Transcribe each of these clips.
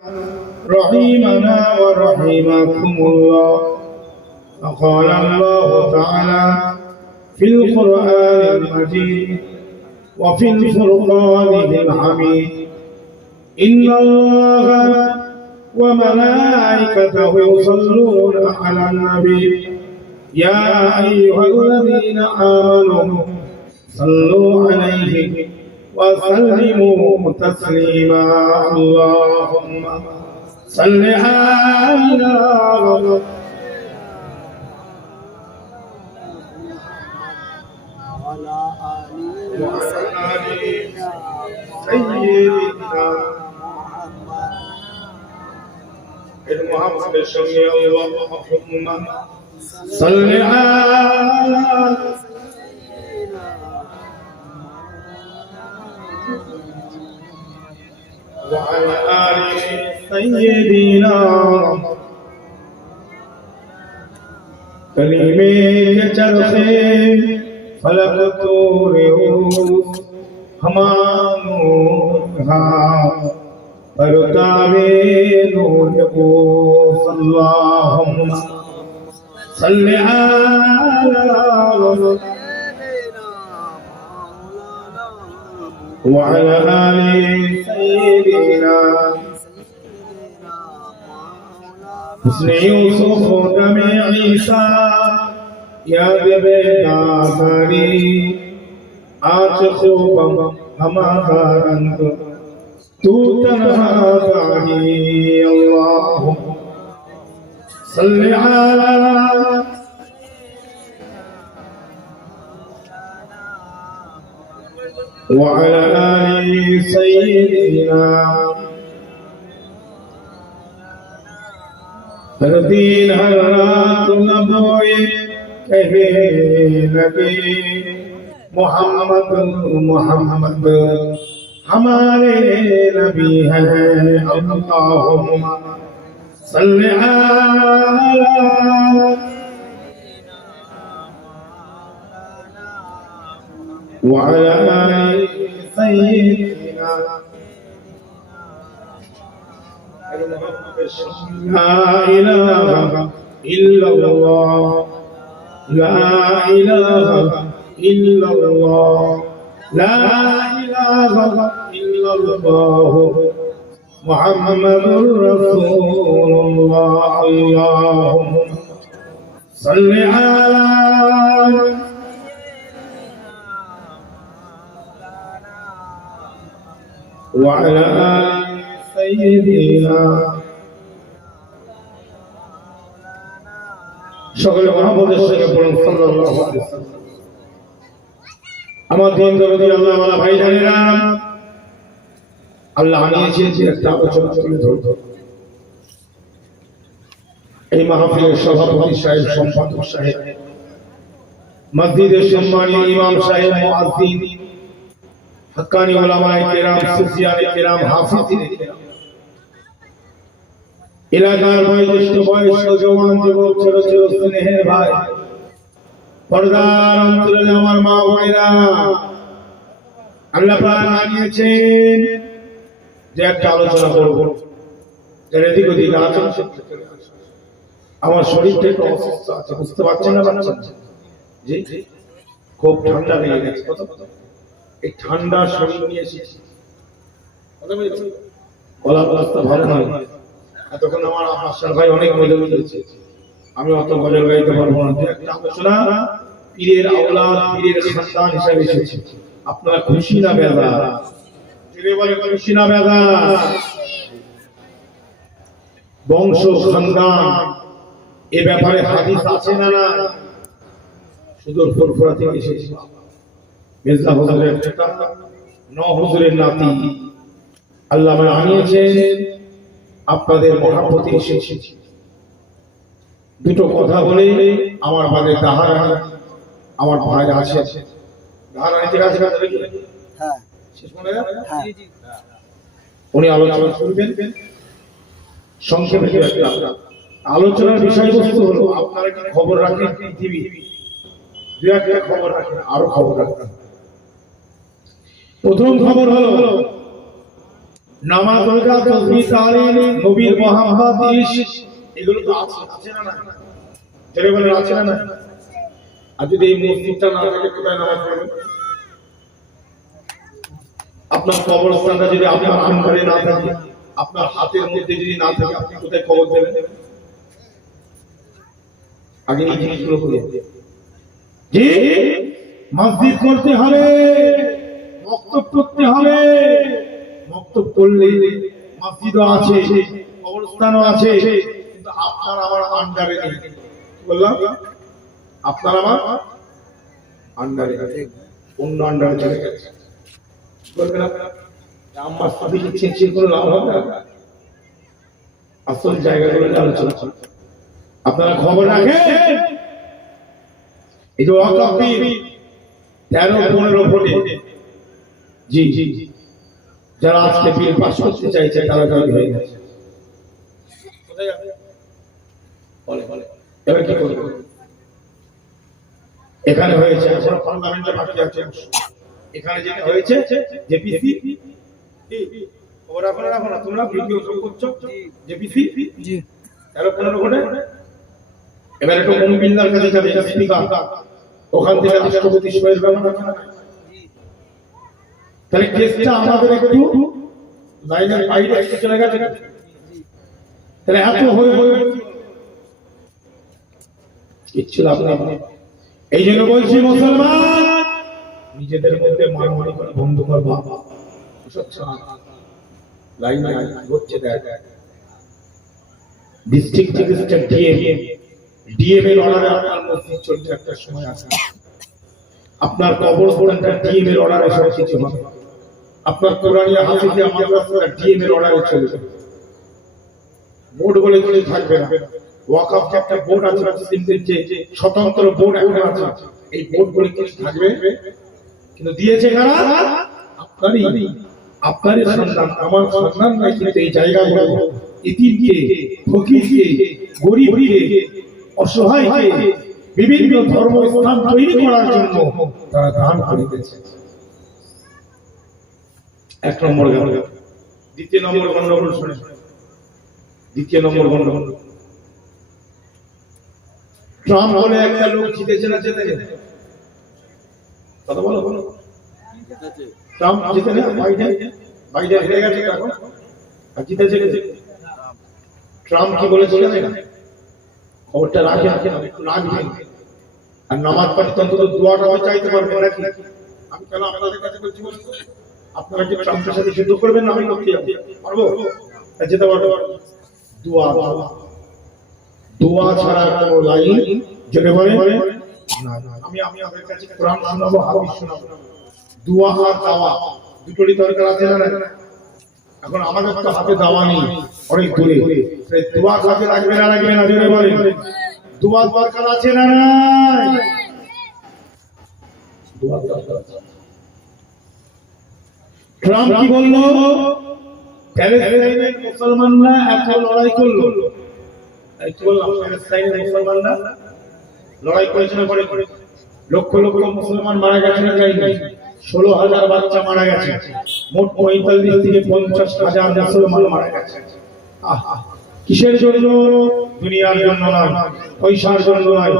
رحيمنا ورحمكم الله. فقال الله تعالى في القرآن المجيد وفي الفرقان الحميد: إن الله وملائكته يصلون على النبي يا أيها الذين آمنوا صلوا عليه وسلموا تسليما. اللهم صل على سيدنا محمد صلى اللهم صل على وعلى آل سيدنا कलीमे के चरखे फलक तोरे हमानो परतावे नूर को सल्लल्लाहु सल्ले अला وعلى آل سيدنا حسن يوسف دم عيسى يا बेटा तारी आज खूबम हमारा रंग तू तन्हा तारी. अल्लाहुम्मा सल्ली अला وعلى آل سيدنا हर दिन हर रात नबोए कहे लगे मोहम्मद मोहम्मद हमारे नबी हैं. अल्लाहुम्मा सल्ली अला وعلى آل سيدنا لا إله إلا الله لا إله إلا الله لا إله إلا الله محمد رسول الله. اللهم صل على وعلى آل سيدنا সকলে মুহাম্মদের সঙ্গে পড়ুন সাল্লাল্লাহু আলাইহি ওয়াসাল্লাম. আমার দিন দরদি আল্লাহ ওয়ালা ভাইজানেরা, আল্লাহ আনিয়েছেন যে একটা আলোচনা তুলে ধরব। এই মাহফিলের সভাপতি সাহেব, সম্পাদক সাহেব, মসজিদের সম্মানীয় ইমাম সাহেব, মুয়াজ্জিন, हक्कानी उलमाए किराम, सुफियाने किराम, हाफिज़िने किराम, इलाकार भाई, ज्येष्ठ बयस्क जवान যুবক, ছোট ছোট স্নেহের ভাই, পর্দার অন্তরালে আমার মা বোনেরা, আল্লাহ পাক আনিয়েছেন যে একটা আলোচনা করব। যারা এদিক ওদিক আছেন, আমার শরীরটা একটু অসুস্থ আছে, বুঝতে পারছেন না বাচ্চা? জি, খুব ঠান্ডা লেগে গেছে। কত এই ঠান্ডা শরীর নিয়ে এসেছি, গলা অবস্থা ভালো নয়। এতক্ষণ আমার আশার ভাই অনেক গজল গেছে, আমি অত গজল গাইতে পারবো না। একটা আলোচনা পীরের আওলাদ, পীরের খানদান হিসাবে এসেছি। আপনারা খুশি না বেজার? জোরে বলে খুশি না বেজার? বংশ খানদান এ ব্যাপারে হাদিস আছে না? না, সুদূর ফুরফুরা থেকে এসেছি। মির্জা হুজুরের পিতা, নওয়াজ হুজুরের নাতি, আল্লাহ আমায় আনিয়েছেন আপনাদের মহব্বতে এসেছি। দুটো কথা বলে আমার বাদে দাহারানি আমার ভাই আছে, দাহারানি থেকে আছে, হ্যাঁ শেষ মনে হয়, হ্যাঁ উনি আলোচনা করবেন। সংক্ষেপে আলোচনার বিষয়বস্তু হলো আপনারা কি খবর রাখেন পৃথিবী? দু একটা খবর রাখেন, আরো খবর রাখেন। প্রথম খবর হলো নামাজ রোজা তাসবিহ তাহলিল নবীর মুহাব্বত ইশক এগুলো তো আছে না না যারা বলে আছে না না আর যদি এই মসজিদটা না থাকে কোথায় নামাজ পড়বেন আপনার কবরস্থানটা যদি আপনার আন্ডারে না থাকে আপনার হাতের মধ্যে যদি না থাকে আপনি কোথায় কবর দেবেন আগে এই জিনিসগুলো করে জি মসজিদ করতে হবে মক্তব করতে হবে মক্তব করলে মসজিদও আছে কবরস্থানও আছে কিন্তু আপনার আমার আন্ডারে নেই বললাম আপনার আমার আন্ডারে অন্য আন্ডারে চলে গেছে বলবেন আমার সাথে চিনচিন করে লাভ হবে না আসল জায়গাগুলো আলোচনা আপনারা খবর রাখেন এই যে ওয়াকফ বিল 13-15 ভোটে জি জি যারা আজকে বিল পাস করতে চাইছে তারা জয় হয়ে গেছে এবার কি করবে এখানে হয়েছে এখন পার্লামেন্টে বাকি আছে এখানে যেটা হয়েছে জেপিসি ওরা এখন রাখো না তোমরা ভিডিও শো করছো জেপিসি জি 13-15 ভোটে এবার একটু মুমিনদের কাছে যাবে স্পিকার ওখান থেকে রাষ্ট্রপতি সইয়ের ব্যবস্থা আছে তাহলে কেসটা আমাদের একটু লাইনের বাইরে একটু চলে গেছে তাহলে এত হয়ে কিচ্ছু লাভ নেই এই জন্য বলছি মুসলমান নিজেদের মধ্যে মারামারি করে বন্ধ করবা লাইনে হচ্ছে দেখ ডিস্ট্রিক্ট ম্যাজিস্ট্রেট ডিএম এর অর্ডারে আপনার মসজিদ চলছে একটা সময় আছে আপনার কবরস্থানটা ডিএম এর অর্ডারে সব কিছু হবে আপনার কোরআনিয়া হাফিজিয়া মাদ্রাসাটা ডিএম এর অর্ডারে চলবে বোর্ড বলে কিছু থাকবে না ওয়াকফ একটা বোর্ড আছে মুসলিমদের যে স্বতন্ত্র বোর্ড এখন আছে এই বোর্ড বলে কিছু থাকবে কিন্তু দিয়েছে কারা আপনারই সন্তান আমার সন্তান নাই কিন্তু এই জায়গাগুলো ইতিমকে ফকিরকে গরিবকে অসহায়কে বিভিন্ন ধর্মস্থান তৈরি করার জন্য তারা দান করে দিয়েছে এক নম্বর গেল দ্বিতীয় নম্বর গন্ডগোল শুনে দ্বিতীয় নম্বর গন্ডগোল ট্রাম্প বলে একটা লোক জিতেছে না জিতে কথা বলো বলো ট্রাম্প জিতে না বাইডেন হেরে গেছে এখন আর জিতেছে ট্রাম্প কি বলেছিল না খবরটা রাখেন একটু রাখবেন আর নামাজ পড়তে অন্তত দোয়াটা চাইতে পারবেন নাকি আমি কেন আপনাদের কাছে বলছি আপনারা কি ট্রাম্পের সাথে যুদ্ধ করবেন না আমি করতে পারবো যেতে পারবো দোয়া দোয়া ছাড়া কোনো লাইন যেতে পারে না আমি আপনাদের কাছে কোরআন শোনাবো হাদিস শোনাবো দোয়া আর দাওয়া দুটোরই দরকার আছে না এখন আমাদের তো হাতে দাওয়া নেই অনেক দূরে দোয়া কাজে লাগবে না জোরে বলেন দোয়া দরকার আছে না নাই দোয়া দরকার ট্রাম্প কি বললো প্যালেস্টাইনের মুসলমানরা এত লড়াই করলো কি বললাম প্যালেস্টাইনের মুসলমানরা লড়াই করেছে না করে লক্ষ লক্ষ মুসলমান মারা গেছে না যায়নি 16,000 বাচ্চা মারা গেছে মোট 45 থেকে 50,000 মুসলমান মারা গেছে কিসের জন্য দুনিয়ার জন্য নয় পয়সার জন্য নয়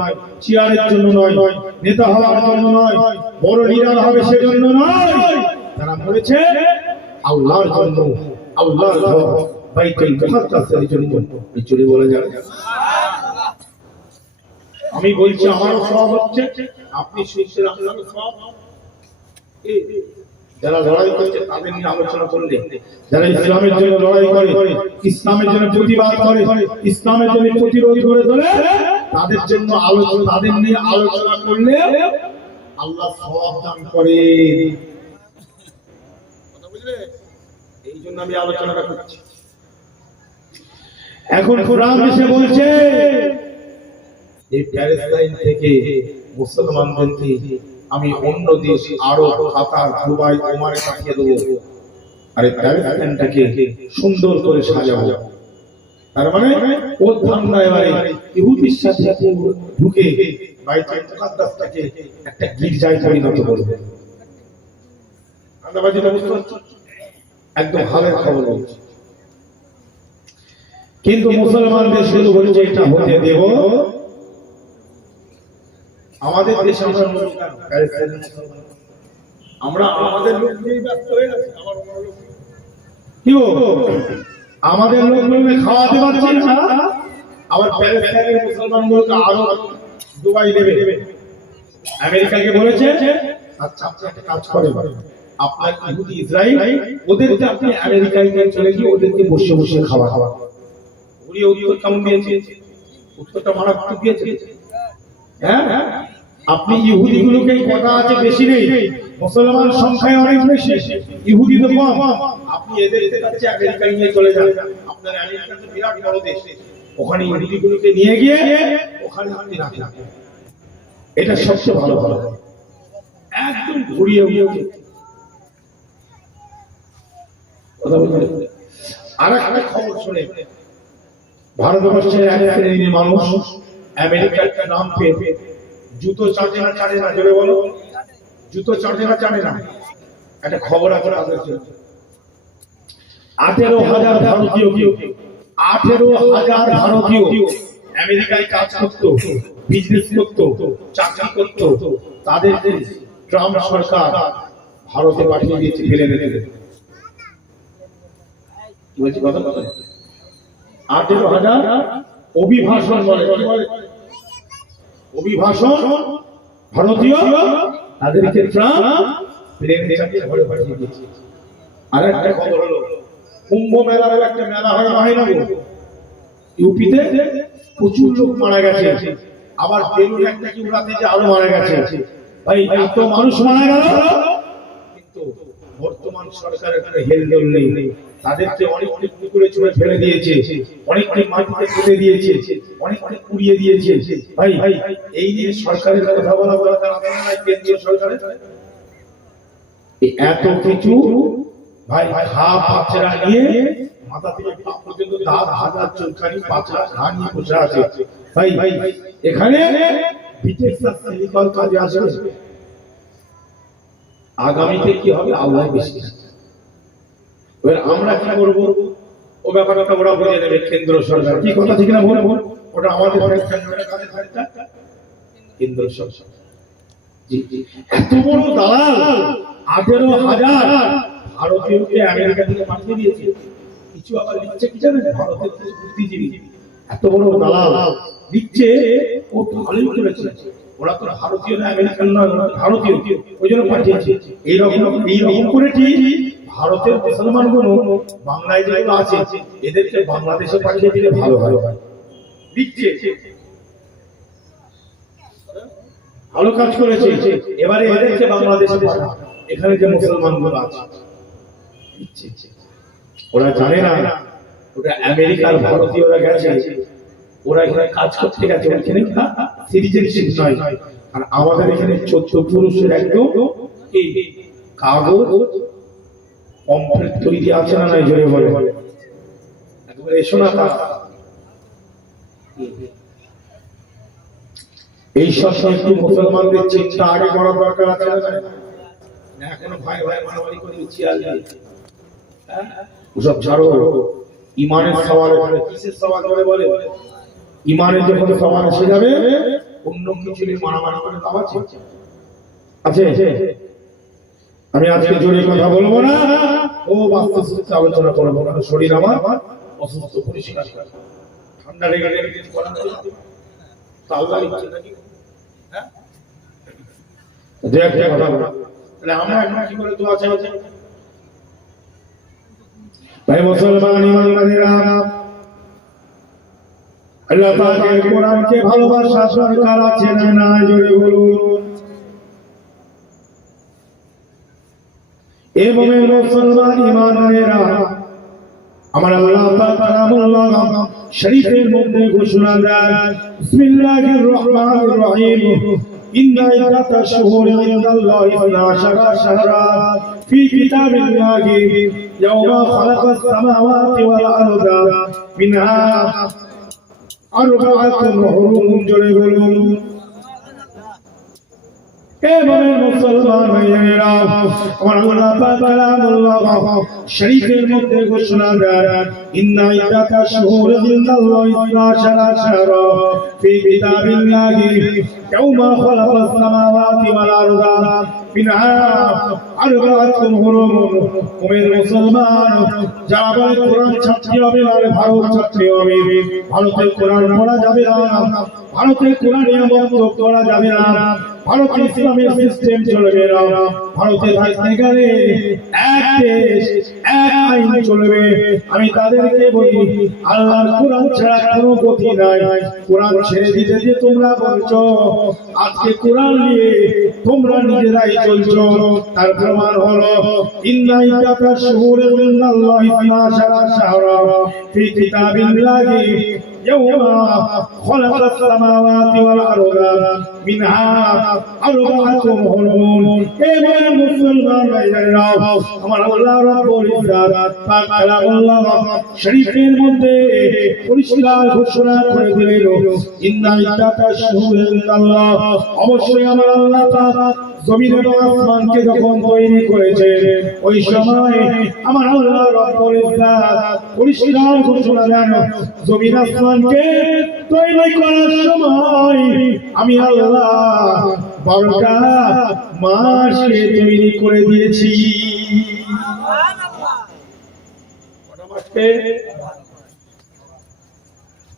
চেয়ারের জন্য নয় নেতা হওয়ার জন্য নয় বড় লিডার হবে সেজন্য নয় তারা মরেছে আল্লাহর জন্য আল্লাহর ঘর বাইতুল মুকাদ্দাসের জন্য চলে বলে যাবে আমি বলছি আমারও সব হচ্ছে আপনি শুনছেন আপনারও সব যারা লড়াই করছে তাদের নিয়ে আলোচনা করলে যারা ইসলামের জন্য লড়াই করে ইসলামের জন্য প্রতিবাদ করে ইসলামের জন্য প্রতিরোধ করে তোলে তাদের জন্য আলোচনা তাদের নিয়ে আলোচনা করলে আল্লাহ সওয়াব দান করে কথা বুঝলে এই জন্য আমি আলোচনাটা করছি এখন কোরআন এসে বলছে এই প্যালেস্টাইন থেকে মুসলমানদেরকে আমি অন্য দেশ আরব কাতার দুবাই ওমানে পাঠিয়ে দেবো আর এই প্যালেস্টাইনটাকে সুন্দর করে সাজাবো তার মানে ও ধান্দা এবারে ইহুদির সাথে ঢুকে বাইতুল মুকাদ্দাসটাকে একটা গির্জায় পরিণত করবে আন্দাবাজিটা বুঝতে পারছো একদম হালের খবর বলছি। কিন্তু মুসলমানদের শুধু বলছে এটা হতে দেব। আমাদের দেশে আমরা আমাদের লোক নিয়ে ব্যস্ত হয়ে গেছি। কি আমাদের লোকগুলোকে খাওয়াতে পারছি না, আবার প্যালেস্টাইনের মুসলমানগুলোকে আরো দুবাই দেবে। আমেরিকাকে বলেছে আচ্ছা আপনি একটা কাজ করেন, আপনার ইহুদি ইসরায়েল ওদেরকে আপনি আমেরিকায় নিয়ে চলে গিয়ে ওদেরকে বসে বসে খাওয়া। উনি উত্তর কেমন দিয়েছে? উত্তরটা মারাত্মক দিয়েছে। হ্যাঁ, আপনি ইহুদি গুলোকে কথা আছে বেশি নেই, মুসলমান সংখ্যায় অনেক বেশি, ইহুদি তো কম। আপনি এদের কাছে আমেরিকায় নিয়ে চলে যান। আপনার আমেরিকা তো বিরাট বড় দেশ, ওখানে ইহুদি গুলোকে নিয়ে গিয়ে ওখানে আপনি রাখেন। এটা সবচেয়ে ভালো ভালো একদম ঘুরিয়ে উড়িয়ে কথা বলতে। আর একটা খবর শুনে ভারতবর্ষের এক শ্রেণীর মানুষ আমেরিকার নাম পেয়ে জুতো চাটে না জোরে বলো, জুতো চাটে না। একটা খবর আছে তাদের জন্য। 18,000 ভারতীয়, 18,000 ভারতীয় আমেরিকায় কাজ করতো, বিজনেস করতো, চাকরি করতো। তাদেরকে ট্রাম্প সরকার ভারতে পাঠিয়ে দিয়েছে, ফেলে রেখে। বলছি কথা 18,000 অভিভাষণ বলে, অভিভাষণ ভারতীয়, তাদেরকে ট্রাম্প প্লেনে চাপিয়ে ঘরে পাঠিয়ে দিয়েছে। আর একটা খবর হলো কুম্ভ মেলার একটা মেলা হয় না ইউপিতে, প্রচুর লোক মারা গেছে। আবার বেলুন একটা কি উড়াতে যে আরো মারা গেছে। ভাই এত মানুষ মারা গেল, কিন্তু বর্তমান সরকারের কোনো হেলদোল নেই। তাদেরকে অনেককে পুকুরে ছুঁড়ে ফেলে দিয়েছে, অনেককে মাটিতে ফেলে দিয়েছে, অনেককে পুড়িয়ে দিয়েছে। ভাই এই নিয়ে সরকারের কথা বলা দরকার আছে না? কেন্দ্রীয় সরকারের এত কিছু ভাই খা পাচরা নিয়ে মাথা থেকে পা পর্যন্ত দাঁত হাজার চুলকানি পাচরা ঘা নিয়ে বসে আছে। ভাই এখানে বিটেক্সাল কাজে আসবে, আগামীতে কি হবে আল্লাহ বেশি। এবার আমরা কি করব? ও ব্যাপারটা ওরা বুঝে নেবে, কেন্দ্র সরকার। কি কথা ঠিক না বল? ওটা আমাদের কেন্দ্র সরকার। এত বড় দালাল 18,000 ভারতীয়কে আমেরিকা থেকে পাঠিয়ে দিয়েছে। কিছু আবার লিখছে কি জানেন, ভারতের কিছু বুদ্ধিজীবী এত বড় দালাল লিখছে ও ভালোই করেছে, ওরা তো ভারতীয় না আমেরিকান নয়, ভারতীয়, ওই জন্য পাঠিয়েছে। এইরকম করে ঠিক ভারতের মুসলমানগুলো বাংলায় যেগুলো আছে এদেরকে বাংলাদেশে পাঠিয়ে দিলে ভালো হয় লিখছে। ভালো কাজ করেছে। এবারে এদেরকে বাংলাদেশে পাঠা, এখানে যে মুসলমানগুলো আছে ওরা জানে না ওটা আমেরিকার ভারতীয়রা গেছে, ওরা এখানে কাজ করতে গেছে, ওখানে সিটিজেনশিপ নয়। আর আমাদের এখানে 14 পুরুষের একদম এই কাগজ কমপ্লিট তৈরি আছে না নাই জোরে বলে একবার এসো না। এই সব একটু মুসলমানদের চিন্তা আগে করার দরকার আছে না? এখন ভাই মারামারি করে চিয়াল ওসব ছাড়ো। ইমানের সওয়াল, কিসের সওয়াল বলে? ইমানের যখন সওয়াল এসে যাবে অন্য কিছু নিয়ে মারামারি করে লাভ আছে? আমি আজকে জোরে কথা বলবো না, ও বাস্তব আলোচনা করবো, কারণ শরীর আমার অসুস্থ, পরিষ্কার ঠান্ডা লেগে গেলে কিছু করার নেই। আল্লাহর ইচ্ছে নাকি কথা বলা। তাহলে আমরা এখন কি করে দোয়া চাই? ভাই মুসলমান ইমানদারেরা, আল্লাহ পাকের কোরআনকে ভালোবাসা সরকার আছে না নাই জোরে বলুন। এবং মুসলমান ইমানদারেরা, আমার আল্লাহ পাক কালামুল্লাহ শরীফের মধ্যে ঘোষণা দেন, বিসমিল্লাহির রহমানির রহিম, ইন্না ইদ্দাতাশ শুহুরি ইনদাল্লাহি 12 শাহরান ফি কিতাবিল্লাহি ইয়াওমা খালাকাস সামাওয়াতি ওয়াল আরদা মিনহা আরবাআতুন হুরুম জোরে বলুন। এবারে মুসলমান ভাইয়েরা আমার আল্লাহ পাক কালামুল্লাহ শরীফের মধ্যে ঘোষণা দেন ইন্না ইদ্দাতা শুহুরি ইনদাল্লাহি 12 শাহরা ফি কিতাবিল্লাহি ইয়াওমা খালাকাস সামাওয়াতি ওয়াল আরদা মিনহা আরবাআতুন হুরুম। ওমের মুসলমান যারা কোরআন ছাত্রী হবে আর ভারত ছাত্রী হবে, ভারতে কোরআন পড়া যাবে না, ভারতে কোরআনে আমল করা যাবে না, ভারতে ইসলামের সিস্টেম চলবে না, ভারতে থাকতে গেলে এক দেশ এক আইন চলবে। আমি তাদেরকে বলি আল্লাহর কোরআন ছাড়া কোনো গতি নাই। কোরআন ছেড়ে দিতে যে তোমরা বলছো, আজকে কোরআন নিয়ে তোমরা নিজেরাই চলছো, তার প্রমাণ হলো ইন্না ইদ্দাতাশ শুহুরি ইনদাল্লাহি 12 শাহরা ফি কিতাবিল্লাহি ইয়াওমা খালাকাস সামাওয়াতি ওয়াল আরদা মিনহা আরবাআতুন হুরুম। এবারে মুসলমান ভাইরা আমার আল্লাহ রাব্বুল ইজ্জাত পাক কালামুল্লাহ শরীফের মধ্যে পরিষ্কার ঘোষণা করে দিলেন ইন্না ইদ্দাতাশ শুহুরি ইনদাল্লাহ। অবশ্যই আমার আল্লাহ পাক জমিন এবং আসমানকে যখন তৈরি করেছে ওই সময় আমার আল্লাহ রাব্বুল ইজ্জাত পরিষ্কার ঘোষণা দেন জমিন আসমানকে তৈরি করার সময় আমি আল্লাহ 12টা মাসকে তৈরি করে দিয়েছি। কটা মাসকে?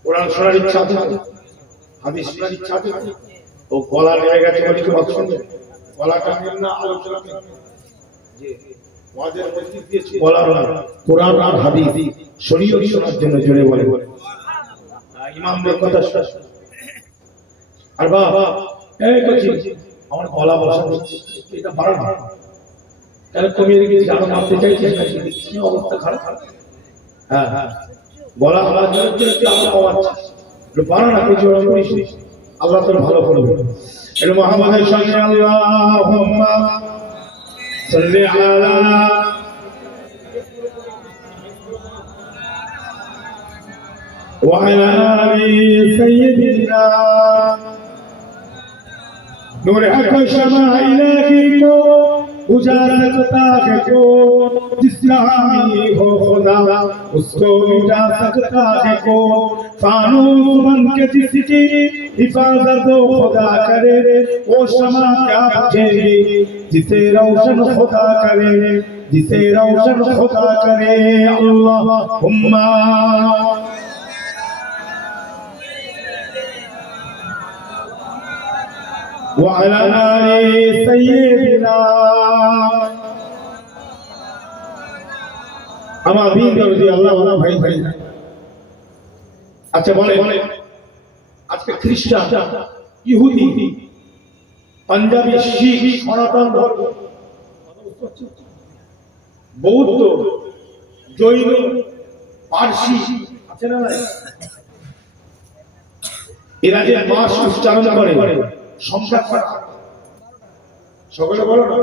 কোরআন শোনার ইচ্ছা আছে, হাদিস শোনার ইচ্ছা আছে, ও গলা লেগে গেছে বলে কি কথা শুনবে? গলাটা নিয়ে না আলোচনা যে ওয়াজের মধ্যে দিয়েছি গলা কোরআন আর হাদিস শরীয়ত শোনার জন্য জোরে বলে ইমামদের কথা শোনা। আর বাবা এই কচি আমার গলা বসা হচ্ছে, এটা ভালো না, তাহলে কমিয়ে গিয়ে আরো মারতে চাইছিস নাকি? কি অবস্থা খারাপ। হ্যাঁ হ্যাঁ, গলা আমার জন্য আমার আওয়াজ পারো না, কিছু করিস, আল্লাহ তোর ভালো করবে। এটা মুহাম্মাদের সঙ্গে আল্লাহুম্মা সাল্লি আলা ওয়া আলা আলি সাইয়্যিদিনা नूर हक शमा इलाही को बुझा सकता है कौन, जिसका हामी हो खुदा उसको मिटा सकता है कौन। फानूस बन के जिसकी हिफाजत हो खुदा करे वो शमा क्या बुझेगी जिसे रोशन खुदा करे, जिसे रोशन खुदा करे। अल्लाहुम्मा وعلى آل سيدنا আমার বীর রাদিয়াল্লাহু আনহু ভাই ভাই। আচ্ছা বলে আজকে খ্রিস্টান, ইহুদি, পাঞ্জাবি, শিখ, সনাতন ধর্ম, বৌদ্ধ, জৈন, পারসি আছে না নাই? এরা যে মাস উচ্চারণ করে সংখ্যা সকলে বলো না।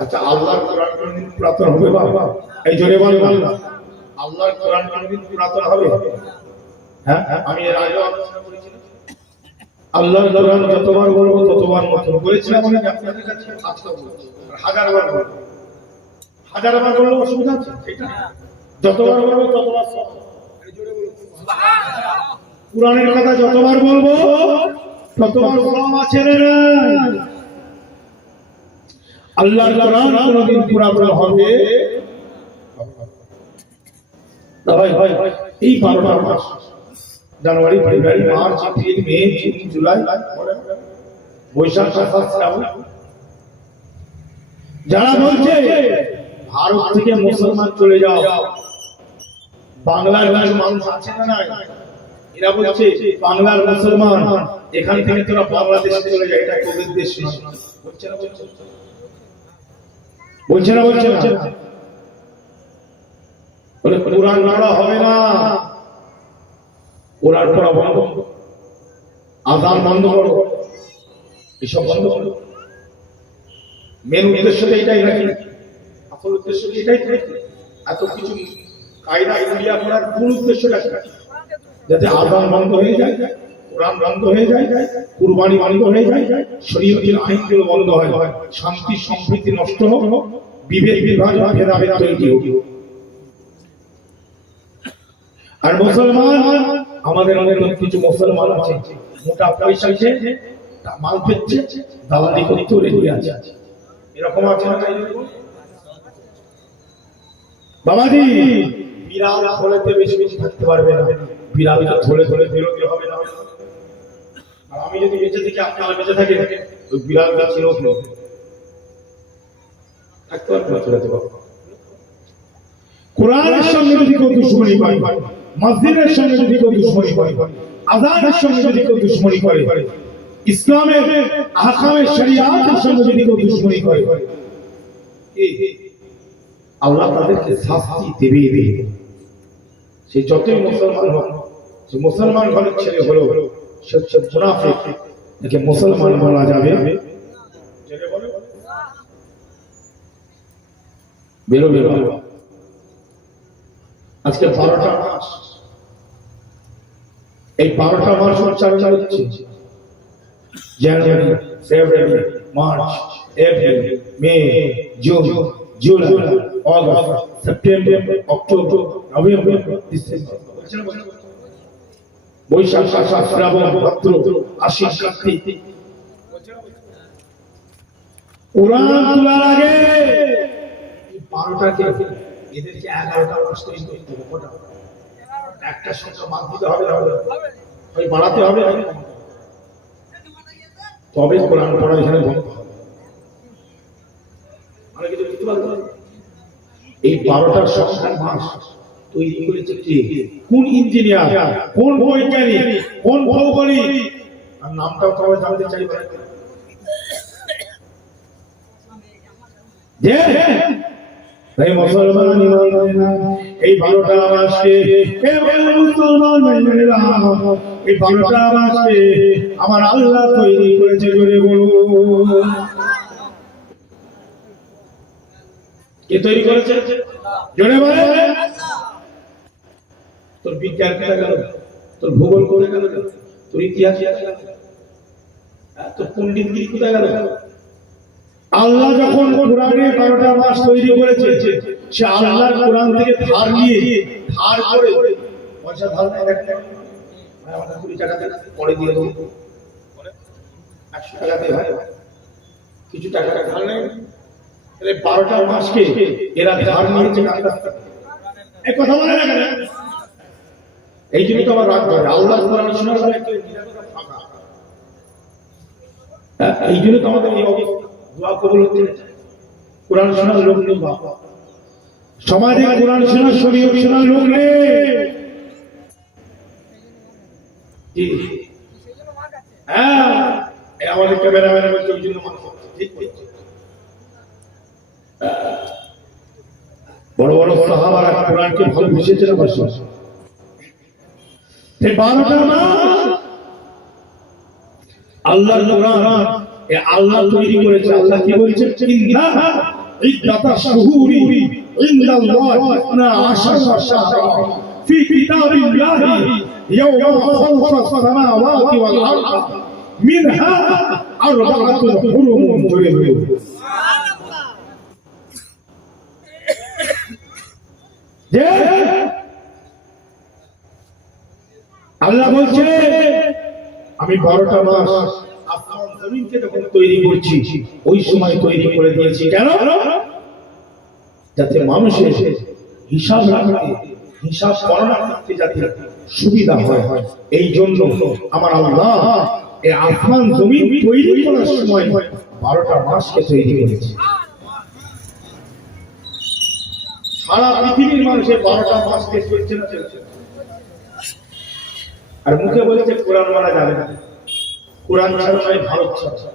আচ্ছা আল্লাহর কোরআন কোনদিন পুরাতন হবে বাবা? এই জোরে বল না, আল্লাহর কোরআন কোনদিন পুরাতন হবে? হ্যাঁ, আমি এর আগে আলোচনা করেছিলাম আল্লাহর কোরআন যতবার বলবো ততবার নতুন বলেছিলাম। আমি আপনাদের কাছে আজকে বলছি, হাজারবার বলবো, হাজারবার বলবো অসুবিধা আছে? ঠিক না, যতবার বলবো ততবার সব। এই জোরে বলবো সুবহানাল্লাহ। কোরআনের কথা যতবার বলবো ততবার কম আছে রে। আল্লাহর কোরআন কোনদিন পুরাতন হবে না ভাই। এই 12টা মাস জানুয়ারি, February, March, April, May, June, July, Boishakh, জ্যৈষ্ঠ, শ্রাবণ। যারা বলছে ভারত থেকে মুসলমান চলে যাও, বাংলার কিছু মানুষ আছে না নাই, এরা বলছে বাংলার মুসলমান এখান থেকে তোরা বাংলাদেশে চলে যায়, এটা তোদের দেশ নয়। বলছে না বলছে না বলে কোরআন পড়া হবে না, কোরআন পড়া বন্ধ, আযান বন্ধ করো, এসব বন্ধ করো। মেন উদ্দেশ্য এটাই নাকি? আসল উদ্দেশ্য এটাই নাকি? এত কিছু কায়দা ইন্ডিয়া করার মূল উদ্দেশ্যটা কি? যাতে আযান বন্ধ হয়ে যায়, কোরআন বন্ধ হয়ে যায়, কুরবানি বন্ধ হয়ে যায়, শরীয়তের আইনগুলো বন্ধ হয়, শান্তি সম্প্রীতি নষ্ট হলো, বিভেদ বিভাজন ভেদাভেদ তৈরি হলো। আর মুসলমান, আমাদের কিছু মুসলমান আছে মোটা পয়সা মাল পেচ্ছে, দালালি করতে রেডি আছে, এরকম আছে না? বাবাজি, বিড়াল ধরেতে বেশি বেশি থাকতে পারবে না, বিড়ালটা ধরে ধরে বেরোতে হবে না। আর আমি যদি বেঁচে থাকি, আপনারা বেঁচে থাকে, ওই বিড়ালটা ছিল থাকতে পারবে না, চলে যাবে। কোরআনের সঙ্গে যদি কেউ দুশমনি করে, মসজিদের সঙ্গে যদি কেউ দুশমনি করে, আযানের সঙ্গে যদি কেউ দুশমনি করে, ইসলামের আহকামে শরিয়াতের সঙ্গে যদি কেউ দুশমনি করে, আল্লাহ তাদেরকে শাস্তি দেবে। সে যতই মুসলমান হোক, সে মুসলমান ঘরের ছেলে হলো, সে হচ্ছে মুনাফিক, তাকে মুসলমান বলা যাবে? বেরো বেরো। আজকে 12টা মাস, এই 12টা মাস উচ্চারণ হচ্ছে January, February, March, April, May, June, July, August, September, October, November, December, Baishakh, Asharh, Shrabon, Bhadro, Ashwin, Kartik. কোরআন তোলার আগে 12টাকে এদেরকে 11টা মাস তৈরি করতে হবে। একটা সংখ্যা বাদ দিতে হবে, ওই বাড়াতে হবে, তবে কোরআন পড়া এখানে বন্ধ হবে। মানে কিছু বুঝতে পারবেন? এই 12টার সংখ্যার মাস তৈরি করেছে কে? কোন ইঞ্জিনিয়ার, কোন বৈজ্ঞানিক, কোন ভৌগোলিক? আর নামটাও তবে জানতে চাইবে যে এই মুসলমান এই 12টা মাসকে, এই 12টা মাসকে আমার আল্লাহ তৈরি করেছে। জোরে বলুন, কে তৈরি করেছে? জোরে বলে। তোর বিজ্ঞান কোথায় গেল? তোর ভূগোল কোথায় গেল? তোর ইতিহাস কোথায় গেল? তোর পণ্ডিতগিরি কোথায় গেল? আল্লাহ যখন কোরআনে 12টা মাস তৈরি করেছে, সে আল্লাহর কোরআন থেকে ধার নিয়ে, ধার করে, পয়সা ধার নেয়, আমাদের 20 টাকা পরে দিয়ে দেবো, 100 টাকা দিয়ে হয়, কিছু টাকা ধার নেয়। 12টা মাসকে এরা ধার নিয়েছে, এই কথা বলে না কেন? এই জন্য তো আমার রাগ করে। আল্লাহর কোরআন শোনার পরে এই জন্য তো আমাদের এই অবস্থা, দোয়া কবুল হচ্ছে না। কোরআন শোনার লোক নেই, সমাজে কোরআন শোনার, শরীয়ত শোনার লোক নেই। হ্যাঁ, আমাদের ক্যামেরাম্যান বলছে ওই জন্য মানুষ ঠিক করছে। বড় বড় সাহাবারা কোরআনকে ভালোবেসেছিল। এই 12টা মাস আল্লাহর কোরআন, আল্লাহ তৈরি করেছে। আল্লাহ কি বলছে? ইন্নাহা ইদ্দাতা শুহুরি ইনদাল্লাহি 12 শাহরা ফি কিতাবিল্লাহি ইয়াওমা খালাকাস সামাওয়াতি ওয়াল আরদ মিনহা আরবাআতুন হুরুম। সুবহানাল্লাহ। যে আল্লাহ বলছে আমি 12টা মাস আসমান জমিনকে যখন তৈরি করছি, ওই সময় তৈরি করে দিয়েছি। কেন? যাতে মানুষের হিসাব রাখতে, হিসাব গণনা করতে যাতে সুবিধা হয়। এই জন্য আমার আল্লাহ এই আসমান জমিন তৈরি করার সময় 12টা মাসকে তৈরি করেছে। সারা পৃথিবীর মানুষের 12টা মাসকে চলছে না চলছে। আর মুখে বলছে কোরআন মানা যাবে না, কোরআন ছাড়া নয় ভারত ছাড়া।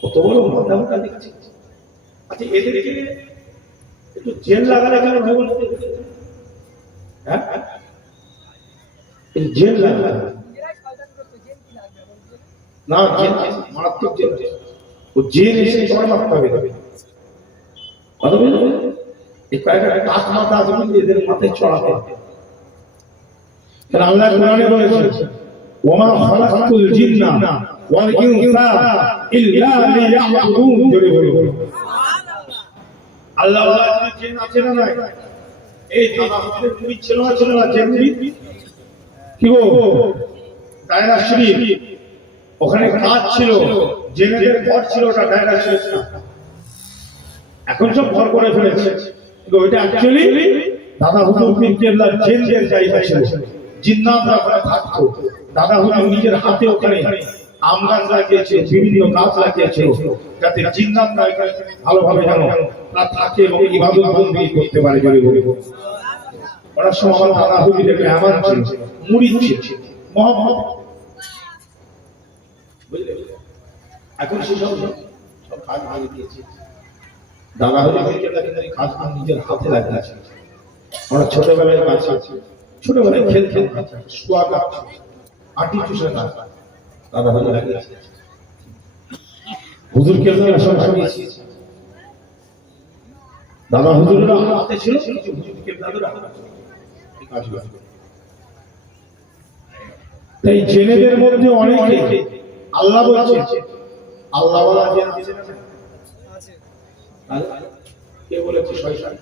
কত বড় মাথা দেখছে। আচ্ছা, এদেরকে একটু জেল লাগালে কেন ভাই বলতে? হ্যাঁ, জেল লাগালে না, জেল মারাত্মক জেল। ও জেল এসে তোমার মারতে হবে। এই কয়েকটা টাক মাথা আছে, কিন্তু এদের মাথায় চড়াতে হবে। আল্লাহ কোরআনে বলেছে ওমা খালাকাতুল জিন্না ওয়াল ইনসা ইল্লা লিয়াবুদুন। জোরে বলো আল্লাহ ওয়ালা জিন আছে না নাই? এই দাদা হুজুরের মুরিদ ছিল না, ছিল না? যে মুরিদ কি গো দায়রা শরীফ, ওখানে কাজ ছিল, জেনেদের ঘর ছিল, ওটা দায়রা শরীফ না। এখন সব ঘর করে ফেলেছে, কিন্তু ওইটা অ্যাকচুয়ালি দাদা হুজুর পীর কেবলার জেনদের জায়গা ছিল। জিন্নাতরা ওখানে থাকতো। দাদা হুজুর নিজের হাতে ওখানে আম গাছ লাগিয়েছে, বিভিন্ন গাছ লাগিয়েছে, যাতে জিন্নাতরা ভালোভাবে যেন না থাকে এবং ইবাদত বন্দী করতে পারে। জোরে বলবো ওরা সব আমার দাদা হুজুরের মেহমান ছিল, মুরিদ ছিল, মহব্বত। বুঝলে এখন সেসব সব কাজ ভাঙে দিয়েছে। দাদা হুজুরের কাজ নিজের হাতে লাগিয়েছে। আমরা ছোটবেলায় কাজ আছে, ছোটবেলায় খেলতে শোয়া গাছ, আটি চুষে গাছ দাদা হুজুর লাগিয়েছে। হুজুর কেবলার সব লাগিয়েছে। দাদা হুজুরের হাতে ছিল, হুজুর কেবলার এই জেনেদের মধ্যে অনেকে আল্লাহ বলছে, আল্লাহ ওয়ালা জেন আছে না? কে বলেছে শয়তান?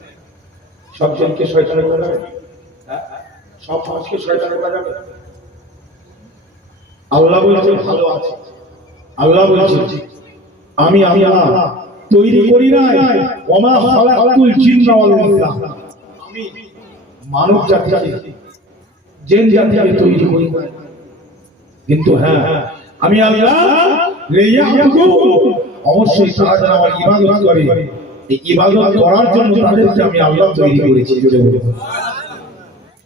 সব জনকে শয়তানে বলা যাবে? সব মানুষকে শয়তানে বলা যাবে? আল্লাহ বলছে ভালো আছে। আল্লাহ বলছে আমি আল্লাহ তৈরি করি নাই, ওমা খালাকাতুল জিন্না ওয়াল ইনসা, আমি মানব জাতিকে জিন জাতিকে তৈরি করি নাই। কিন্তু হ্যাঁ আমি আল্লাহ লিয়াবুদুন, অবশ্যই তারা যেন আমার ইবাদত করে। এই ইবাদত করার জন্য তাদেরকে আমি আল্লাহ তৈরি করেছি।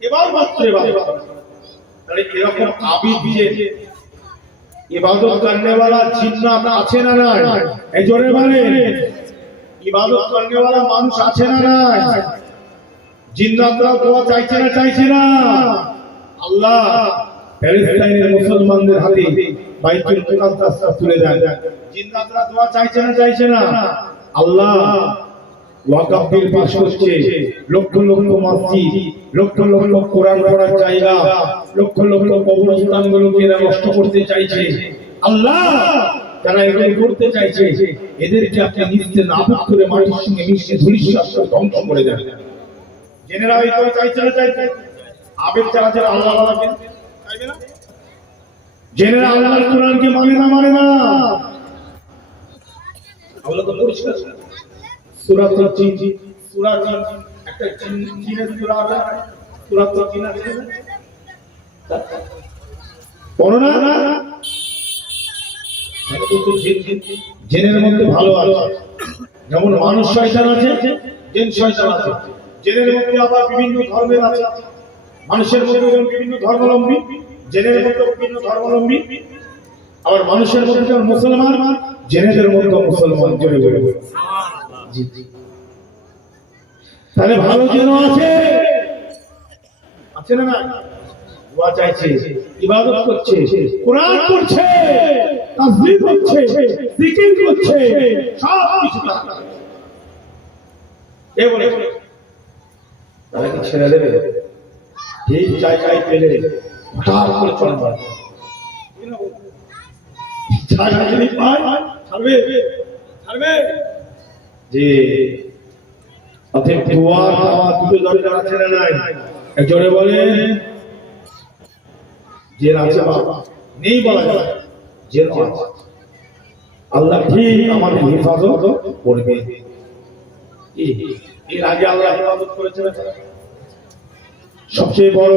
এবার মাত্র ইবাদত, তাহলে এরকম আবিদ দিয়ে ইবাদত করনে वाला জিন্নাত আছে না নাই? এই জোরে বলেন ইবাদত করনে वाला মানুষ আছে না নাই? জিন্নাতরা দোয়া চাইছে না, চাইছে না? আল্লাহ প্যালেস্টাইনের মুসলমানদের হাতে বাইতুল মুকাদ্দাসটা তুলে দেন। জিন্নাতরা দোয়া চাইছে না, চাইছে না? আল্লাহ ওয়াকফ বিল পাস করছে, লক্ষ লক্ষ মসজিদ, লক্ষ লক্ষ কোরআন পড়ার জায়গা, লক্ষ লক্ষ কবরস্থানগুলোকে এরা নষ্ট করতে চাইছে। আল্লাহ যারা এগুলো করতে চাইছে এদেরকে আপনি নিজে নাবুদ করে মাটির সঙ্গে মিশিয়ে ধূলিসাৎ করে ধ্বংস করে দেন। জেনেরা এই দোয়া চাইছে না, চাইছে? আবেগ যারা যারা আল্লাহ ওয়ালাকে চাইবে না, জেনেরা আল্লাহর কোরআনকে মানে না, মানে না। আল্লাহ তো পরিষ্কার সূরাতুল জিন, সূরা জিন একটা জিনের সূরা আছে, সূরাতুল জিন আছে পড়ো না? জিনের মধ্যে ভালো আছে, যেমন মানুষ শয়তান আছে, জিন শয়তান আছে। জিনের মধ্যে আবার বিভিন্ন ধর্মের আছে, মানুষের মধ্যে বিভিন্ন ধর্মাবলম্বী, জিনের মধ্যে বিভিন্ন ধর্মাবলম্বী, আবার মানুষের মধ্যে যেমন মুসলমান, জিনেদের মধ্যে মুসলমান। জোরে বলে তাহলে ভালো যেন আছে, আছে না? না দোয়া চাইছে, ইবাদত করছে, কোরআন পড়ছে, তাসবিহ করছে, জিকির করছে, সব কিছু এ বলে তাহলে কি ছেড়ে দেবে? ঠিক জায়গায় পেলে হঠাৎ করে চলে যাবে। জায়গা যদি পায় ছাড়বে, ছাড়বে যে অতএব দোয়া দেওয়া দুটো দরকার আছে না নাই? জোরে বলে যে আছে বাবা নেই বলা যায়, যে আছে আল্লাহ ঠিক আমাদের হেফাজত করবে। এর আগে আল্লাহ হেফাজত করেছেন। সবচেয়ে বড়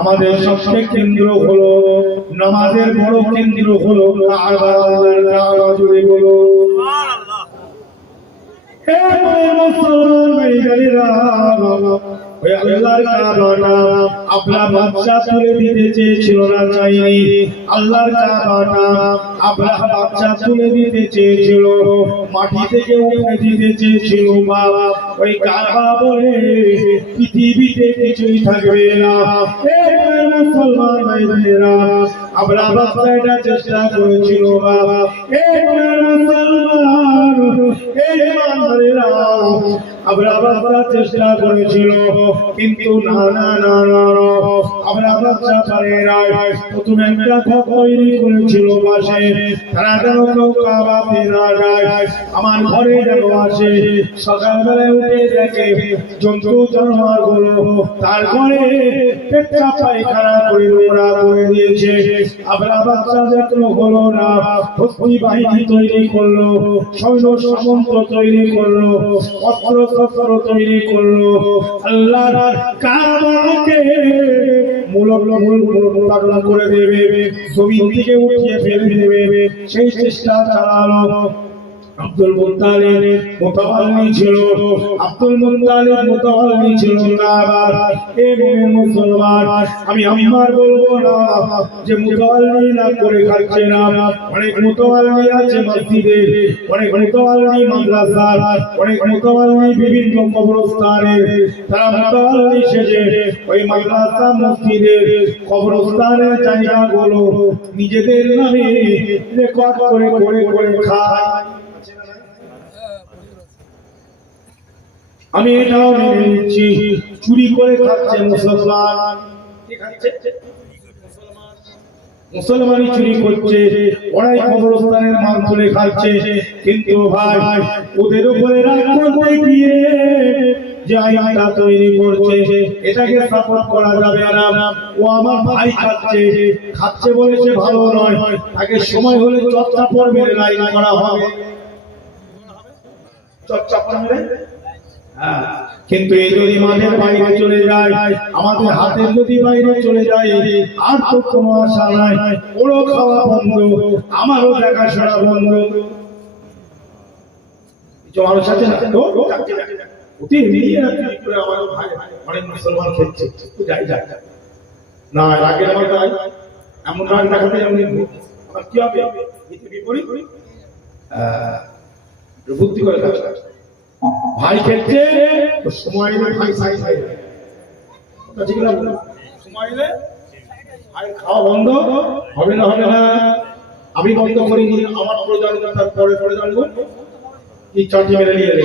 আমাদের সবচেয়ে কেন্দ্র হলো নামাজের বড় কেন্দ্র হলো কাবা। আল্লাহর কাবা জুড়ে বলো সুবহানাল্লাহ। হে মুসলমান ভাইরা, ওই আল্লাহর কাবাটা আপনার বাদশা তুলে দিতে চেয়েছিল না, চাইনি? আল্লাহর কাবাটা আপনার বাদশা তুলে দিতে চেয়েছিল, মাটি থেকে উঠে দিতে চেয়েছিল। বাবা ওই কাবা বলে পৃথিবীতে কিছুই থাকবে না। মুসলমান ভাইরা, আপনার বাদশা এটা চেষ্টা করেছিল। বাবা মুসলমান, এই ভাইরা আবরার বাদশা চেষ্টা করেছিল, কিন্তু না না না না আবরার বাদশা পারে নাই। প্রথমে একটা ঘর তৈরি করেছিল পাশে, তারা যেন কেউ কাবাতে না যায়, আমার ঘরে যেন আসে। সকালবেলায় উঠে দেখে জন্তু জানোয়ার গুলো তার ঘরে পেটটা পায়খানা করে নোংরা করে দিয়েছে। আবরার বাদশা দেখলো হলো না, ভক্তি বাহিনী তৈরি করলো, সৈন্য সামন্ত তৈরি করলো, অস্ত্র শস্ত্র তৈরি করলো, আল্লাহর কাবাকে মূল করে দেবে, জমিন থেকে উঠিয়ে ফেলে দেবে, সেই চেষ্টা চালালো। আব্দুল মুত্তালিব মুতাওয়াল্লি ছিল, আব্দুল মুত্তালিব মুতাওয়াল্লি ছিল কাবার। এ মুসলমান, আমি আমার বলবো না যে মুতাওয়াল্লি না করে খাচ্ছে না। অনেক মুতাওয়াল্লি আছে মসজিদে, অনেক মুতাওয়াল্লি মাদ্রাসার, অনেক মুতাওয়াল্লি বিভিন্ন কবরস্থানে। তারা মুতাওয়াল্লি সেজে ওই মাদ্রাসা মসজিদের কবরস্থানের জায়গাগুলো নিজেদের নামে রেকর্ড করে করে করে খায়। আমি এটাও মেনে নিচ্ছি, চুরি করে খাচ্ছে মুসলমান। মুসলমানই চুরি করছে, ওরাই কবরস্থানের মাল তুলে খাচ্ছে। কিন্তু ভাই, ওদের উপরে রাগ করতে গিয়ে যে আইনটা তৈরি করছে, এটাকে সাপোর্ট করা যাবে না। ও আমার ভাই খাচ্ছে, খাচ্ছে বলেছে ভালো নয়, তাকে সময় হলে চর্চা পড়বে, লাইন করা হবে, চর্চা পড়বে। কিন্তু এই যদি মাঠের বাইরে চলে যায়, আমাদের হাতের যদি বাইরে চলে যায়, আর তো কোনো আশা নাই। ওরও খাওয়া বন্ধ, আমারও দেখাশোনা বন্ধ। মানুষ আছে না তো অনেক মুসলমান খেলছে, যাই যাই না রাগের মাথায় এমন রাগ দেখাতে আমার কি হবে, বুদ্ধি করে ভাই খেলছে, সময় এলে ভাই সাই সাই ঠিক না, সময় এলে ভাই খাওয়া বন্ধ হবে না, হবে না। আমি বন্ধ করিনি, আমার প্রয়োজন পরে পরে জানবো কি চাটি মেরে নিয়ে এলে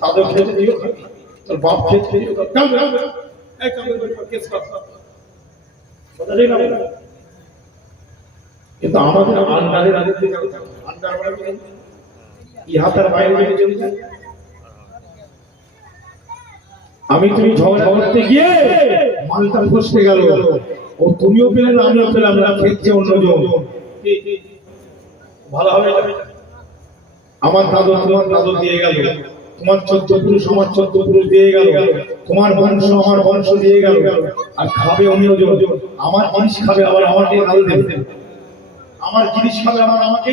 তাদের খেতে দিও, তোর বাপ খেতে দিও, কিন্তু আমাদের আন্ডারের আন্ডার ইহাতার বাইরে চলে যায়। আমি তুমি ঝগড়া করতে গিয়ে মালটা ফসকে গেল, ও তুমিও পেলে না আমিও পেলাম না, খেলছে অন্যজন, ভালো হবে। আমার দাদু তোমার দাদু দিয়ে গেল, তোমার 14 পুরুষ আমার 14 পুরুষ দিয়ে গেল, তোমার বংশ আমার বংশ দিয়ে গেল, আর খাবে অন্যজন। আমার জিনিস খাবে আবার আমাকে গাল দেবে, আমার জিনিস খাবে আবার আমাকে,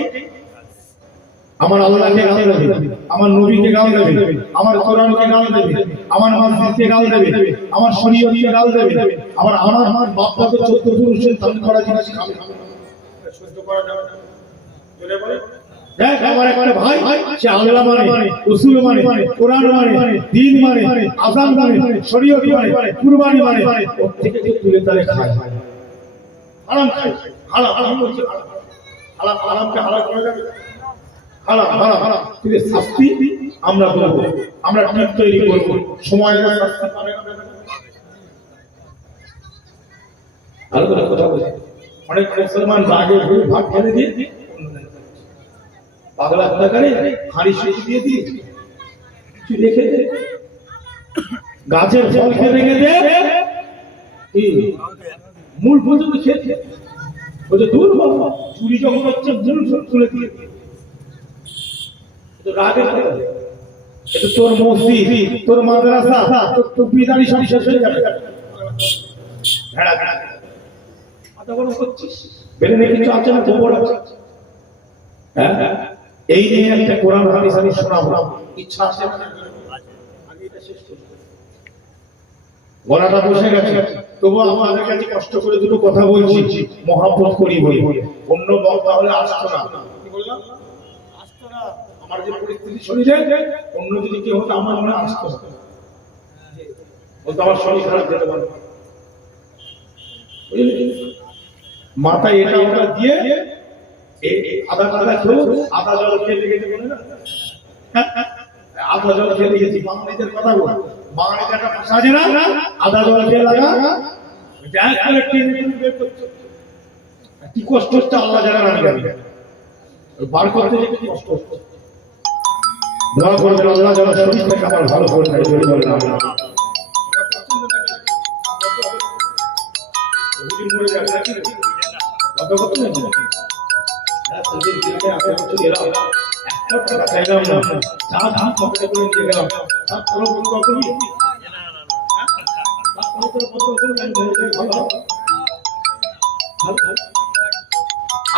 আমার আল্লাহকে গাল দেবে, আমার নবীকে গাল দেবে, আমার কোরআনকে গাল দেবে, আমার মসজিদকে গাল দেবে, আমার শরীয়তকে গাল দেবে, আবার আমার বাপ দাদা 14 পুরুষের দান করা জিনিস খাবে, সহ্য করা যাবে না। জোরে বলে দেখ, আমার একটা ভাই, সে আল্লাহ মানে, রাসূল মানে, কোরআন মানে, দ্বীন মানে, আযান মানে, শরীয়ত মানে, কুরবানি মানে, ওর থেকে তুলে তারে খায়, হারাম খায়, হারাম হারাম বলছে, হারাম হারামকে হালাল করা যাবে, হারাম হারাম হারাম। কিন্তু শাস্তি আমরা করব, আমরা ঠিক তৈরি করব, সময় লাগে শাস্তি পাবে না। ভালো করে কথা বলে, অনেক মুসলমান রাগে ভুল ভাগ ফেলে দিয়ে পাগলা কথা করে হাড়ি সুইচ দিয়ে দিয়ে কিছু রেখে দে, গাছের ফল খেয়ে রেখে দে, মূল পর্যন্ত খেয়ে বলছে দূর বাবা, চুরি যখন হচ্ছে মূল সব তুলে দিয়ে রাগের কথা। এটা তোর মসজিদ, তোর মাদ্রাসা, তোর টুপি দাড়ি সব শেষ হয়ে যাবে, ভেড়া ভেড়া মাথা গরম করছিস, বেরেনে কিছু আছে না, খবর আছে। হ্যাঁ, এই নিয়ে একটা কোরআন হাদিস আমি শোনাবো, ইচ্ছা আছে আগে এটা শেষ করব, গলাটা বসে গেছে, তবু আমাদের কাছে কষ্ট করে দুটো কথা বলছি, মহব্বত করি বলি। অন্য বক্তা হলে আসতো না, কি বললাম, আসতো না। আমার যে পরিস্থিতি শরীরে, অন্য যদি কেউ হতো আমার মনে আসতো না, বলতো আমার শরীর খারাপ যেতে পারে, মাথায় এটা ওটা দিয়ে আদা কাদা খেলো, আদা জল খেয়ে লেগে বলে না, আদা জল খেয়ে লিখেছি, বাঙালিদের কথা বল, বাঙালিদের একটা ভাষা আছে না, আদা জল খেয়ে লাগা কি কষ্ট হচ্ছে আল্লাহ জানা না, বার করতে যে কি কষ্ট হচ্ছে। দোয়া করবেন আল্লাহ যেন শরীরটাকে আমার ভালো করে দেয়, বলে বলেন আল্লাহ।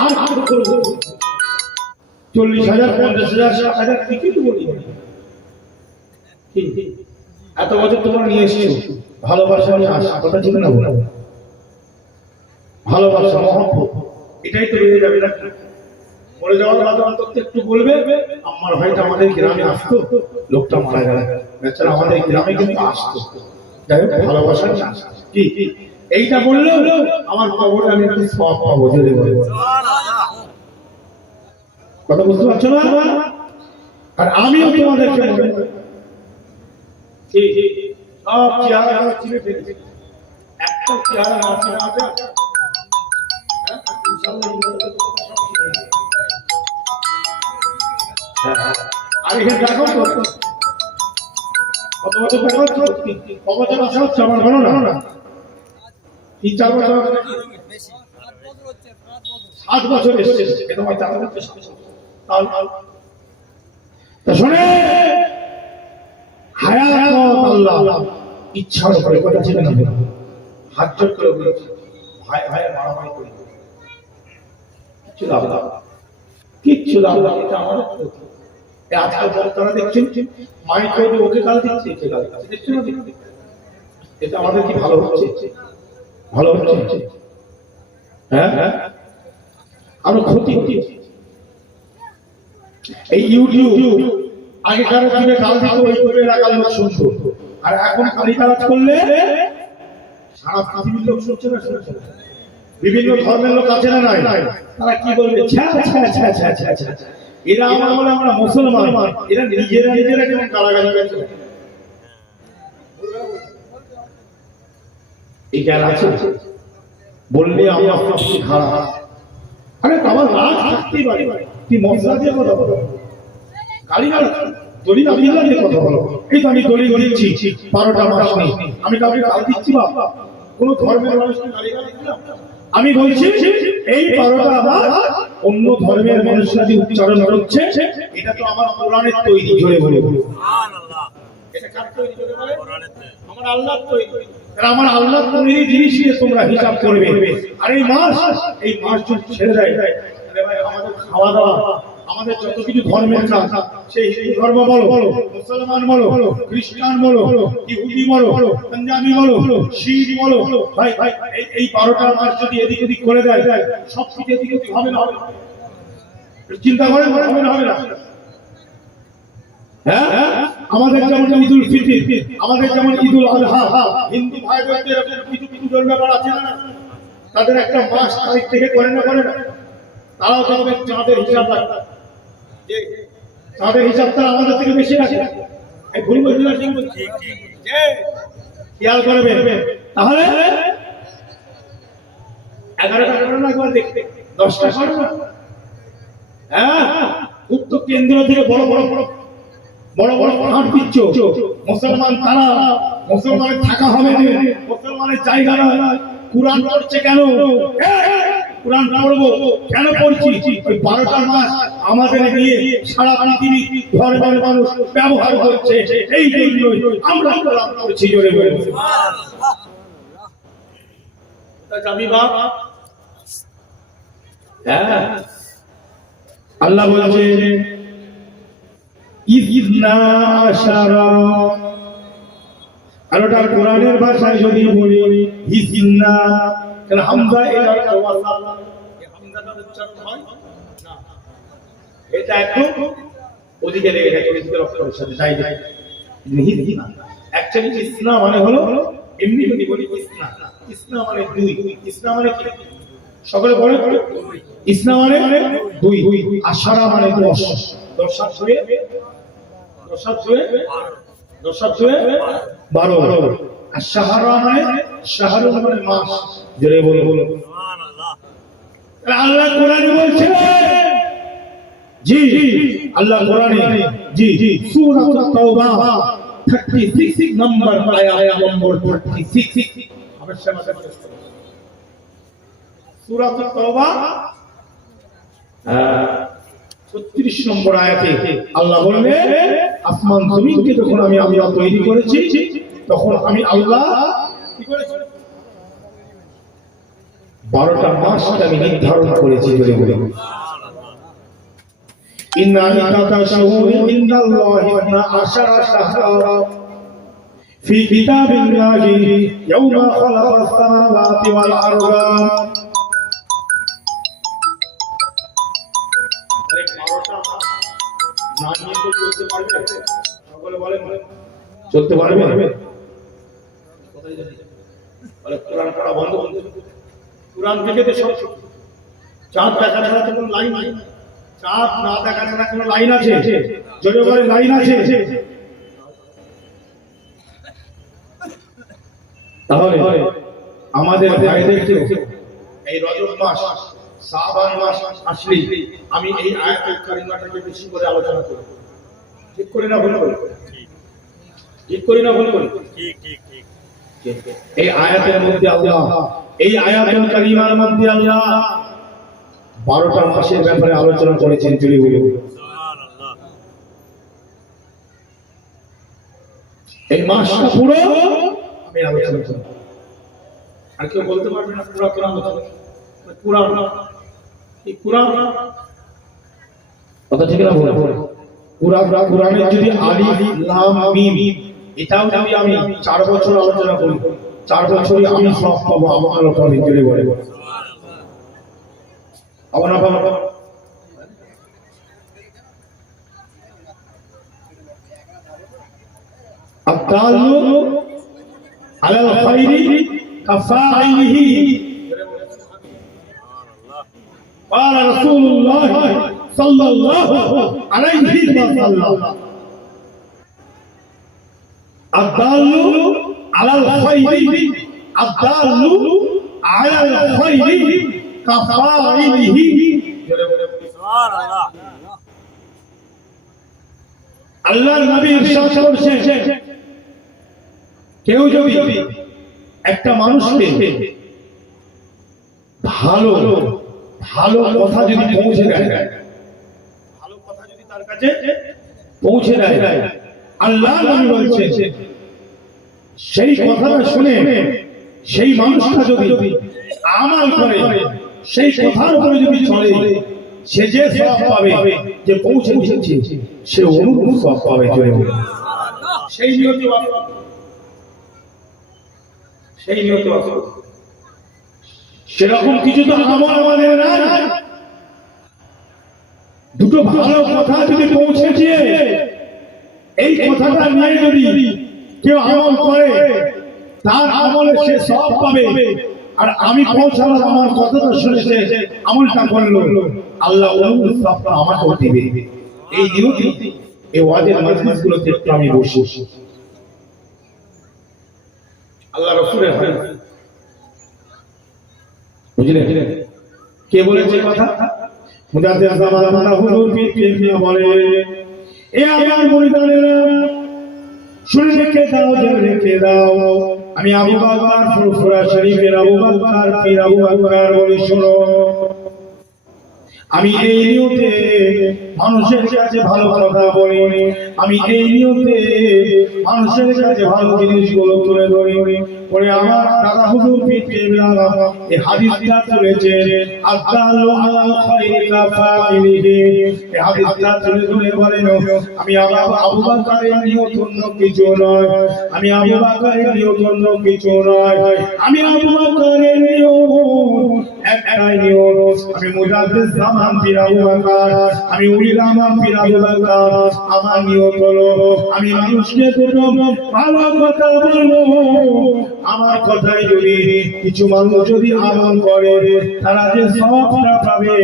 আর 40,000 50,000 60,000 টিকিট বলি, এত বছর তোমরা নিয়ে এসেছো ভালোবাসা নিয়ে আসা, কথা ঠিক না? বলো ভালোবাসা মহব্বত, এটাই তো রয়ে যাবে না। মরে যাওয়ার বাদ অন্তত একটু বলবে আমার ভাইটা আমাদের গ্রামে আসতো, লোকটা মারা গেল, বেচারা আমাদের গ্রামে কিন্তু আসতো, যাই হোক ভালোবাসা নিয়ে আসা। কি এইটা বললেও আমার খবরে আমি একটু সব পাবো, জোরে বলে কথা বুঝতে পারছো না? আর আমিও তোমাদেরকে সব চেহারা চিনে ফেলেছি, একটা চেহারা আছে আর এখানে দেখো কত বছর দেখো, কত বছর আসা হচ্ছে আমার ভালো না, 3-4 বছর 7 বছর এসছে, তোমার দেখা যাচ্ছে। শোনে হায়াত আল্লাহ ইচ্ছার উপরে, কথা ছিল না, হাত জোর করে বলেছে ভাই ভাই মারামারি করি, কিচ্ছু লাভ না, কিচ্ছু লাভ না, এটা আমার আজকাল বক্তারা দেখছেন মাইক করে ওকে গাল দিচ্ছে, একে গাল দিচ্ছে, দেখছেন না? এটা আমাদের কি ভালো হচ্ছে? ভালো হচ্ছে? হ্যাঁ হ্যাঁ, আরো ক্ষতি হচ্ছে। এই ইউটিউব আগেকার যুগে গাল দিত, ওই করে এলাকার লোক শুনতো, আর এখন গালিগালাজ করলে সারা পৃথিবীর লোক শুনছে না, শুনছে না। বিভিন্ন ধর্মের লোক আছে না নাই, তারা কি বলবে, এরা আমরা বলে আমরা মুসলমান, এরা নিজেরা নিজেরা কেমন গালাগালি করছে, এই জ্ঞান আছে বললে আমরা খারাপ। আরে আমার রাগ থাকতেই পারে, তুই মশলা দিয়ে কথা বলো, গালিগালাজ দলিল আবিল্লাহ দিয়ে কথা বলো। এই তো আমি দলিল দিচ্ছি 12টা মাস নেই, আমি কাউকে গাল দিচ্ছি বা কোন ধর্মের মানুষকে গালিগালাজ দিলাম? আমি বলছি এই 12টা আবার অন্য ধর্মের মানুষরা যে উচ্চারণ করছে, এটা তো আমার কোরআনের তৈরি, জোরে বলে সুবহানাল্লাহ। এটা কার তৈরি? জোরে বলে কোরআনের তৈরি, আমার আল্লাহর তৈরি। আর আমার আল্লাহর তৈরি জিনিস নিয়ে তোমরা হিসাব করবে। আর এই মাস যদি ছেড়ে দেয়, আরে ভাই আমাদের খাওয়া দাওয়া, আমাদের যত কিছু ধর্মের কাজ, সেই হিন্দু ধর্ম বলো, মুসলমান বলো, খ্রিস্টান বলো, ইহুদি বলো, পাঞ্জাবি বলো, শিখ বলো, ভাই ভাই এই 12টা মাস যদি এদিক ওদিক করে দেয়, সব কিছু এদিক ওদিক হবে না? চিন্তা করেন, হবে না? হবে না? হ্যাঁ, আমাদের যেমন ঈদুল ফিতর, আমাদের যেমন ঈদুল আযহা, হিন্দু ভাই বোনদের কিছু কিছু ব্যাপার আছে না, তাদের একটা মাস তারিখ থেকে করে না, তারাও তবে চাঁদের হিসাব রাখে, তাদের হিসাবটা আমাদের থেকে বেশি রাখে। ভুল বলছি না? ঠিক বলছি? খেয়াল করবে। তাহলে 11টা করে না, একবার দেখতে 10টা করে না। হ্যাঁ, উত্তর কেন্দ্র থেকে বড় বড় পাহাড় দিচ্ছ, মুসলমান তারা, মুসলমানের থাকা হবে, মুসলমানের জায়গা নয়। কুরআন পড়ছে কেন? কুরআন পড়বো কেন পড়ছি? ওই 12টা মাস আমাদের নিয়ে সারা পৃথিবী ধর্মের মানুষ ব্যবহার করছে, এই জন্যই আমরা কুরআন পড়ছি, জোরে বলে সুবহানাল্লাহ। তা যাবি বাপ, হ্যাঁ আল্লাহ বলছে ইযনা আশারা, আর ওটা কোরআনের ভাষায় যদি বলি হিসিনা, কারণ হামজা এর অর্থ আল্লাহ, এই হামজাটা উচ্চারণ হয় না, এটা একটু ওদিকে লেগে যায়, ওদিকে অক্ষরের সাথে যাই যায় হিসিনা। অ্যাকচুয়ালি ইসনা মানে হলো, এমনি যদি বলি ইসনা, ইসনা মানে দুই, ইসনা মানে কি? সকলে বলে ইসনা মানে দুই, আশারা মানে 10, 10 হয়ে 12 আর শাহরা মানে শাহরুল মানে মাস জোরে বলুন সুবহানাল্লাহ আল্লাহ কোরআনে বলছে জি আল্লাহ কোরআনে জি সূরা তাওবা 36 নম্বর আয়াত নম্বর 36 অবশ্যই সূরা তাওবা 36 নম্বর আয়াতে আল্লাহ বললেন আসমান জমিনকে যখন আমি আল্লাহ তৈরি করেছি তখন আমি আল্লাহ কি করেছি 12টা মাসকে আমি নির্ধারণ করেছি বলে বলে ইন্না ইদাতা শাহুরি ইনদাল্লাহি ওয়া আশারা শাহরা ফি কিতাবিল্লাহি ইয়াওমা খালাকাস সামাওয়াতি ওয়াল আরদা চলতে পারবে কোরআন পড়া বন্ধ কোরআন থেকে তো সব চাঁদ দেখা ছাড়া তো কোনো লাইন নাই চাঁদ না দেখা ছাড়া কোনো লাইন আছে জোরে বলে লাইন আছে তাহলে আমাদের ভাইদেরকে এই রজব মাস শাবান মাস আসলে আমি এই আয়াতুল কারিমাটাকে বেশি করে আলোচনা করব ঠিক করে না ভুল করে ঠিক করে না ভুল করে ঠিক ঠিক ঠিক এই আয়াতের মধ্যে আল্লাহ এই আয়াতুল কারিমার মধ্যে আল্লাহ 12টা মাসের ব্যাপারে আলোচনা করেছেন চলে বলে সুবহানাল্লাহ এই মাসটা পুরো আমি আলোচনা করব আর কেউ বলতে পারবে না পুরো কোরআন পুরো এই কোরআন কথা ঠিক না বলে পুরো কোরআনের যদি আলিফ লাম মিম এটাও যদি আমি 4 বছর আলোচনা করি 4 বছরই আমি সব পাবো আমার উপরে চলে বলে আবার না পাবো আদালু আলাল খাইরি কাফাইহি قال رسول الله صلى الله عليه وسلم الدال على الخير الدال على الخير كفاعله سبحان الله আল্লাহর নবী ইরশাদ করেছেন কেউ যদি একটা মানুষকে ভালো ভালো কথা যদি পৌঁছে দেয় ভালো কথা যদি তার কাছে পৌঁছে দেয় আল্লাহ নবী বলছেন সেই কথাটা শুনে সেই মানুষটা যদি আমল করে সেই কথার উপরে যদি চলে সে যে সওয়াব পাবে যে পৌঁছে দিয়েছে সে অনুরূপ সওয়াব পাবে চলে সেই নিয়তে সেই নিয়তে সেরকম কিছু তো আমাদের নাই দুটো ভালো কথা যদি পৌঁছেছে এই কথাটা নিয়ে যদি কেউ আমল করে তার আমলে সে সব পাবে আর আমি পৌঁছালাম আমার কথাটা শুনেছে আমলটা করলো আল্লাহ ওই সবটা আমাকেও দিবে এই নিয়তি এই ওয়াজের মাজলিসগুলোতে একটু আমি বসি আল্লাহ রাসূলের হাদিস বুঝলেন কে বলেছে কথা মুজাদ্দিদ জামানা হুজুর পীর বলে এ আমার মুরিদানেরা শুনে রেখে দাও জেনে রেখে দাও আমি আবু বকর ফুরফুরা শরীফের আবু বকর পীর আবু বকর বলি শোনো আমি এই নিয়তে মানুষের কাছে ভালো কথা বলি আমি এই নিয়তে মানুষের কাছে ভালো জিনিসগুলো তুলে ধরি পরে আমার দাদা হুজুর পীর কেবলা এই হাদিসটা তুলেছেন আদালু আলা খায়রি কাফাইলিহি এই হাদিসটা তুলে বলেন আমি আবু বকরের নিয়ত অন্য কিছু নয় আমি আবু বকরের নিয়ত অন্য কিছু নয় আমি আবু বকরের নিয়ত একটাই নিয়ম, আমি মুজাদ্দিদ জামান পীর আবু বকর, আমি উলিলামা পীর আবু বকর, আমার নিয়ম হলো আমি মানুষকে দুটো ভালো কথা বলবো। আমার কথাই যদি কিছু মানুষ যদি আমল করে তারা যে সওয়াবটা পাবে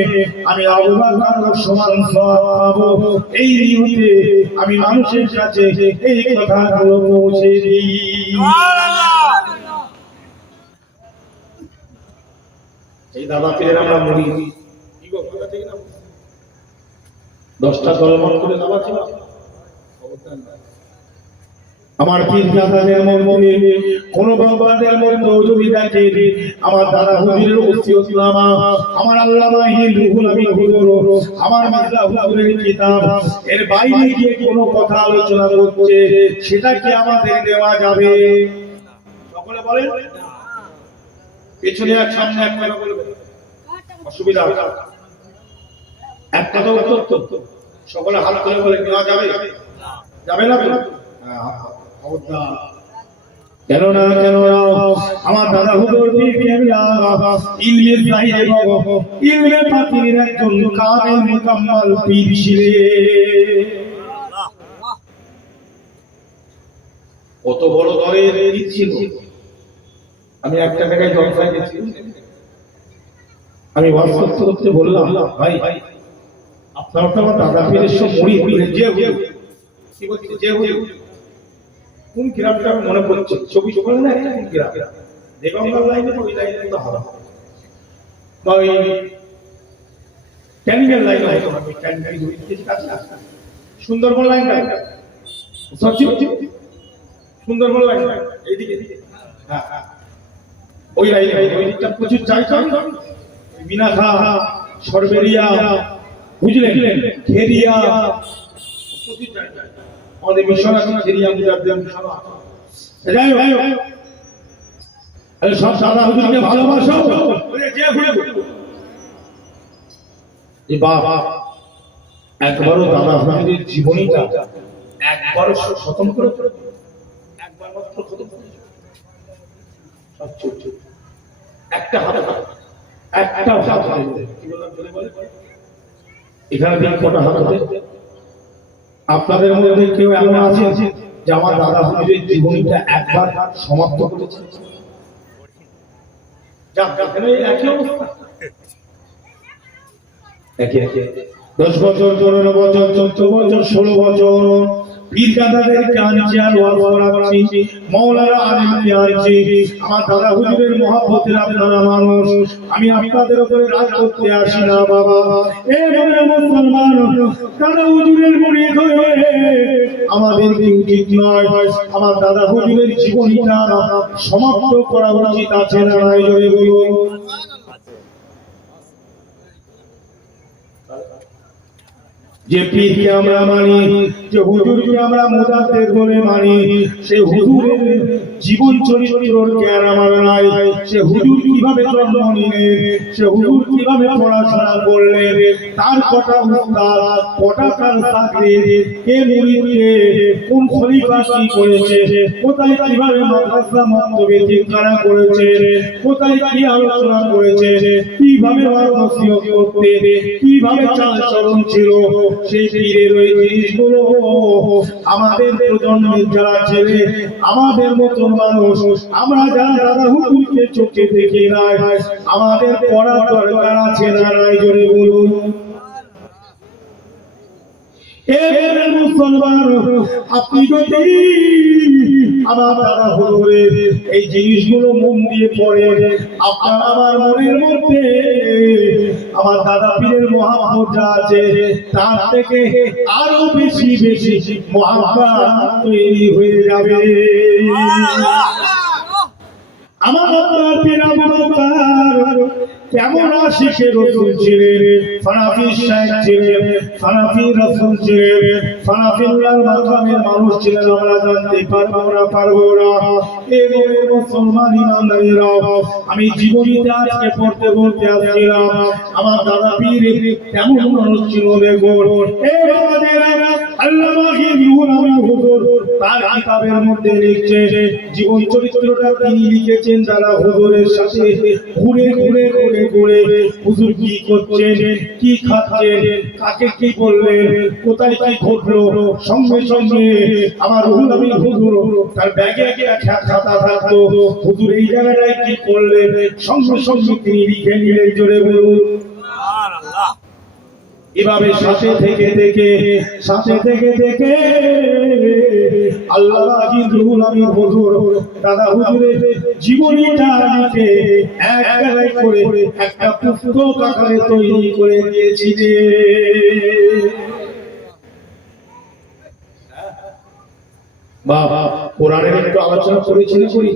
আমি আবু বকর সমান সওয়াব পাবো। এই নিয়তে আমি মানুষের কাছে এই কথাগুলো পৌঁছে দিই। এই দাদা পীরের আমরা মুড়ি কি গো কথা ঠিক না? 10টা কলমন করে দাদা ছিল আমার পীর দাদাদের মধ্যে কোন বাবাদের মধ্যে যদি দেখে আমার দাদা হুজুরের ওসিয়তনামা, আমার আল্লামা রুহুল আমিন হুজুর, আমার মাদ্রাসা হুজুরের কিতাব এর বাইরে গিয়ে কোন কথা আলোচনা করছে সেটা কি আমাদের দেওয়া যাবে? সকলে বলেন পেছনে এক সামনে এক কথা বলবে, অসুবিধা হবে এক কথা উত্তর তো সকলে হাত তুলে বলে দেওয়া যাবে? যাবে না? কেন না আমার দাদা হুজুর ইলমের সাহিরে ইলমে পাতির একজন কামেল মুকাম্মাল পীর ছিলেন। কত বড় দরের পীর ছিল। আমি একটা জায়গায় জলসায় গেছি, আমি ওয়াজ করতে বললাম ভাই আপনারা তো আমার দাদা পীরের সব মুড়ি যে কি বলছে যে কোন গ্রামটা মনে পড়ছে, ছবি ছবি না একটা কোন গ্রাম দেগঙ্গার লাইনে ওই লাইনে তো হবে বা ওই ক্যানিংয়ের লাইনে হয়তো হবে, ক্যানিং কিছু কাছে আছে সুন্দরবন লাইনটা সত্যি সুন্দরবন লাইন এইদিকে হ্যাঁ ওই লাইনে ওই দিকটা প্রচুর জায়গা, বিনাখা সরবেরিয়া বুঝলেন খেরিয়া প্রচুর জায়গা আমাদের মিশন আছে খেরিয়া মুজাদ্দিদ মিশন যাই হোক সব দাদা হুজুরকে ভালোবাসো যে এ বাবা একবারও দাদা হুজুরের জীবনীটা একবারও খতম করে একবার মাত্র খতম করে একটা হাত একটা হাত কি বললাম বলে এখানে দিন কটা হাত হবে? আপনাদের মধ্যে কেউ এমন আছে যে আমার দাদা হুজুরের জীবনীটা একবার সমাপ্ত করেছে? একই অবস্থা 10 বছর 15 বছর 14 বছর 16 বছর পীর দাদাদেরকে আনছি আর ওয়াজ করাচ্ছি, মাওলানা আলেমকে আনছি। আমার দাদা হুজুরের মহব্বতের আপনারা মানুষ, আমি আপনাদের উপরে রাগ করতে আসি না বাবা। এবারে মুসলমান দাদা হুজুরের মুরিদ হয়ে আমাদের কি উচিত নয় আমার দাদা হুজুরের জীবনীটা সমাপ্ত করা উচিত আছে না নাই জোরে বলুন? যে পীরকে আমরা মানি, যে হুজুরকে আমরা মুজাদ্দিদ বলে মানি, সে হুজুরের জীবন চরিত্রের জ্ঞান আমার নাই। সে হুজুর কিভাবে জন্ম নিলেন, সে হুজুর কিভাবে পড়াশোনা করলেন, তার কটা উস্তাদ কটা তার ছাত্রী, কে মুরিদকে কোন খলিফা কি করেছে, কোথায় কিভাবে মাদ্রাসা মক্তবে ঠিকানা করেছে, কোথায় কি আলোচনা করেছে, কিভাবে নসিহত করতে, কিভাবে চাল চলন ছিল, সেই পীরের ওই জিনিসগুলো আমাদের প্রজন্মের যারা ছেলে আমাদের মতো মানুষ আমরা যারা দাদা হুজুরকে চোখে দেখি নাই আমাদের পড়া দরকার আছে না নাই জোরে বলুন? এবারে মুসলমান আপনি যদি আমার দাদা হুজুরের এই জিনিসগুলো মন দিয়ে পড়ে আপনার আমার মনের মধ্যে আমার দাদা পীরের মহব্বত যা আছে তার থেকে আরো বেশি বেশি মহব্বত তৈরি হয়ে যাবে। আমার আপনার পীর আবু বকর কেমন আশিকে রাসূল ছিলেন, ফানাফি শাইখ ছিলেন, ফানাফি রাসূল ছিলেন, ফানাফিউল্লাহ মাকামের মানুষ ছিলেন আমরা জানতে পারবো না। এবারে মুসলমান ইমানদারেরা আমি জীবনীতে আজকে পড়তে বলতে আসছিলাম আমার দাদা পীর কেমন মানুষ ছিল দেখুন। এ বাবাদেরা আল্লামা রুহুল আমিন হুজুর তার কিতাবের মধ্যে লিখছে জীবন চরিত্রটা তিনি লিখেছেন যারা হুজুরের সাথে ঘুরে ঘুরে ঘুরে ঘুরে হুজুর কি করছেন, কি খাচ্ছেন, কাকে কি বললেন, কোথায় কি ঘটলো, সঙ্গে সঙ্গে আমার রুহুল আমিন হুজুর তার ব্যাগে একটা খাতা থাকতো, হুজুর এই জায়গাটায় কি করলেন সঙ্গে সঙ্গে তিনি লিখে নিলেন। জোরে বলুন সুবহানাল্লাহ। এভাবে সাথে থেকে দেখে আল্লাহ রুহুল আমিন হুজুর দাদা হুজুরের জীবনীটা লিখে এক জায়গায় করে একটা পুস্তক আকারে তৈরি করে দিয়েছিলেন। বাবা কোরআনের একটু আলোচনা করেছিল করি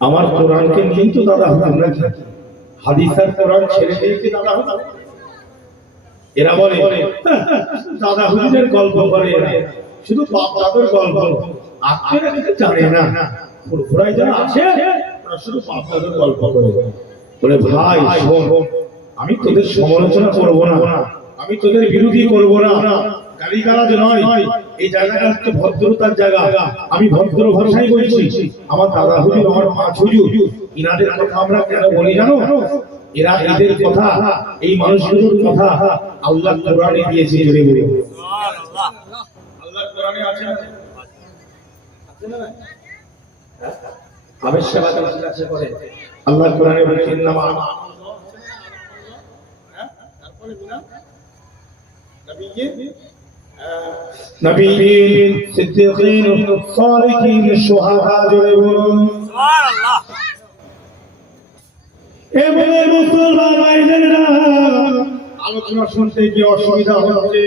আমার কোরআনকে কিন্তু দাদা হুজুর নাকি হাদিস আর কোরআন ছেড়ে দিয়েছে দাদা হুজুর। এরা বলে দাদা হুজুরের গল্প করে, শুধু বাপ দাদার গল্প, আপনারা কিছু জানে না। ফুরফুরায় যারা আছে তারা শুধু বাপ দাদার গল্প করে। বলে ভাই শোন, আমি তোদের সমালোচনা করব না, আমি তোদের বিরোধী করব না, গালিগালাজ নয়, এই জায়গাটা হচ্ছে ভদ্রতার জায়গা। আমি ভদ্র ভাষায় বলছি। আমার দাদা হুজুর, আমার পাঁচ হুজুর, ইনাদের কথা আমরা কেন বলি জানো? এরা এদের কথা, এই মানুষগুলোর কথা আল্লাহ কোরআনে দিয়েছে। সুবহানাল্লাহ। আল্লাহ কোরআনে আছে না? আছে না? আবেশ সেবাতে আছে করে আল্লাহ কোরআনে বলেছেন নামা তারপরে বিনা নবীয়িন সিদ্দিকিন সালিহিন শুহাদা। জোরে বলুন সুবহানাল্লাহ। এবারে মুসলমান ভাইদেরা আলোচনা শুনতে গিয়ে অসুবিধা হচ্ছে,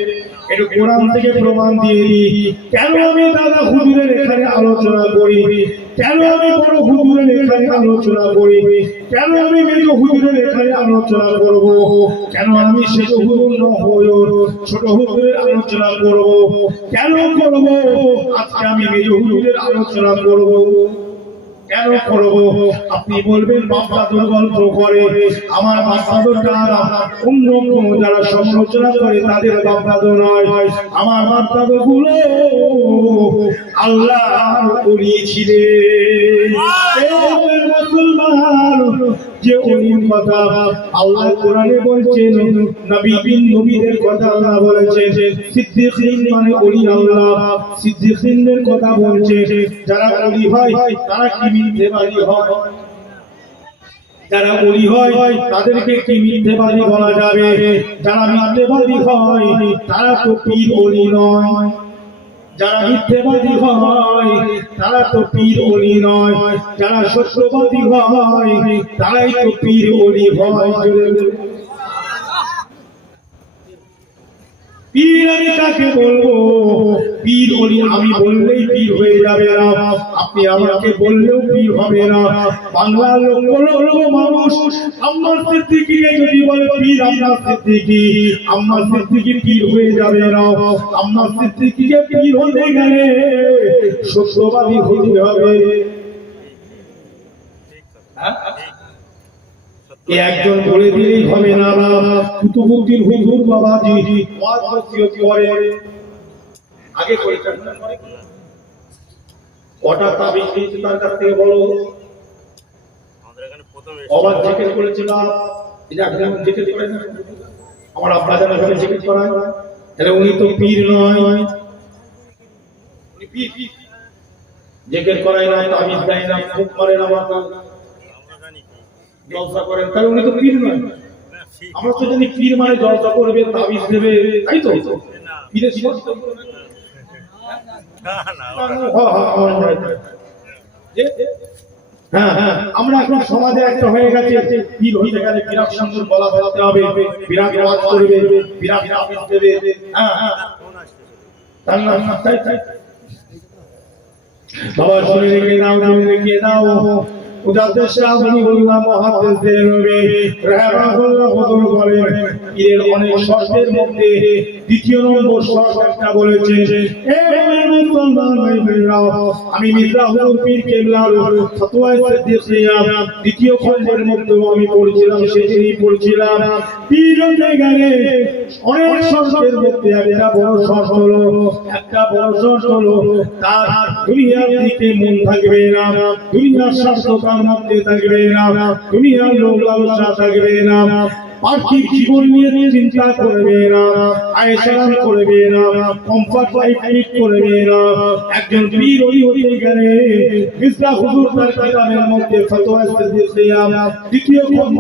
একটু কোরআন থেকে প্রমাণ দিয়ে দিই। কেন আমি দাদা হুজুরের এখানে আলোচনা করি, কেন আমি বড় হুজুরের এখানে আলোচনা করি, কেন আমি মেজো হুজুরের এখানে আলোচনা করব, কেন আমি শেষ হুজুর নহর ছোট হুজুরের আলোচনা করব, কেন করব আজকে আমি মেজো হুজুরের আলোচনা করব, কেন করব? আপনি বলবেন বাপ দাদুর গল্প করে, আমার বাপ দাদুটা অন্য কোনো যারা সমালোচনা করে তাদের বাপ দাদু নয়, আমার বাপ দাদু গুলো আল্লাহ করিয়েছিলেন। মুসলমান যে ওলির কথা আল্লাহ কোরআনে বলছেন, নবীবিন নবীদের কথা আল্লাহ বলেছেন, সিদ্দিকিন মানে ওলি আল্লাহ, সিদ্দিকিনদের কথা বলছে। যারা ওলি হয় তারা কি মিথ্যেবাদী হয়? যারা ওলি হয় তাদেরকে কি মিথ্যেবাদী বলা যাবে? যারা মিথ্যেবাদী হয় তারা তো পীর ওলি নয়। যারা মিথ্যেবাদী হয় তারা তো পীর ওলি নয়। যারা সত্যবাদী হয় তারাই তো পীর ওলি হয়। পীর আমি কাকে বলবো? পীর ওলি আমি বললেই পীর হয়ে যাবে না, আপনি আমাকে বললেও পীর হবে না। বাংলার লক্ষ মানুষ আম্মার সিদ্দিকীকে যদি বলে পীর আম্মার সিদ্দিকী, আম্মার সিদ্দিকী পীর হয়ে যাবে না। আম্মার সিদ্দিকীকে পীর হতে গেলে সত্যবাদী হতে হবে। একজন বলে দিলেই হবে না। কুতুবউদ্দিন হুজুর বাবাজি ওয়াজ নসিহত করে, আগে কইতেন কটা তাবিজ দিয়েছে তার কাছ থেকে বলো। আমাদের এখানে প্রথমে অবাক জিকির করেছিলাম, এই যে একজন জিকির করেন, আমার আব্বা জানা করে জিকির করায়, তাহলে উনি তো পীর নয়, উনি পীর জিকির করায় না, তাবিজ দেয় না, ফুক মারে না, মাথা জলসা করেন, তাহলে উনি তো পীর নয়। আমরা তো জানি পীর মানে জলসা করবে, তাবিজ দেবে, তাই তো পীরের শর্ত আমরা এখন সমাজে একটা হয়ে গেছে, পীর হইতে গেলে বিরাট সুন্দর বলা বলতে হবে, বিরাট ওয়াজ করবে, বিরাট তাবিজ দেবে। বাবা শুনে রেখে দাও, শুনে রেখে দাও। উদাহরণ শাহ বলিউল্লাহ মুহাদ্দিস দেনবী রাহিমাহুল্লাহ হুজুর বলেন, এর অনেক শর্তের মধ্যে দ্বিতীয় নম্বর শর্ত একটা বলেছে, আমি মির্জা হুজুর পীর কেবলার ফতোয়ায়ে সিদ্দিকিয়া দ্বিতীয় খণ্ডের মধ্যে আমি পড়ছিলাম, সেদিনই পড়ছিলাম, পীর হতে গেলে অনেক শর্তের মধ্যে একটা বড় শর্ত হলো তার দুনিয়ার দিকে মন থাকবে না, দুনিয়ার স্বার্থ তার মধ্যে থাকবে না, দুনিয়ার লোভ লালসা থাকবে না, পার্থিব জীবন নিয়ে চিন্তা করবে না, আয়েশারাম করবে না, কমফর্ট লাইফ লিড করবে না। একজন পীর ওলি হতে গেলে মির্জা হুজুর তার কিতাবের মধ্যে ফতোয়ায়ে সিদ্দিকিয়া দ্বিতীয় খণ্ড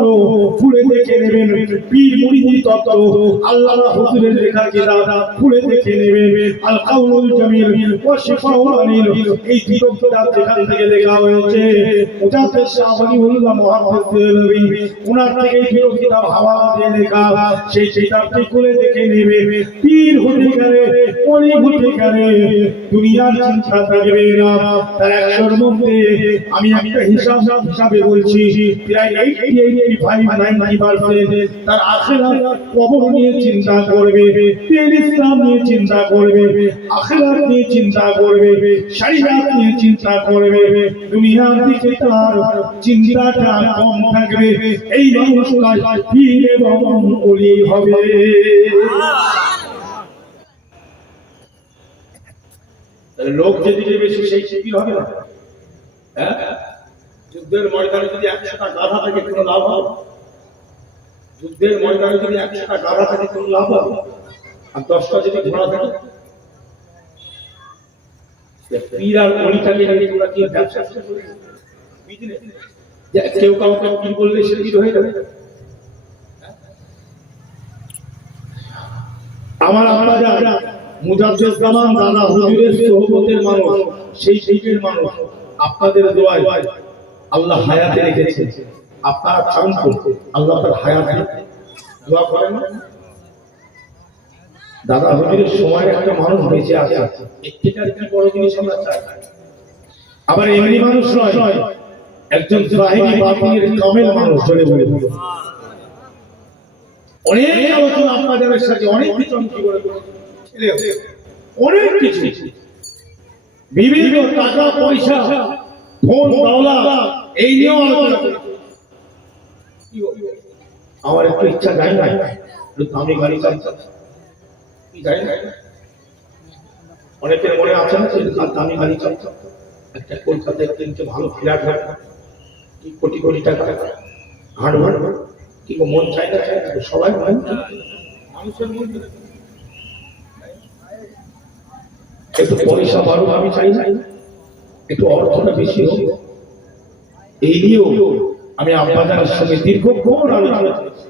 খুলে দেখে নেবেন, পীর মুরিদি তত্ত্ব আল্লামা হুজুরের লেখা কিতাব খুলে দেখে নেবেন, আল কাউলুল জামিল ওয়া শিফাউল আলিল, এই দুটো কিতাব যেখান থেকে লেখা হয়েছে মুজাদ্দিদ শাহ ওলিউল্লাহ মুহাম্মদ দেলভি ওনার থেকে এই দুটো কিতাব হাওয়ালা দিয়ে লেখা, সেই কিতাবটি খুলে দেখে নেবে। পীর হতে গেলে ওলি হতে গেলে দুনিয়ার চিন্তা থাকবে না, তার 100-র মধ্যে আমি একটা হিসাবে বলছি প্রায় 80-85-90% তার আখিরাত কবর নিয়ে চিন্তা করবে, দিন ইসলাম নিয়ে চিন্তা করবে, আখিরাত নিয়ে চিন্তা করবে, শরীয়ত নিয়ে চিন্তা করবে, দুনিয়ার দিকে তার চিন্তাটা কম থাকবে। এই মানুষটা পীর এবং ওলি হবে। লোক যেদিকে বেশি সেই পীর হবে না। হ্যাঁ, যুদ্ধের ময়দানে যদি 100টা গাধা থাকে কোনো লাভ হবে? যুদ্ধের ময়দানে যদি 100টা গাধা থাকে কোনো লাভ হবে? আর 10টা যদি ঘোড়া থাকে? পীর আর ওলিটাকে নিয়ে তোমরা কি ব্যবসা করবে? বিজনেস, কেউ কাউকে পীর বললে সে পীর হয়ে যাবে। আমার আপনারা মুজাদ্দিদ জামান দাদা হুজুরের সোহবতের মানুষ, সেই যুগের মানুষ, আপনাদের দোয়ায় আল্লাহ হায়াতে রেখেছে। আপনারা চান করতে আল্লাহ তার হায়াতে দোয়া করেন না? দাদা হুজুরের সময় একটা মানুষ বেঁচে আছে, এর কি বড় জিনিস আমরা চাই? আবার এমনি মানুষ নয়, একজন জাহিরি বাতিনের কামেল মানুষ চলে বলে বলে অনেক আলোচনা আপনাদের সাথে অনেক কিছু অনেক কিছু বিভিন্ন টাকা পয়সা ধন দৌলত এই নিয়েও আলোচনা করি। আমার একটু ইচ্ছা যায় না একটু দামি গাড়ি চাইতাম, যাই না অনেকের মনে আছে না দামি গাড়ি চাইতাম, একটা কলকাতায় কিনতে ভালো ফ্ল্যাট হয় কোটি কোটি টাকা হাঁট ভাট কি মন চাই না, সবাই মানুষের মন একটু পয়সা বাড়ুক আমি চাই না, একটু অর্থটা বেশি হোক, এই নিয়েও আমি আপনাদের সঙ্গে দীর্ঘক্ষণ আলোচনা করেছি।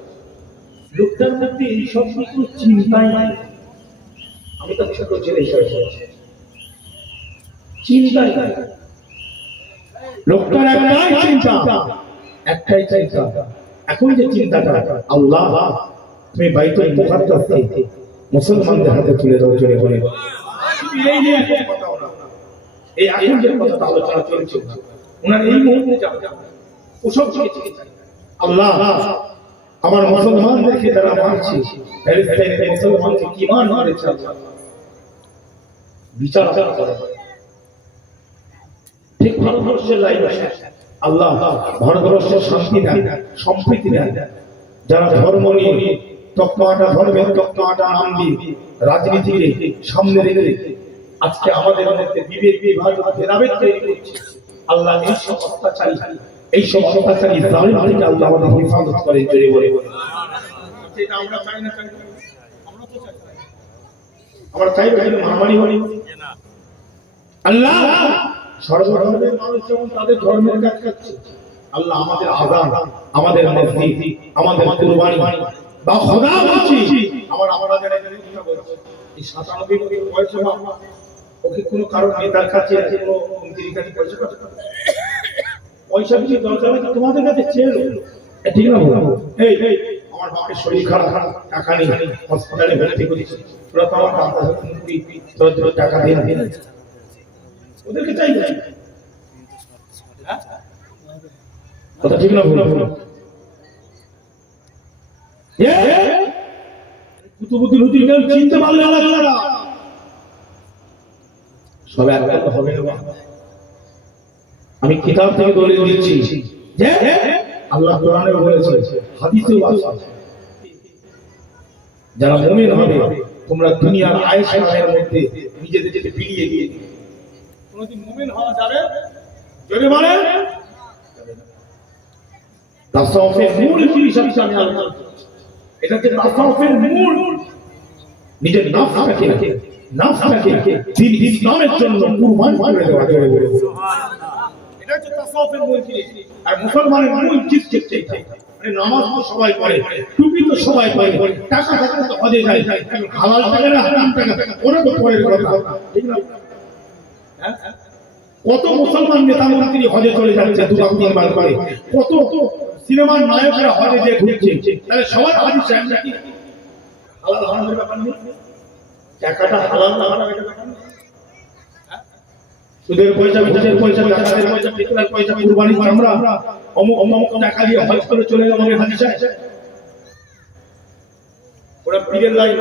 লোকটার মধ্যে এইসব কিছু চিন্তাই নাই, আমি তো ছোট ছেলে হিসাবে চিন্তাই নাই, লোকটার একটাই চিন্তা, এখন যে চিন্তাটা আল্লাহ তুমি বাইতুল মুকাদ্দাস থেকে মুসলমানদের হাতে তুলে দাও, জোরে বলে এই নিয়ে কথা বলা, এই এখন যে কথা আলোচনা চলছে ওনার এই মুহূর্তে ওসব আল্লাহ আমার মুসলমানদেরকে যারা মানছে মুসলমানকে কি মান করেছে বিচার করে ঠিক ভারতবর্ষের লাইন আল্লাহ ভারতবর্ষের শান্তি দেন, সম্প্রীতি দেন, যারা ধর্ম নিয়ে তকমাটা ধর্মের তকমাটা নাম দিয়ে রাজনীতিকে সামনে রেখে আজকে আমাদের মধ্যে বিভেদ বিভাজন ভেদাভেদ তৈরি করছে, আল্লাহ এইসব অত্যাচারী জালিম থেকে আল্লাহ আমাদের হেফাজত করেন, জোরে বলে এটা আমরা চাই না, আমরা চাই মহামারী হলি আল্লাহ সর্বধর্মের মানুষ যেমন তাদের ধর্মের কাজ করছে, আল্লাহ আমাদের আযান, আমাদের মসজিদ, আমাদের কুরবানি বা খোদা বলছি আমার আপনাদের কথা বলছি এই 97 কোটি পয়সা ওকে কোনো কারণ নেতার কাছে কোনো মন্ত্রীর কাছে পয়সা কিছু দরকার নেই, তোমাদের কাছে চেয়ে ঠিক না? এই আমার বাপের শরীর খারাপ, টাকা নেই, হসপিটালে ভর্তি করেছি, তোরা তো আমার টাকা দিয়ে ওদেরকে চাই কথা ঠিক না? কুতুবুদ্দিন হুজুর চিনতে পারলে আলাদা সব একরকম হবে না। আমি কিতাব থেকে দলিল দিচ্ছি যে আল্লাহ কোরআনে বলেছে, হাদিসেও আছে, যারা মুমিন হবে তোমরা দুনিয়ার আয়েশ-আরামের মধ্যে নিজেদেরকে বিলিয়ে দিয়ে দিবে। কোনদিন মুমিন হওয়া যাবে যদি বলে তাসাউফের মূল জিনিস আমি আলোচনা করছি। এটা হচ্ছে তাসাউফের মূল, নিজের নফসটাকে দিন ইসলামের জন্য কুরবান করে দেওয়া যাবে। এটা হচ্ছে তাসাউফের মূল জিনিস। আর মুসলমানের মূল জিনিস হচ্ছে মানে নামাজ তো সবাই পড়ে, টুপি তো সবাই পড়ে, টাকা থাকলে তো হজে যায়, হালাল টাকা না হারাম টাকা ওরা তো পরের কথা, ঠিক না? কত মুসলমান নেতা মন্ত্রী হজে চলে যাচ্ছে দুবার তিনবার করে, কত সিনেমার নায়করা হজে যে ঘুরছে, তাহলে সবার হাদিস সাহেব নাকি হালাল হারামের ব্যাপার নেই? টাকাটা হালাল না হারাম এটা ব্যাপার নেই? সুদের পয়সা, ঘুষের পয়সা, টাকার পয়সা, ফিতরার পয়সা, কুরবানি আমরা অমুক অমুক টাকা দিয়ে হজ করে চলে গেল আমাদের হাদিস সাহেব, ওরা পীরের লাইন,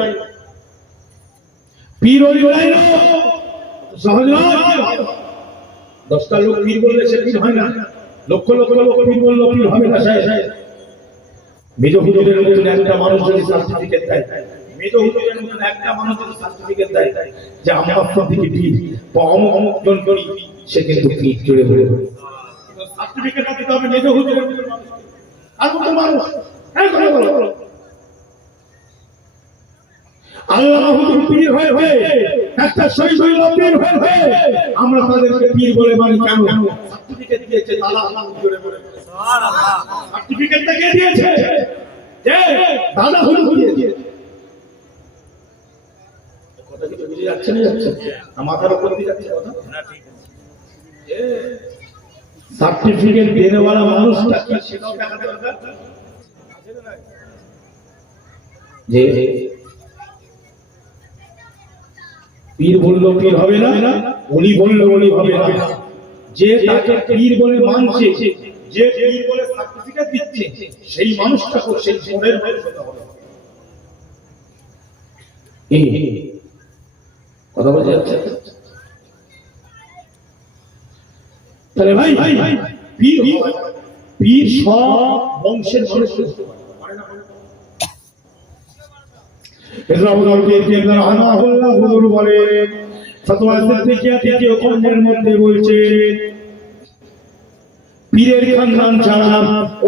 পীর ওই লাইন সহজ নয়। 10টা লোক পীর বললে সে পীর হয় না, লক্ষ লক্ষ লোক পীর বললে পীর হবে না সাহেব। মেজো হুজুরের মতন একটা মানুষ যদি সার্টিফিকেট দেয়, মেজো হুজুরের মতন একটা মানুষ যদি সার্টিফিকেট দেয় যে আমরা আপনার দিকে পীর বা অমুক অমুক জন করি, সে কিন্তু পীর জুড়ে বলে সার্টিফিকেটটা দিতে হবে মেজো হুজুরের মতন মানুষ। আর কত মানুষ হ্যাঁ কথা বলো, আল্লাহ হুজুর পীর হয়ে একটা শহীদ পীর হয়ে আমরা তাদেরকে পীর বলে মানি কেন? সার্টিফিকেট দিয়েছে তালা আল্লাহ জুড়ে বলে সুবহানাল্লাহ। সার্টিফিকেটটা কে দিয়েছে? যে দাদা হুজুর দিয়েছে। কথা কি বুঝে যাচ্ছে না? যাচ্ছে না, মাথার উপর দিয়ে যাচ্ছে কথা না, ঠিক আছে। সার্টিফিকেট দেনেওয়ালা মানুষটা কি সেটাও দেখাতে দরকার আছে না? যে পীর বললো পীর হবে না, উনি বললো উনি হবে না, যে তাকে পীর বলে মানছে, যে পীর বলে সার্টিফিকেট দিচ্ছে, সেই মানুষটাকে সেই জোরের মানুষ হতে হবে। কথা বলতে যাচ্ছে তাহলে ভাই পীর পীর সব বংশের মানুষ হতে পারে না। পীরের খানদান ছাড়া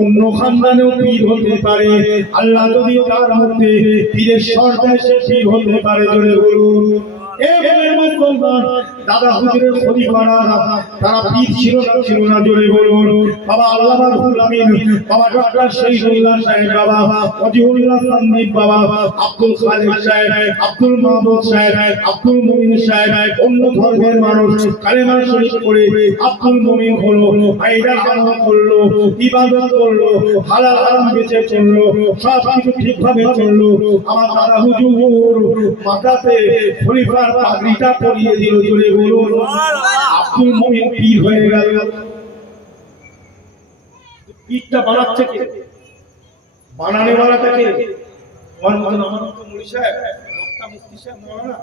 অন্য খানদানেও পীর হতে পারে, আল্লাহ যদি তার মধ্যে পীরের সর্দার সে পীর হতে পারে। জোরে বলুন দাদা হুজুরের খলিফারা তারা পীর ছিল না? জোরে বলুন বাবা আল্লামা রুহুল আমিন, বাবা ডক্টর শহীদুল্লাহ সাহেব, বাবা ওয়াজিউল্লাহ সান্নিব, বাবা আব্দুল খালিক সাহেব, আব্দুল মাহমুদ সাহেব, আব্দুল মুমিন সাহেব, অন্য ধর্মের মানুষ কালেমা শরীফ পড়ে আব্দুল মুমিন হলো, আইদা আমল করলো, ইবাদত করলো, হালাল হারাম বেঁচে চললো, সব কিছু ঠিকভাবে চললো। আমার দাদা হুজুর মাথাতে খলিফার পাগড়িটা পরিয়ে দিল। জোরে বলুন আব্দুল মুমিন পীর হয়ে গেল। পীরটা বানাচ্ছে কে? বানানে वाला কে? আমার মতো মুড়ি সাহেব, বক্তা মুফতি সাহেব, মাওলানা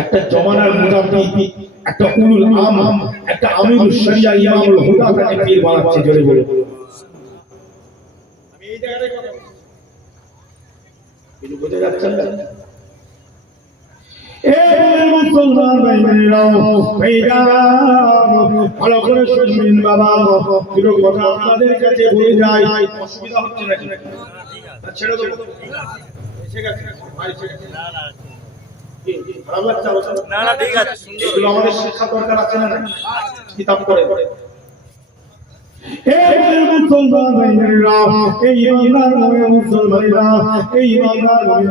একটা জমানার মুজাদ্দিদ, একটা উলুল আম, একটা আমিরুশ শরিয়া ইমামুল হুদা তাকে পীর বানাচ্ছে। জোরে বলুন। আমি এই জায়গায় কথা বলছি, কিছু বুঝে যাচ্ছেন না? মুসলমান ভালো করে শুনবেন বাবা, দুটো কথা আপনাদের কাছে বলে যায়, অসুবিধা হচ্ছে নাকি? ছেড়ে দেবো, এসে গেছে ভাই, এসে গেছে, খারাপ লাগছে না? না ঠিক আছে, এগুলো আমাদের শিক্ষা দরকার আছে না? কিতাব করে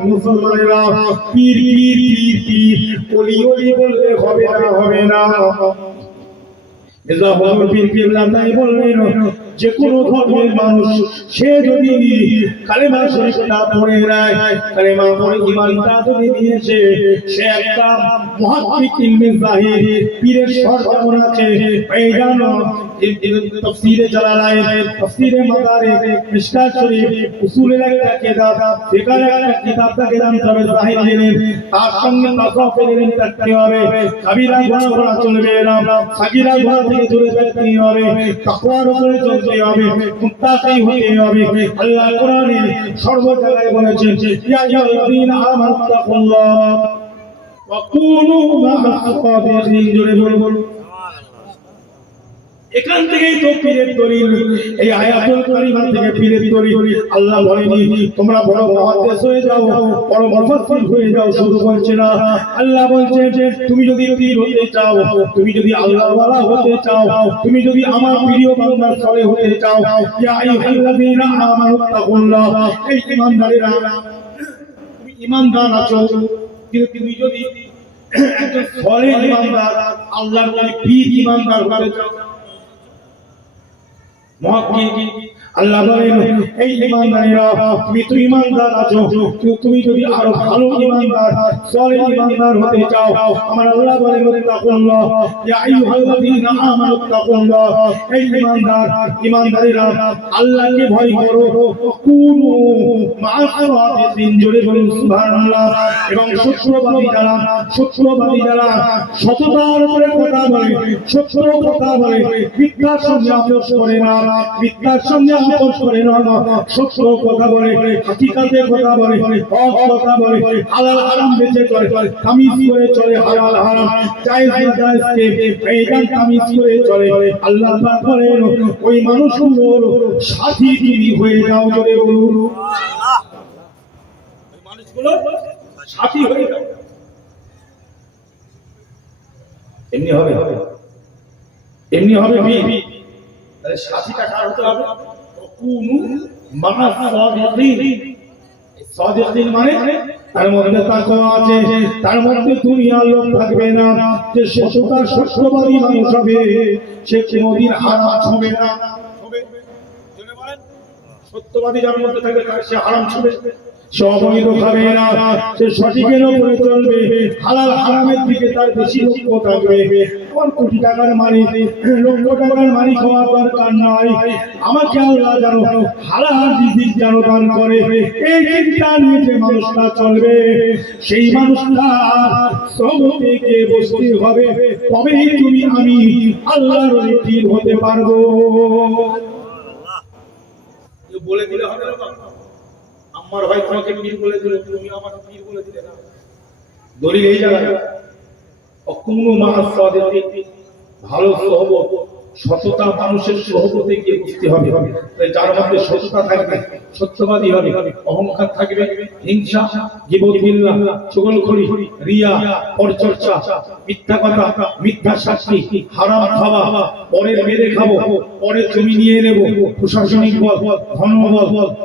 মুসলমানেরা পীর পীর পীর পীর ওলি ওলি বললে হবে না। যে কোনো ধর্মের মানুষ সে যদি কালেমা শরীফটা পড়ে নেয়, কালেমা পড়ে ঈমানটা যদি নিয়েছে, সে একটা মুহাক্কিক ইলমে জাহির পীরের সরদার আছে। এই জানো তাফসীরে জালালাইন, তাফসীরে মাদারিস, মিশকাত শরীফ, উসুলের একটা কিতাব, ফিকহের একটা কিতাব থেকে জানতে হবে জাহির ইলম, তার সঙ্গে তাসাউফের ইলম থাকতে হবে, কাবিরা গুনাহ করা চলবে না, সাগীরা গুনাহ থেকে দূরে থাকতে হবে, তাকওয়ার উপরে চলতে হবে, মুত্তাকি হতে হবে। আল্লাহ কোরআনে সর্ব জায়গায় বলেছেন ইয়া আইয়ুহাল্লাযীনা আমানু তাকুল্লাহ ওয়া কুনু মা'আস সাদিকিন। জোরে বলুন। এখান থেকেই তো পীরের দলিল, এই আয়াতুল কারিমা থেকে পীরের দলিল। আল্লাহ বলেনি তোমরা বড় মুহাদ্দিস হয়ে যাও, বড় মুফাসসির হয়ে যাও, শুধু বলছে না, আল্লাহ বলছে যে তুমি যদি পীর হতে চাও, তুমি যদি আল্লাহর ওয়ালা হতে চাও, তুমি যদি আমার প্রিয় বান্দার সালে হতে চাও, ইয়া আইয়ুহাল্লাযীনা আমানু তাকুল্লাহ, এই ঈমানদারেরা, তুমি ঈমানদার আছো, কিন্তু তুমি যদি একজন সলিহ ঈমানদার, আল্লাহর ওলি পীর ঈমানদার হতে চাও, আল্লাহ বলেন এই ঈমানদারেরা, তুমি তো ঈমানদার আছো, তুমি যদি আরো ভালো ঈমানদার, সলিহ ঈমানদার হতে চাও, আমার আল্লাহ বলেন তাকুল্লাহ ইয়া আইয়ুহাল্লাযীনা আমানু তাকুল্লাহ, এই ঈমানদারেরা আল্লাহকে ভয় করো, কুনু মা'আস সাদিকিন। জোরে বলুন সুবহানাল্লাহ। এবং সত্যবাদী যারা সততার উপরে কথা বলে, সত্য কথা বলে, মিথ্যার সঙ্গে আপোষ করে না, মিথ্যার সঙ্গে আপোষ করে না, সত্য কথা বলে, হাকিকাতের কথা বলে, হক কথা বলে, হালাল হারাম বেঁচে চলে, তামিজ করে চলে, হালাল হারাম জায়েজ নাজায়েজকে বেজান তামিজ করে চলে, আল্লাহ পাক বলেন ওই মানুষগুলোর সাথী তুমি হয়ে যাও। জোরে বলুন সুবহানাল্লাহ। ওই মানুষগুলোর সাথী হয়ে যাও। এমনি হবে, এমনি হবে তাহলে সাথীটা কার হতে হবে? কুনু মা'আস সাদিকিন। সাদিকিন মানে তার মধ্যে তাকওয়া আছে, তার মধ্যে দুনিয়ার লোক থাকবে না, যে সত্যবাদী মানুষ হবে সে কোনদিন হারাম ছুঁবে না। জোরে বলেন। সত্যবাদী যার মধ্যে থাকবে সে হারাম ছুঁবে, সে অবৈধ খাবে না, সে সঠিকের উপরে চলবে, হালাল হারামের দিকে তার বেশি লক্ষ্য থাকবে। কোন কোটি টাকার মালিক, লক্ষ টাকার মালিক হওয়ার দরকার নাই, আমাকে আল্লাহ জানো হালাল রিজিক জানো দান করে, এই চিন্তা নিয়ে যে মানুষটা চলবে, সেই মানুষটা সওবতে গিয়ে বসতে হবে, তবেই তুমি আমি আল্লাহর পীর হতে পারবো। বলে দিলে হবে না, আমার ভাই তোমাকে পীর বলে দিল, তুমি আমাকে পীর বলে দিলে না। দলিল এই জায়গায় অকুনু মা'আস সাদিকিন, ভালো সহবত, সততা মানুষের সহবতে গিয়ে বুঝতে হবে। যার মধ্যে সততা থাকবে, সত্যবাদী হবে, অহংকার থাকবে, হিংসা, গীবত, গিল্লা, চুগলখড়ি, রিয়া, পরচর্চা, মিথ্যা কথা, মিথ্যা সাক্ষী, হারাম খাওয়া, পরের মেরে খাবো, পরের জমি নিয়ে নেব, প্রশাসনিক বল, ধনবল,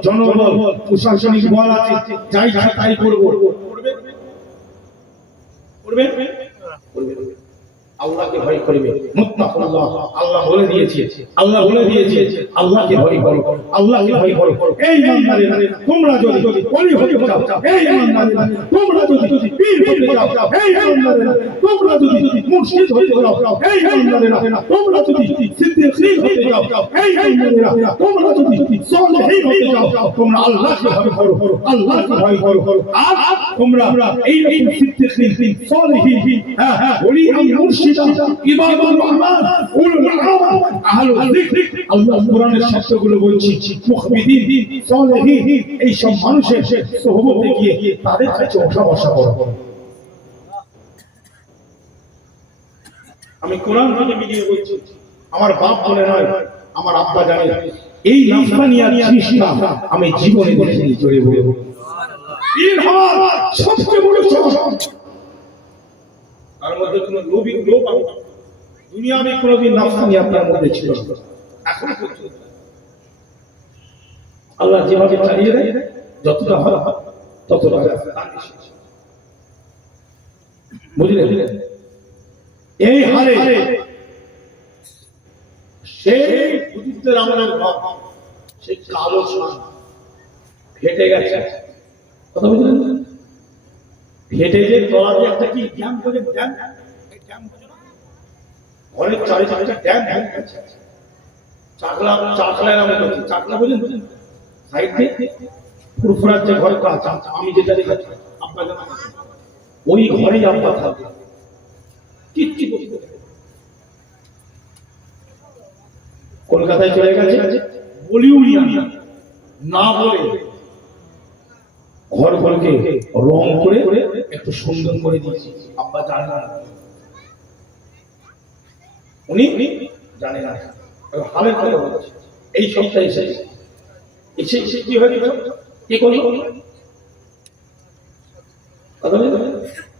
জনবল, প্রশাসনিক বল আছে, যাই ইচ্ছা তাই করবো, করবে করবে। আল্লাহকে ভয় করবে, মুত্তাকুল্লাহ। আল্লাহ বলে দিয়েছে, আল্লাহ বলে দিয়েছে আল্লাহকে ভয় করো, আল্লাহকে ভয় করো। এই ঈমানদারেরা তোমরা যদি ওলি হতে চাও, এই ঈমানদারেরা তোমরা যদি পীর হতে চাও, এই ঈমানদারেরা তোমরা যদি মুর্শিদ হতে চাও, এই ঈমানদারেরা তোমরা যদি সিদ্দিকীন হতে চাও, এই ঈমানদারেরা তোমরা যদি সালেহীন হতে চাও, তোমরা আল্লাহকে ভয় করো, আল্লাহকে ভয় করো। আর তোমরা এই সিদ্দিকীন, সালেহীন, ওলি মুর্শিদ, ইবাদুর রহমান, উলুল আমর, আহলুল যিকর, আল্লাহ কোরআনের শব্দগুলো বলছি, মুখবিদিন, সালেহীন, এই সব মানুষের সোহবতে গিয়ে তাদের কাছে ওঠা বসা করো। আমি কোরআন থেকে মিলিয়ে বলছি, আমার বাপ বলে নয়, আমার আব্বা জানে, এই নাফসানিয়াত জিনিসটা আমি জীবনে দেখিনি। জোরে বলবো পীর হওয়ার সবচেয়ে বড় সহজ, তার মধ্যে কোনো লোভ আমি দুনিয়াবি কোনোদিন নাফসানি আপনার মধ্যে ছিল না। এখন আল্লাহ যেভাবে চালিয়ে দেয়, যতটা হয় ততটা বুঝলেন। এই হারে সেই বুদ্ধিদের আমলের ভাব, সেই কালো সান ফেটে গেছে, কথা বুঝলেন? ফেটে যে তলাতে একটা কি ড্যাম করে, ড্যাম, ঘরের চারিদিকে ড্যাম হয়ে গেছে, চাকলা নাম হচ্ছে চাকলা, বুঝলেন? সাইড দিয়ে ফুরফুরার যে ঘরটা আছে, আমি যেটা দেখাচ্ছি আপনাকে, ওই ঘরেই আব্বা থাকবে, কিচ্ছু করতে। কলকাতায় চলে গেছে, বলিউডিয়া না বলে ঘর ঘরকে রং করে একটু সুন্দর করে দিয়েছি। আব্বা জানে না, উনি জানে না, হালের কথা বলছে। এই সপ্তাহে এসে কি হয়ে গেল, কি করি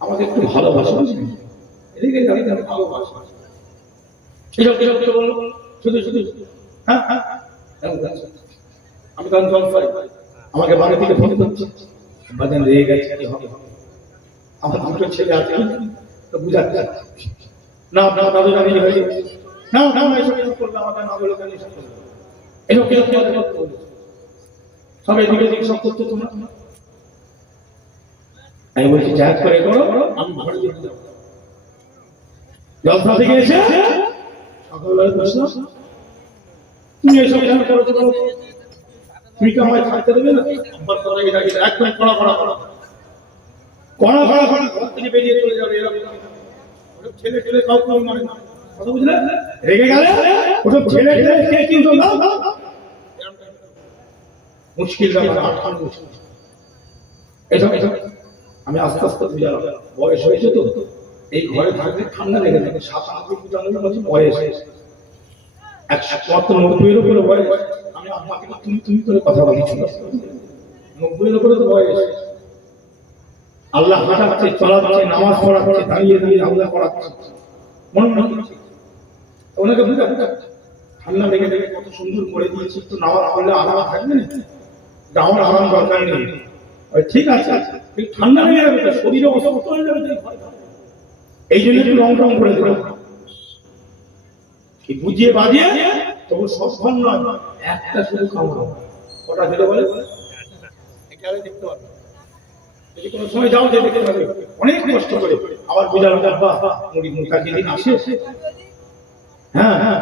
আমাকে একটু ভালোবাসা, এদিকে ভালোবাসা, শুধু শুধু হ্যাঁ হ্যাঁ আমি তখন জল পাই, আমাকে বাড়ি থেকে ফোন করছে, বাজান রেগে গেছে, কি হবে, আমার দুটো ছেলে আছে তো বুঝাচ্ছে না, আপনার দাদু জানি হয়ে না না এসব করবে, আমাকে না বলে কেন এসব করবে, এসব কেউ সব এদিকে দিকে সব করছো তোমরা। আমি বলছি যা করে করো, আমি ঘরে যেতে যাবো। জলসা থেকে এসে সকালবেলা বসলাম, তুমি এসব কেন করেছো, তুমি কি আমায় থাকতে দেবে না? আমার পরে একদম কড়া ঘর থেকে বেরিয়ে চলে যাবে, এরকম ছেলে ছেলে কাউকে মানে না, কথা বুঝলে? রেগে গেলে ওসব ছেলে ছেলে কে কিন্তু না, মুশকিল ব্যাপার, আটকান মুশকিল। এসব আমি আস্তে আস্তে বুঝালাম, বয়স হয়েছে তো, এই ঘরে থাকলে ঠান্ডা লেগে থাকে, 97-95 বছর বয়স, 190-90 উপরে বয়স। আমি আপনাকে তুমি করে কথা বলছি, 90 উপরে তো বয়স। আল্লাহ হাঁটাচ্ছে, চলাচ্ছে, নামাজ পড়াচ্ছে, দাঁড়িয়ে আল্লাহ করাচ্ছে, মনে ওনাকে বুঝা ঠান্ডা লেগে লেগে কত সুন্দর করে দিয়েছি, তো নামাজ পড়লে আরাম থাকবে না, আমার আরাম দরকার নেই, ঠিক আছে, ঠান্ডা লেগে যাবে, শরীরে অসুস্থ হয়ে যাবে, এই জন্য একটু রং টং করে দেবে, বুঝিয়ে বাজিয়ে তবু সফল নয়, একটা শুধু খাওয়া, কটা দিলে বলে দেখতে পারবে, যদি কোনো সময় যাও যে দেখতে পাবে, অনেক কষ্ট করে আবার বুঝালাম, মুড়ি মুখা যেদিন আসে, হ্যাঁ হ্যাঁ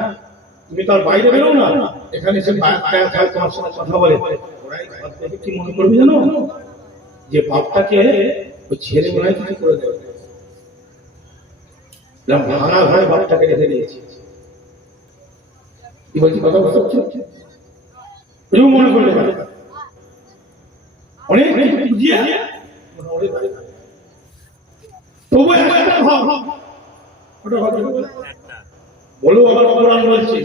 তুমি তার বাইরে বেরো না, এখানে সে তোমার সঙ্গে কথা বলে, ওরাই ঘর থেকে কি মনে করবে জানো, যে বাপটাকে ওই ছেলে মনে কিছু করে দেবে, ভাঙা ঘরে বাপটাকে রেখে দিয়েছে, কি বলছি কথা বুঝতে পারছো? মনে করলে অনেক বুঝিয়ে তবু বলো, আবার কোরআন বলছে,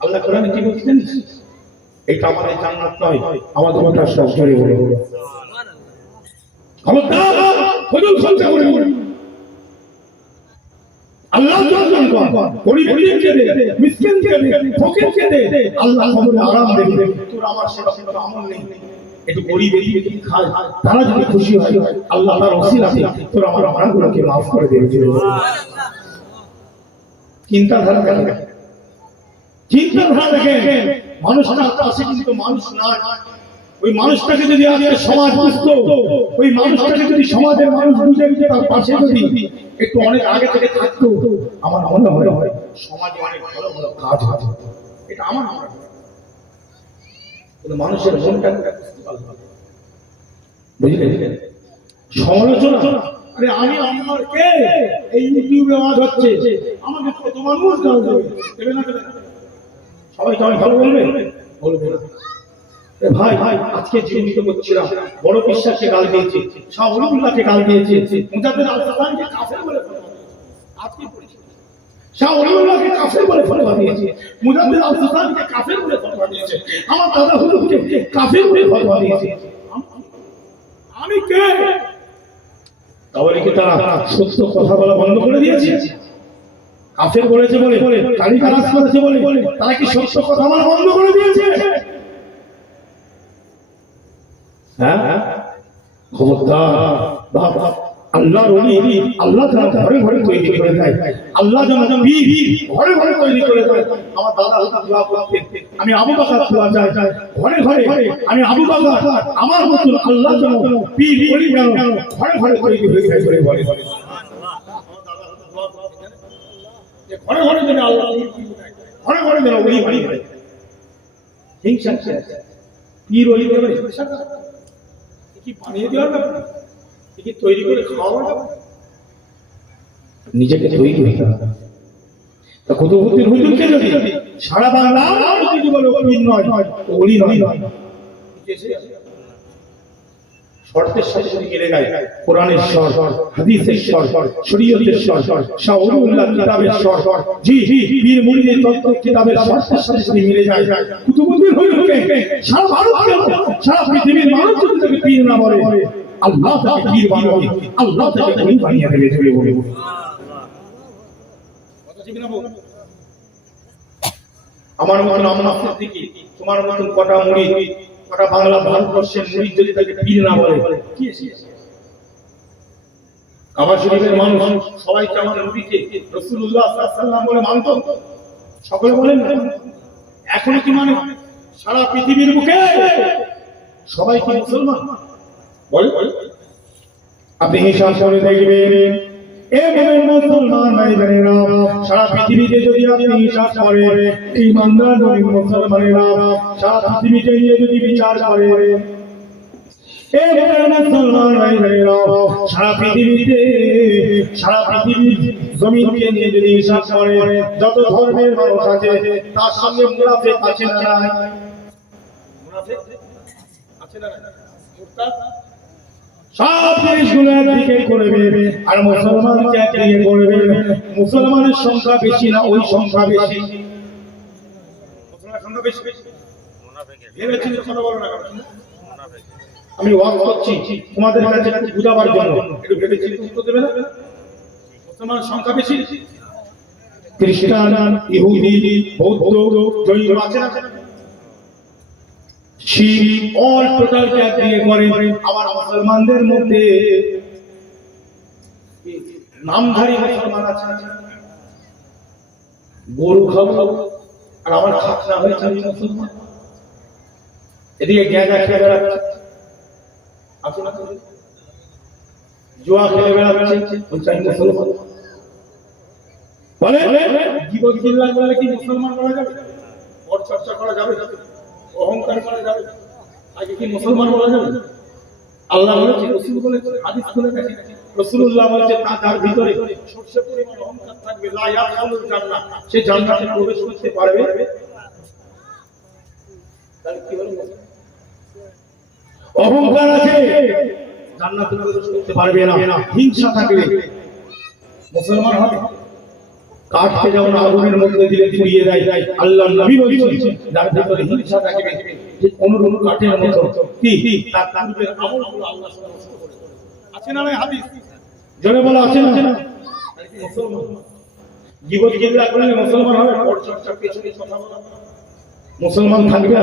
আল্লাহ কোরআনে কি বলছেন, এটা আমাদের জান্নাত নয়, আমাদের ওটা সরকারি বলে আল্লাহ আরাম দেবে, তোর আমার সেটা আমল নেই, একটু গরিব খায়, তারা যদি খুশি হয় আল্লাহ তার ওসিলাতে তোর আমার গুণাগুলোকে মাফ করে দেবে। চিন্তাধারা দেখেন, চিন্তাধারা দেখেন, মানুষটা আছে কিন্তু মানুষ না, ওই মানুষটাকে যদি আজকে সমাজ বুঝতো, ওই মানুষটাকে যদি সমাজের মানুষ বুঝে তার পাশে যদি একটু অনেক আগে থেকে থাকতো, আমার মনে হয় সমাজে অনেক ভালো ভালো কাজ হতো, এটা আমার মনে হয়। মানুষের মনটা বুঝলেন, সমালোচনা, আরে আমি আমার কে, এই ইউটিউবে আওয়াজ হচ্ছে, আমাকে কত মানুষ গাল দেবে, দেবে না দেবে না, সবাই তো আমি ভালো বলবে না। ভাই আজকে জীবিত করছিলাম, বড় বিশ্বাসকে গাল দিয়েছে, শাহ ওলিউল্লাহকে গাল দিয়েছে, মুজাদ্দিদ আল-সালামকে কাফের বলে ফতোয়া দিয়েছে, আজকে পড়েছি শাহ ওলিউল্লাহকে কাফের বলে ফতোয়া দিয়েছে, মুজাদ্দিদ আল-সালামকে কাফের বলে ফতোয়া দিয়েছে, আমার দাদা হুজুরকে কাফের বলে ফতোয়া দিয়েছে, আমি কে? তাহলে কি তারা সত্য কথা বলা বন্ধ করে দিয়েছে? কাফের বলেছে বলে, গালিগালাজ করেছে বলে তারা কি সত্য কথা বলা বন্ধ করে দিয়েছে? খবরদার, আল্লাহর ওলি আল্লাহ তাআলা ঘরে ঘরে তৈরি করে দেয়, আল্লাহ যেন ঘরে ঘরে তৈরি করে দেয়। আমার দাদা হুজুর দোয়া করতেন, আমি আবু বকর দোয়া চাই, ঘরে ঘরে আমি আবু বকর, আমার মতন আল্লাহ যেন পীর ওলি যেন ঘরে ঘরে তৈরি হয়ে যায়, বলে ঘরে ঘরে যেন আল্লাহ, ঘরে ঘরে যেন ওলি বাড়ি হয়। হিংসা পীর ওলি করে হিংসা কি বানিয়ে দেওয়ার ব্যাপার, কি তৈরি করে খাওয়ার ব্যাপার? নিজেকে তৈরি হতে হবে। কুতুবউদ্দিন হুজুরকে যদি সারা বাংলা যদি বলে পীর নয়, ওলি নয়, শর্তের সাথে যদি মিলে যায়, কোরআনের স্বর, হাদিসের স্বর, শরীয়তের স্বর, শাহউল্লাহ কিতাবের স্বর, জি পীর মুরিদের তত্ত্ব কিতাবের শর্তের সাথে যদি মিলে যায়, কুতুবউদ্দিন হুজুরকে সারা ভারতকে, সারা পৃথিবীর মানুষ যদি তাকে পীর না বলে, আল্লাহ তাকে পীর বানাবে, আল্লাহ তাকে ওলি বানিয়ে দেবে। চলে বলে আমার মতন আমরা সিদ্দিকী, তোমার মতন কটা মুরিদ, কটা বাংলা ভারতবর্ষের মুরিদ যদি তাকে পীর না বলে, কি কাবা শরীফের মানুষ সবাই কি আমার নবীকে রাসূলুল্লাহ সাল্লাল্লাহু আলাইহি ওয়াসাল্লাম বলে মানত? সকলে বলেন না? এখনো কি মানে? সারা পৃথিবীর বুকে সবাই কি মুসলমান বলে? আপনি হিসাব করে দেখবেন, মুসলমান ভাই বোনেরা, সারা পৃথিবীতে যদি আপনি হিসাব করেন, ঈমানদার মুসলমানেরা সারা পৃথিবীতে নিয়ে যদি বিচার করেন, মুসলমান ভাই বোনেরা সারা পৃথিবীতে, সারা পৃথিবীর জমিনকে নিয়ে যদি হিসাব করেন, যত ধর্মের মানুষ আছে তার সঙ্গে মুনাফিক আছে না নাই? মুনাফিক আছে না নাই? মুরতাদ সব জিনিসগুলো একদিকে করবে আর মুসলমানকে একদিকে করবে। মুসলমানের সংখ্যা বেশি না ওই সংখ্যা বেশি? মুসলমানের সংখ্যা বেশি, ভেবেছেন কথা বলো না? আমি ওয়াজ করছি তোমাদের কাছে একটু বুঝাবার জন্য, একটু ভেবেছি উত্তর দেবে না? মুসলমানের সংখ্যা বেশি, খ্রিস্টান, ইহুদি, বৌদ্ধ, জৈন আছে না? শিখ, অল টোটাল ত্যাগ দিয়ে করে। আবার মুসলমানদের মধ্যে নামধারী মুসলমান আছে, গরু খাবো আর আমার খাতনা হয়েছে আমি মুসলমান, এদিকে গ্যাঁজা খেয়ে বেড়াচ্ছে, আছে না? জুয়া খেলে বেড়াচ্ছে, বলছে আমি মুসলমান। বলে জীবন জিল্লা করলে কি মুসলমান করা যাবে? পর চর্চা করা যাবে? অহংকার করা যাবে? আগে কি মুসলমান বলা যাবে? আল্লাহ বলেছে, রাসূল বলেছে, হাদিস খুলে দেখেন, রাসূলুল্লাহ বলেছে তার ভিতরে সবচেয়ে পরিমাণ অহংকার থাকবে, লা ইয়াদখুলুল জান্নাহ, সে জান্নাতে প্রবেশ করতে পারবে। তাহলে কি হলো? অহংকার আছে, জান্নাতে প্রবেশ করতে পারবে না। হিংসা থাকলে মুসলমান হবে? কাঠকে যেমন আগুনের মধ্যে দিলে পুড়িয়ে দেয়, আল্লাহর নবী বলেছেন যার ভিতরে হিংসা থাকবে ঠিক অনুরূপ কাঠের মতো কি তার পূর্বের আমলগুলো আল্লাহ নষ্ট করে দেবে। আছে না হাদিস? জোরে বলা আছে না? মুসলমান জীবন জিল্লা করলে মুসলমান হবে? পর চর্চা পেছনে কথা বলা মুসলমান থাকবে?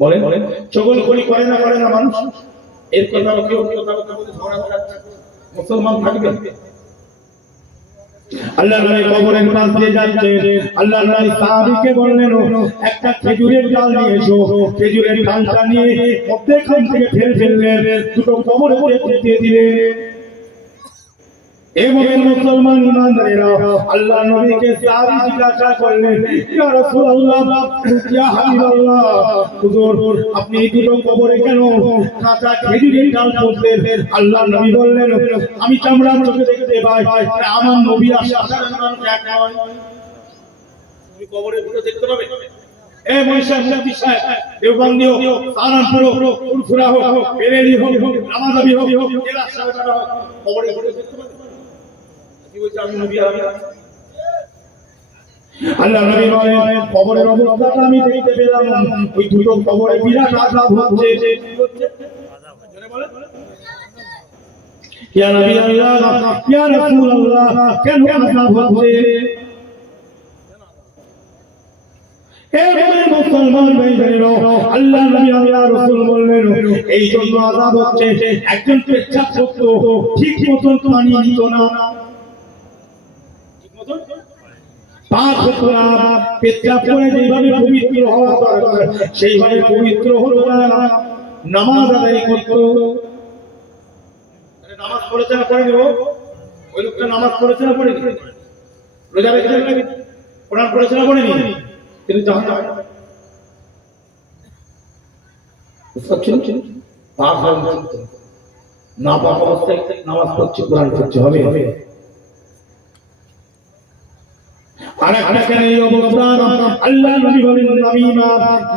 বলেন চগলখড়ি করে না মানুষ? এর কথা কেউ কথা বলে ঝগড়া করাচ্ছে, মুসলমান থাকবে? আল্লাহ নবী কবরের পাশ দিয়ে যাচ্ছেন, আল্লাহ নবী সাহাবীকে বললেন একটা খেজুরের ডাল নিয়ে এসো। খেজুরের ডালটা নিয়ে মধ্যখান থেকে ফেললেন, দুটো কবরে দিয়ে দিলেন। এভাবে মুসলমান ইমানদারেরা আল্লাহ নবীকে সাহাবী জিজ্ঞাসা করলেন, ইয়া রাসূলুল্লাহ, ইয়া হাবিবাল্লাহ, হুজুর আপনি দুটো কবরে কেন কাঁচা খেজুরের ডাল পুঁতলেন? আল্লাহ নবী বললেন, আমি চামড়ার চোখে দেখতে পাই, আমার নবী আর সাধারণ মানুষ এক নয়। তুমি কবরের ভিতরে দেখতে পাবে? এ মনীষা মুফতি সাহেব, দেওবন্দি হোক, সাহারানপুর হোক, ফুরফুরা হোক, বেরেলি হোক, নামাজাবি হোক, জেলা সাহেবরা হোক, কবরের ভিতরে দেখতে পাবে? আল্লাহ নবী বলেন, কবরের অবস্থাটা আমি দেখতে পেলাম, ওই দুটো কবরে বিরাট আযাব হচ্ছে। ইয়া নবী আল্লাহ, ইয়া রাসূলুল্লাহ, কেন আযাব হচ্ছে? এবারে মুসলমান ভাইদেরও আল্লাহ নবী আল্লাহ রাসূল বললেন, এই জন্য আযাব হচ্ছে, একজন পেচ্ছাপ করতো, ঠিক মতন পানি দিত না, পাক হতো না, পেচ্ছাপ করে যেভাবে পবিত্র হওয়া দরকার সেইভাবে পবিত্র হতো না, নামাজ আদায় করতো। নামাজ পড়েছে না পড়েনি? ওই লোকটা নামাজ পড়েছে না পড়েনি? রোজা রেখেছেন নাকি? কোরআন পড়েছেন না পড়েনি? কিন্তু জাহান্নামে পাপ হয় না, পাপ অবস্থায় নামাজ পড়ছে, কোরআন পড়ছে, হবে হবে। আর একটা কেন এই অবস্থা? আল্লাহ নবী বলেন নামিমা,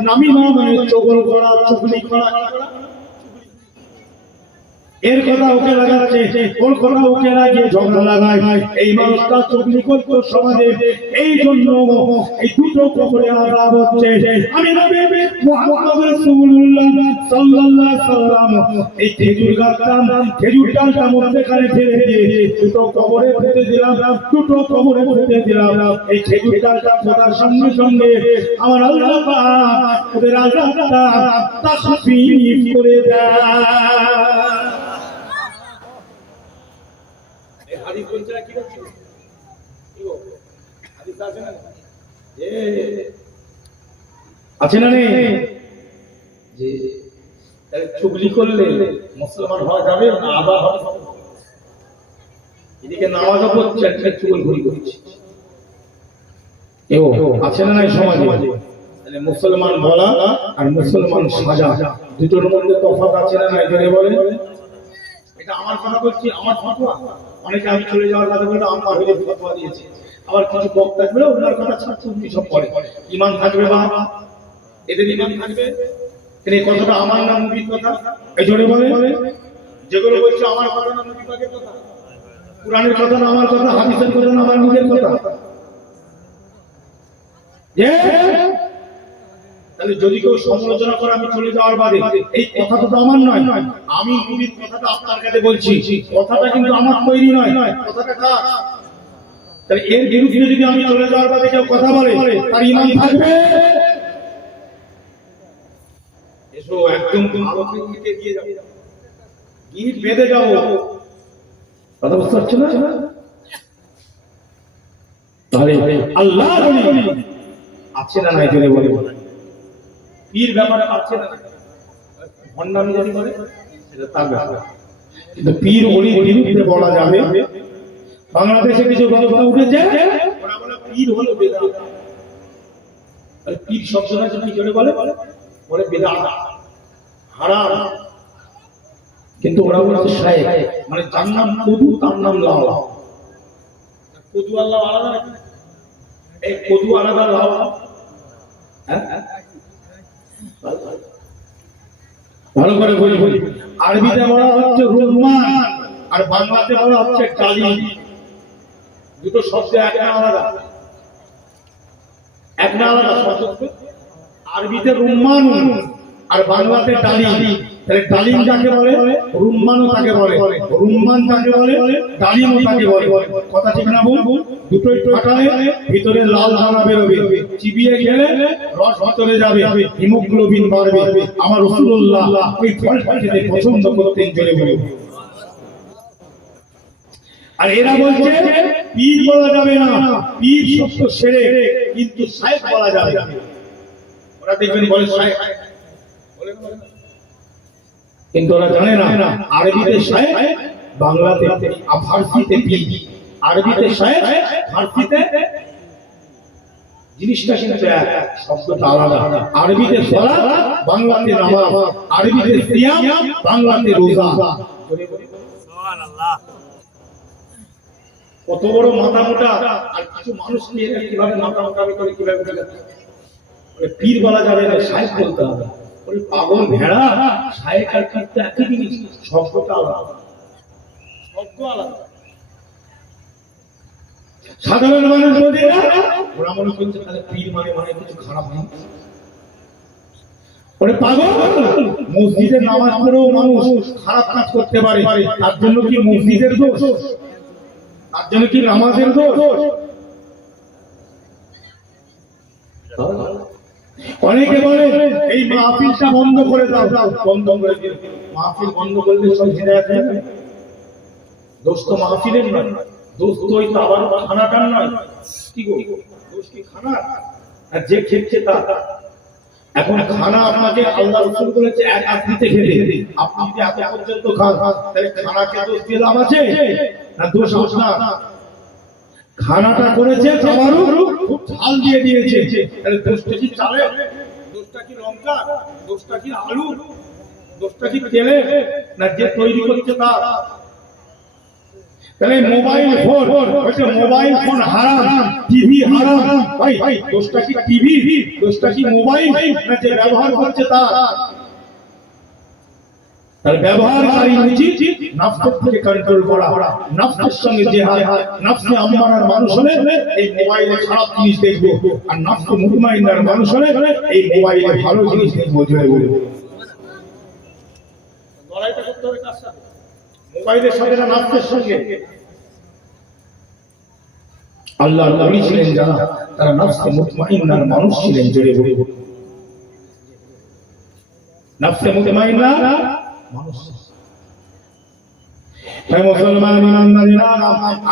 নামিমা মানে চগল করা, চুগলি করা। এর কথা ওকে লাগাচ্ছে, ওর কথা ওকে লাগিয়ে ঝগড়া লাগায়। এই মানুষটা চুগলি করতো সমাজে, এই জন্য এই দুটো কবরে আযাব হচ্ছে। আমি নবী মুহাম্মদ রাসূলুল্লাহ সাল্লাল্লাহু আলাইহি সাল্লাম এই খেজুর গাছটা, খেজুর ডালটা মধ্যখানে ফেলে দিয়ে দুটো কবরে ফেলে দিলাম, দুটো কবরে ফেলে দিলাম। এই খেজুর ডালটা ফোটার সঙ্গে সঙ্গে আমার আল্লাহ পাক ওদের আযাবটা তাখফীফ করে দেয়। হাদিস বলছে কি বলছে? কি গো হাদিস আছে না? আছে না নেই? যে চুগলি করলে মুসলমান হওয়া যাবে না আবার হবে? এদিকে নামাজও পড়ছে, একটা চুগলখড়ি করছে। এও আছে না নাই সমাজে? তাহলে মুসলমান বলা আর মুসলমান সাজা দুটোর মধ্যে তফাৎ আছে না নাই? জোরে বলে। এটা আমার কথা বলছি, আমার ফতোয়া। অনেকে আমি চলে যাওয়ার কথা বলে আমার হয়ে ফতোয়া দিয়েছে। আবার কিছু বক্তা থাকবে ওনার কথা ছাড়তে সব করে। ঈমান থাকবে বা এদের ঈমান থাকবে। এই কথাটা আমার না নবীর কথা? এই জোরে বলে। যেগুলো বলছে আমার কথা না নবী পাকের কথা, কুরআনের কথা না আমার কথা, হাদিসের কথা না আমার নিজের কথা। তাহলে যদি কেউ সমালোচনা করে আমি চলে যাওয়ার বাদে, এই কথাটা তো আমার নয়, আমি নবীর কথাটা আপনার কাছে বলছি। কথাটা কিন্তু আমার তৈরি নয়, কথাটা কার? তাহলে এর বিরুদ্ধে যদি আমি চলে যাওয়ার বাদে কেউ কথা বলে, তার ঈমান থাকবে? এসো একদম আলোকে দিকে দিয়ে যাও, গিট বেঁধে যাও। কথা বুঝতে পারছো না? তাহলে আল্লাহ আছে না নাই? জেনে বলে পীর ব্যাপারে আছে না? ভণ্ডামি যদি করে সেটা তার ব্যাপার, কিন্তু পীর ওলির বিরুদ্ধে বলা যাবে। বাংলাদেশে কিছু গল্প উঠেছে, ওরা বলে পীর হলো বেদাত। পীর সবসময় কি জোরে বলে? বলে বেদাত হারাম। কিন্তু ওরা বলছে শায়েখ, মানে যার নাম কদু তার নাম লাউ। কদু আল্লাহ আলাদা, এই কদু আলাদা লাউ। ভালো করে বলি। আরবিতে বলা হচ্ছে রুম্মান আর বাংলাতে বলা হচ্ছে কালি। দুটো শব্দ এক না আলাদা? এক না আলাদা শব্দ? আরবিতে রুম্মান আর বাংলাতে ডালিম। তাহলে ডালিম যাকে বলে রুম্মানও তাকে বলে, রুম্মান তাকে বলে ডালিমও তাকে বলে। কথা ঠিক না বল? দুটোই ফাটালে ভিতরে লাল দানা বেরোবে, চিবিয়ে গেলে রস ভিতরে যাবে, হিমোগ্লোবিন বাড়বে। আমার রাসূলুল্লাহ ওই ফলটা খেতে পছন্দ করতেন, জোরে বলে। আর এরা বলছে পীর বলা যাবে না, পীর শব্দ সেরে, কিন্তু শায়েখ বলা যাবে। ওরা দেখবেন বলে শায়েখ, কিন্তু ওরা জানে না আরবিতে শায়েখ, বাংলাতে ফারসিতে পীর। আরবিতে শায়েখ, ফারসিতে জিনিসটা কিন্তু এক, শব্দটা আলাদা। আরবিতে সালাত, বাংলাতে নামাজ। আরবিতে সিয়াম, বাংলাতে রোজা। সুবহানাল্লাহ। কত বড় মাথা মোটা! আর কিছু মানুষ নিয়ে কিভাবে মাথা মোটামি করে, কিভাবে পীর বলা যাবে না, শায়েখ বলতে হবে। ওই পাগল ভেড়া, শায়েখ আর পীর তো একই জিনিস, শব্দটা আলাদা, শব্দ আলাদা। সাধারণ মানুষ বলছে ওরা মনে করছে তাহলে পীর মানে কিছু খারাপ নেই। ওরে পাগল, মসজিদে নামাজ পড়েও মানুষ খারাপ কাজ করতে পারে, তার জন্য কি মসজিদের দোষ? তার জন্য কি নামাজের দোষ? অনেকে বলে এই মাহফিলটা বন্ধ করে দাও, বন্ধ করে দিও। মাহফিল বন্ধ করলে সব হিদায়াত হবে? দোষ তো মাহফিলের নয়, দোষ তো ওই আবার খানাটার নয়। কি গো, দোষ কি খানা? আর যে খেচ্ছে তা। এখন খানা আপনাকে আল্লাহ রাসূল বলেছে এক আকৃতিতে খেতে, আপনি যদি এত পর্যন্ত খান, তাহলে খানাকে দোষ দিয়ে লাভ আছে না? দোষ না। খানাটা করেছে খাবারও খুব ঝাল দিয়ে দিয়েছে। তাহলে দোষটা কি চালে, দোষটা কি লঙ্কা, দোষটা কি আলু, দোষটা কি তেলে, না যে তৈরি করছে তা? তাহলে মোবাইল ফোন হচ্ছে মোবাইল ফোন হারাম, টিভি হারাম। ভাই দোষটা কি টিভি, দোষটা কি মোবাইল, না যে ব্যবহার করছে তা? তার ব্যবহারকারী উচিত নফস থেকে কন্ট্রোল করা, নফসের সঙ্গে জিহাদ। নফসে আম্মারার মানুষ হলে এই মোবাইলে খারাপ জিনিস দেখবো, আর নফস মুতমাইনার মানুষ হলে এই মোবাইলে ভালো জিনিস দেখবো। জয় বলে লড়াইটা করতে হবে কার সাথে? মোবাইলের সাথে না নফসের সঙ্গে? আল্লাহর নবী ছিলেন যারা, তারা নফসে মুতমাইনার মানুষ ছিলেন। জয় বলে নফসে মুতমাইনা মানুষ। মুসলমান ইমানদারেরা,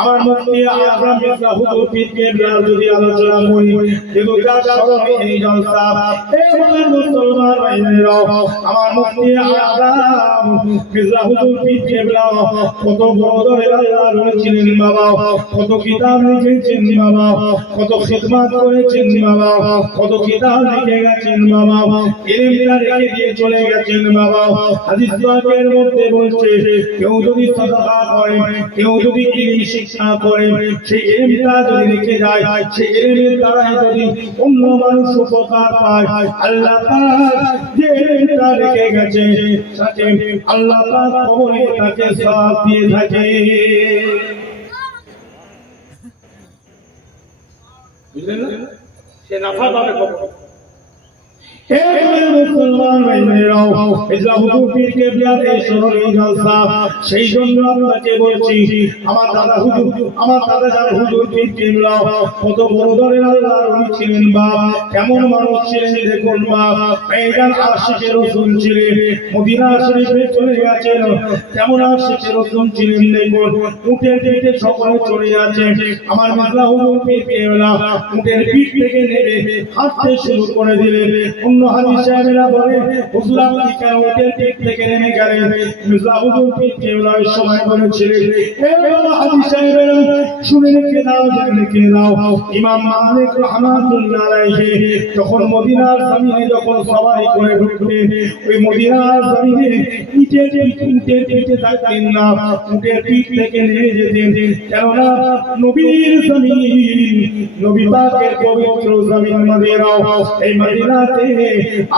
আমার মুফতি আযম মির্জা হুজুর পীর কেবলার যদি আলোচনা করি এগুলা স্মরণে এই জলসা। আমার মুসলমান ভাইরা, আমার মুফতি আযম মির্জা হুজুর পীর কেবলা কত বড় দরের আল্লাহর ছিলেন বাবা, কত কিতাব লিখেছেন বাবা, কত খিদমত করেছেন বাবা, কত কিতাব লিখে গেছেন বাবা, ইলমটা রেখে দিয়ে চলে গেছেন বাবা। হাদিস পাকের মধ্যে বলছে কেউ যদি সাদাকা করে, কেউ যদি ইলম শিক্ষা করে, সেই ইলমটা যদি রেখে যায়, সেই ইলমের দ্বারা যদি অন্য মানুষ উপকার পায়, আল্লাহ পাক যে ইলমটা রেখে গেছে তাকে আল্লাহ পাক কবরে তাকে সওয়াব দিয়ে থাকে। বুঝলেন না? সে নাফা পাবে কবরে। সেই জন্য আপনাকে বলছি, আমার দাদা হুজুর, আমার দাদা যার হুজুর পীর কেবলা কত বড় দরের আল্লাহর ওলি ছিলেন বাপ, কেমন মানুষ ছিলেন দেখুন বাপ। এইখান আশিকে রাসূল ছিলেন, মদিনা শরীফে চলে গেছেন, কেমন আশিকে রাসূল ছিলেন দেখুন। উটের পিঠে সকলে চলে যাচ্ছে, আমার দাদা হুজুর পীর কেবলা উটের পিঠ থেকে নেমে হাঁটতে শুরু করে দিলেন। অন্য হাদিস সাহেবেরা বলে হুজুর আপনি কেন উটের পিঠ থেকে নেমে গেলেন? মির্জা হুজুর পীর কেবলা ওই সময় বলেছিলেন, এ হাদিস সাহেবেরা শুনে রেখে দাও, জেনে রেখে দাও, ইমাম মালিক রাহমাতুল্লাহ আলাইহি যখন মদিনার জমিনে যখন সওয়ারি করে ঢুকতেন, ওই মদিনার জমিনে উটের পিঠে থাকতেন না, উটের পিঠ থেকে নেমে যেতেন। কেননা নবীর জমিন, নবী পাকের পবিত্র জমিন মদিনা, এই মদিনাতে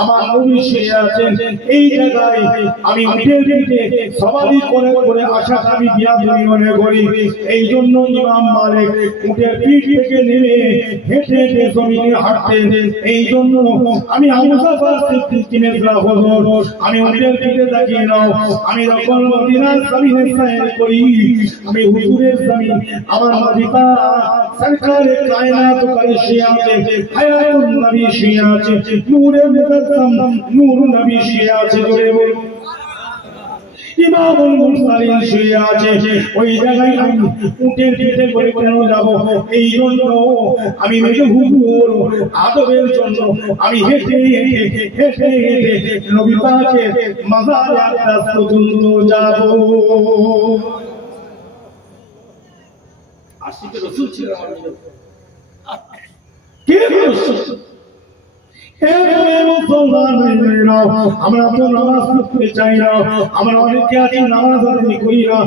আমার নবী শুয়ে আছেন। এই জায়গায় আমি উটের পিঠে সওয়ারি করে করে আসা আমি বিয়াদবি মনে করি। এই জন্য ইমাম মালিক উটের পিঠ থেকে নেমে হেঁটে হেঁটে জমিনে হাঁটতেন। এই জন্য আমি মুসাফির সিদ্দিক মির্জা হুজুর, আমি উটের পিঠে তাকিয়ে নাও, আমি যখন মদিনার জমিনে সয়র করি, আমি হুজুরের জমিন, আমার নবী পাক সরকারে কায়নাত করে শুয়ে আছেন, হায়াতুন নবী শুয়ে আছে, নূরে মুকাদ্দাম নূর নবী শুয়ে আছে। জোরে বলুন ইমামুল মুরসালিন শুয়ে আছে। ওই জায়গায় আমি উটের পিঠে করে কেন যাব? এই জন্য আমি মেজো হুজুর আদবের জন্য আমি হেঁটে হেঁটে হেঁটে হেঁটে নবী পাকের মাজারে আকরাস পর্যন্ত যাব। আশিকে রাসূল ছিলেন আমার নবী। কে রাসূল? আমরা তো নামাজ পড়তে চাই না, আমরা অনেকে আছি নামাজ আদায় করি না,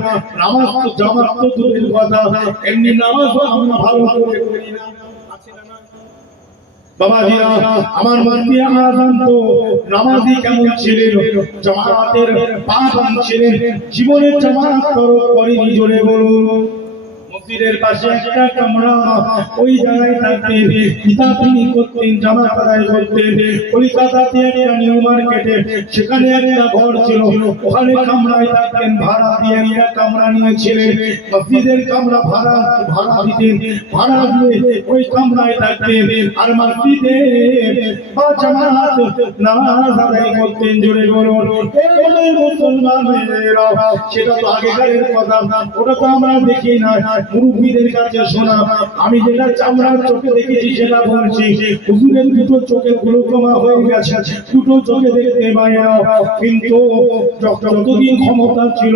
নামাজ তো জামাত তো দূরের কথা, এমনি নামাজ আমরা ভালো করে করি না। বাবাজিরা, আমার মুফতি আযম তো নামাজি কেমন ছিলেন, জামাতের পাবন্দ ছিলেন, জীবনে জামাত করেনি। জোরে বলুন মসজিদের পাশে একটা কামরা, ওই জায়গায় থাকতেন, কিতাব তিনি করতেন, জামাত আদায় করতেন। কলকাতাতে একটা নিউ মার্কেটে সেখানে একটা ঘর ছিল, ওখানে কামরায় থাকতেন, ভাড়া দিয়ে একটা কামরা নিয়েছিলেন। মসজিদের কামরা ভাড়া দিতেন, ভাড়া দিয়ে ওই কামরায় থাকতেন, আর মসজিদে বা জামাত নামাজ আদায় করতেন। জোরে বলুন মুসলমান ভাইরা, সেটা তো আগেকার কথা, ওটা তো আমরা দেখি না। মুরব্বীদের কাছে শোনা, আমি যেটা চামড়ার চোখে দেখেছি সেটা বলছি। হুজুরের দুটো চোখে গ্লুকোমা হয়ে গেছে, দুটো চোখে দেখতে পায় না, কিন্তু যতদিন ক্ষমতা ছিল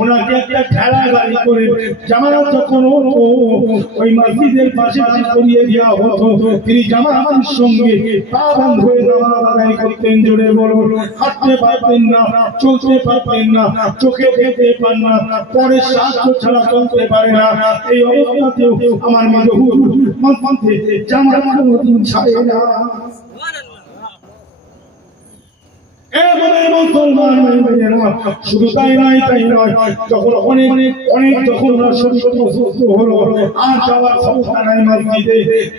ওনাকে একটা ঠেলা গাড়ি করে জামাত যখন ওই মসজিদের পাশে দাঁড় করিয়ে দেওয়া হতো, তিনি জামাতের সঙ্গে পা বন্ধ হয়ে নামাজ আদায় করতেন। জোরে বলুন। হাঁটতে পারতেন না, চলতে পারতেন না, চোখে দেখতে পান না, পরে সাহায্য ছাড়া চলতে পারে না। এই অবস্থাতেও আমার মেয়ে হুজুর মসজিদে জামাত কোনোদিন ছাড়ে না। শুধু তাই নয়, যখন অনেক যখন হলো আর যাওয়ার ক্ষমতা নাই,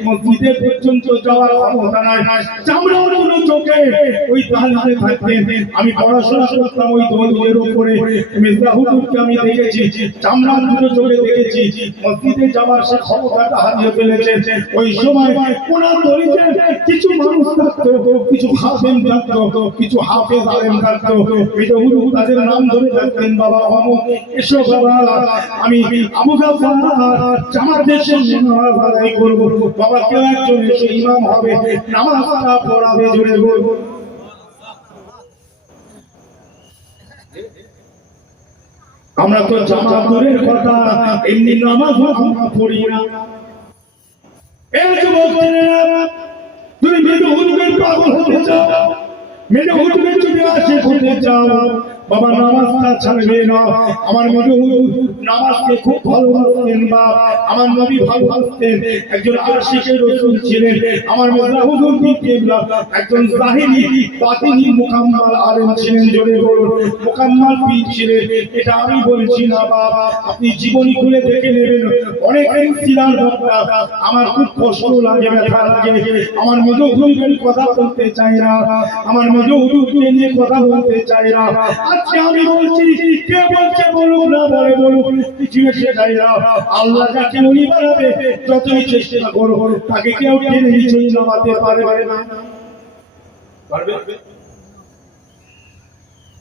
মসজিদে পর্যন্ত যাওয়ার ক্ষমতা নাই, চামড়ার কোনো চোখে ওই তাহলে থাকতেন। আমি পড়াশোনা করতাম ওই দলের উপরে, মির্জা হুজুরকে আমি দেখেছি, চামড়ার দুটো চোখে দেখেছি। মসজিদে যাওয়ার সে ক্ষমতাটা হারিয়ে ফেলেছে। ওই সময় ওনার দলিতে কিছু মানুষ থাকতো, কিছু খাদেম থাকতো, কিছু হাফেজ আলেম থাকতো। মেজো হুজুর তাদের নাম ধরে ডাকতেন, বাবা অমুক এসো বাবা, আমি আবু জাফর জামাতের সঙ্গে নামাজ আদায় করব। বাবা কেউ একজন এসে ইমাম হবে, নামাজটা পড়াবে। জোরে বলবো। আমরা তো জামাত দূরের কথা, এমনি নামাজ আমরা পড়ি না। এই যুবকেরা, তুমি মেজো হুজুরের পাগল হতে চাও, মেজো হুজুরের যদি আসে হতে চাও, বাবা নামাজটা ছাড়বে না। আমার মেজো হুজুর নামাজকে খুব ভালোবাসতেন, বা আমার নবী ভালোবাসতেন, একজন আশিকে রাসূল ছিলেন। আমার মেজো হুজুর কিবলা একজন জাহিরি বাতিনি মুকাম্মাল আলেম ছিলেন। জোরে বলুন, মুকাম্মাল পীর ছিলেন। এটা আমি বলছি না বাবা, আপনি জীবনী খুলে দেখে নেবেন। অনেকেই ছিলেন বক্তা, আমার খুব কষ্ট লাগে, ব্যথা লাগে। আমার মেজো হুজুরের কথা বলতে চাই না, আমার মেজো হুজুরকে নিয়ে কথা বলতে চাই না। আজকে আমি বলছি, কে বলছে বলুন, না বলে বলুন, কিছু এসে যায় না। আল্লাহ যাকে উনি বানাবে, যতই চেষ্টা করো তাকে কেউ টেনে নিচে নামাতে পারবে না। পারবে?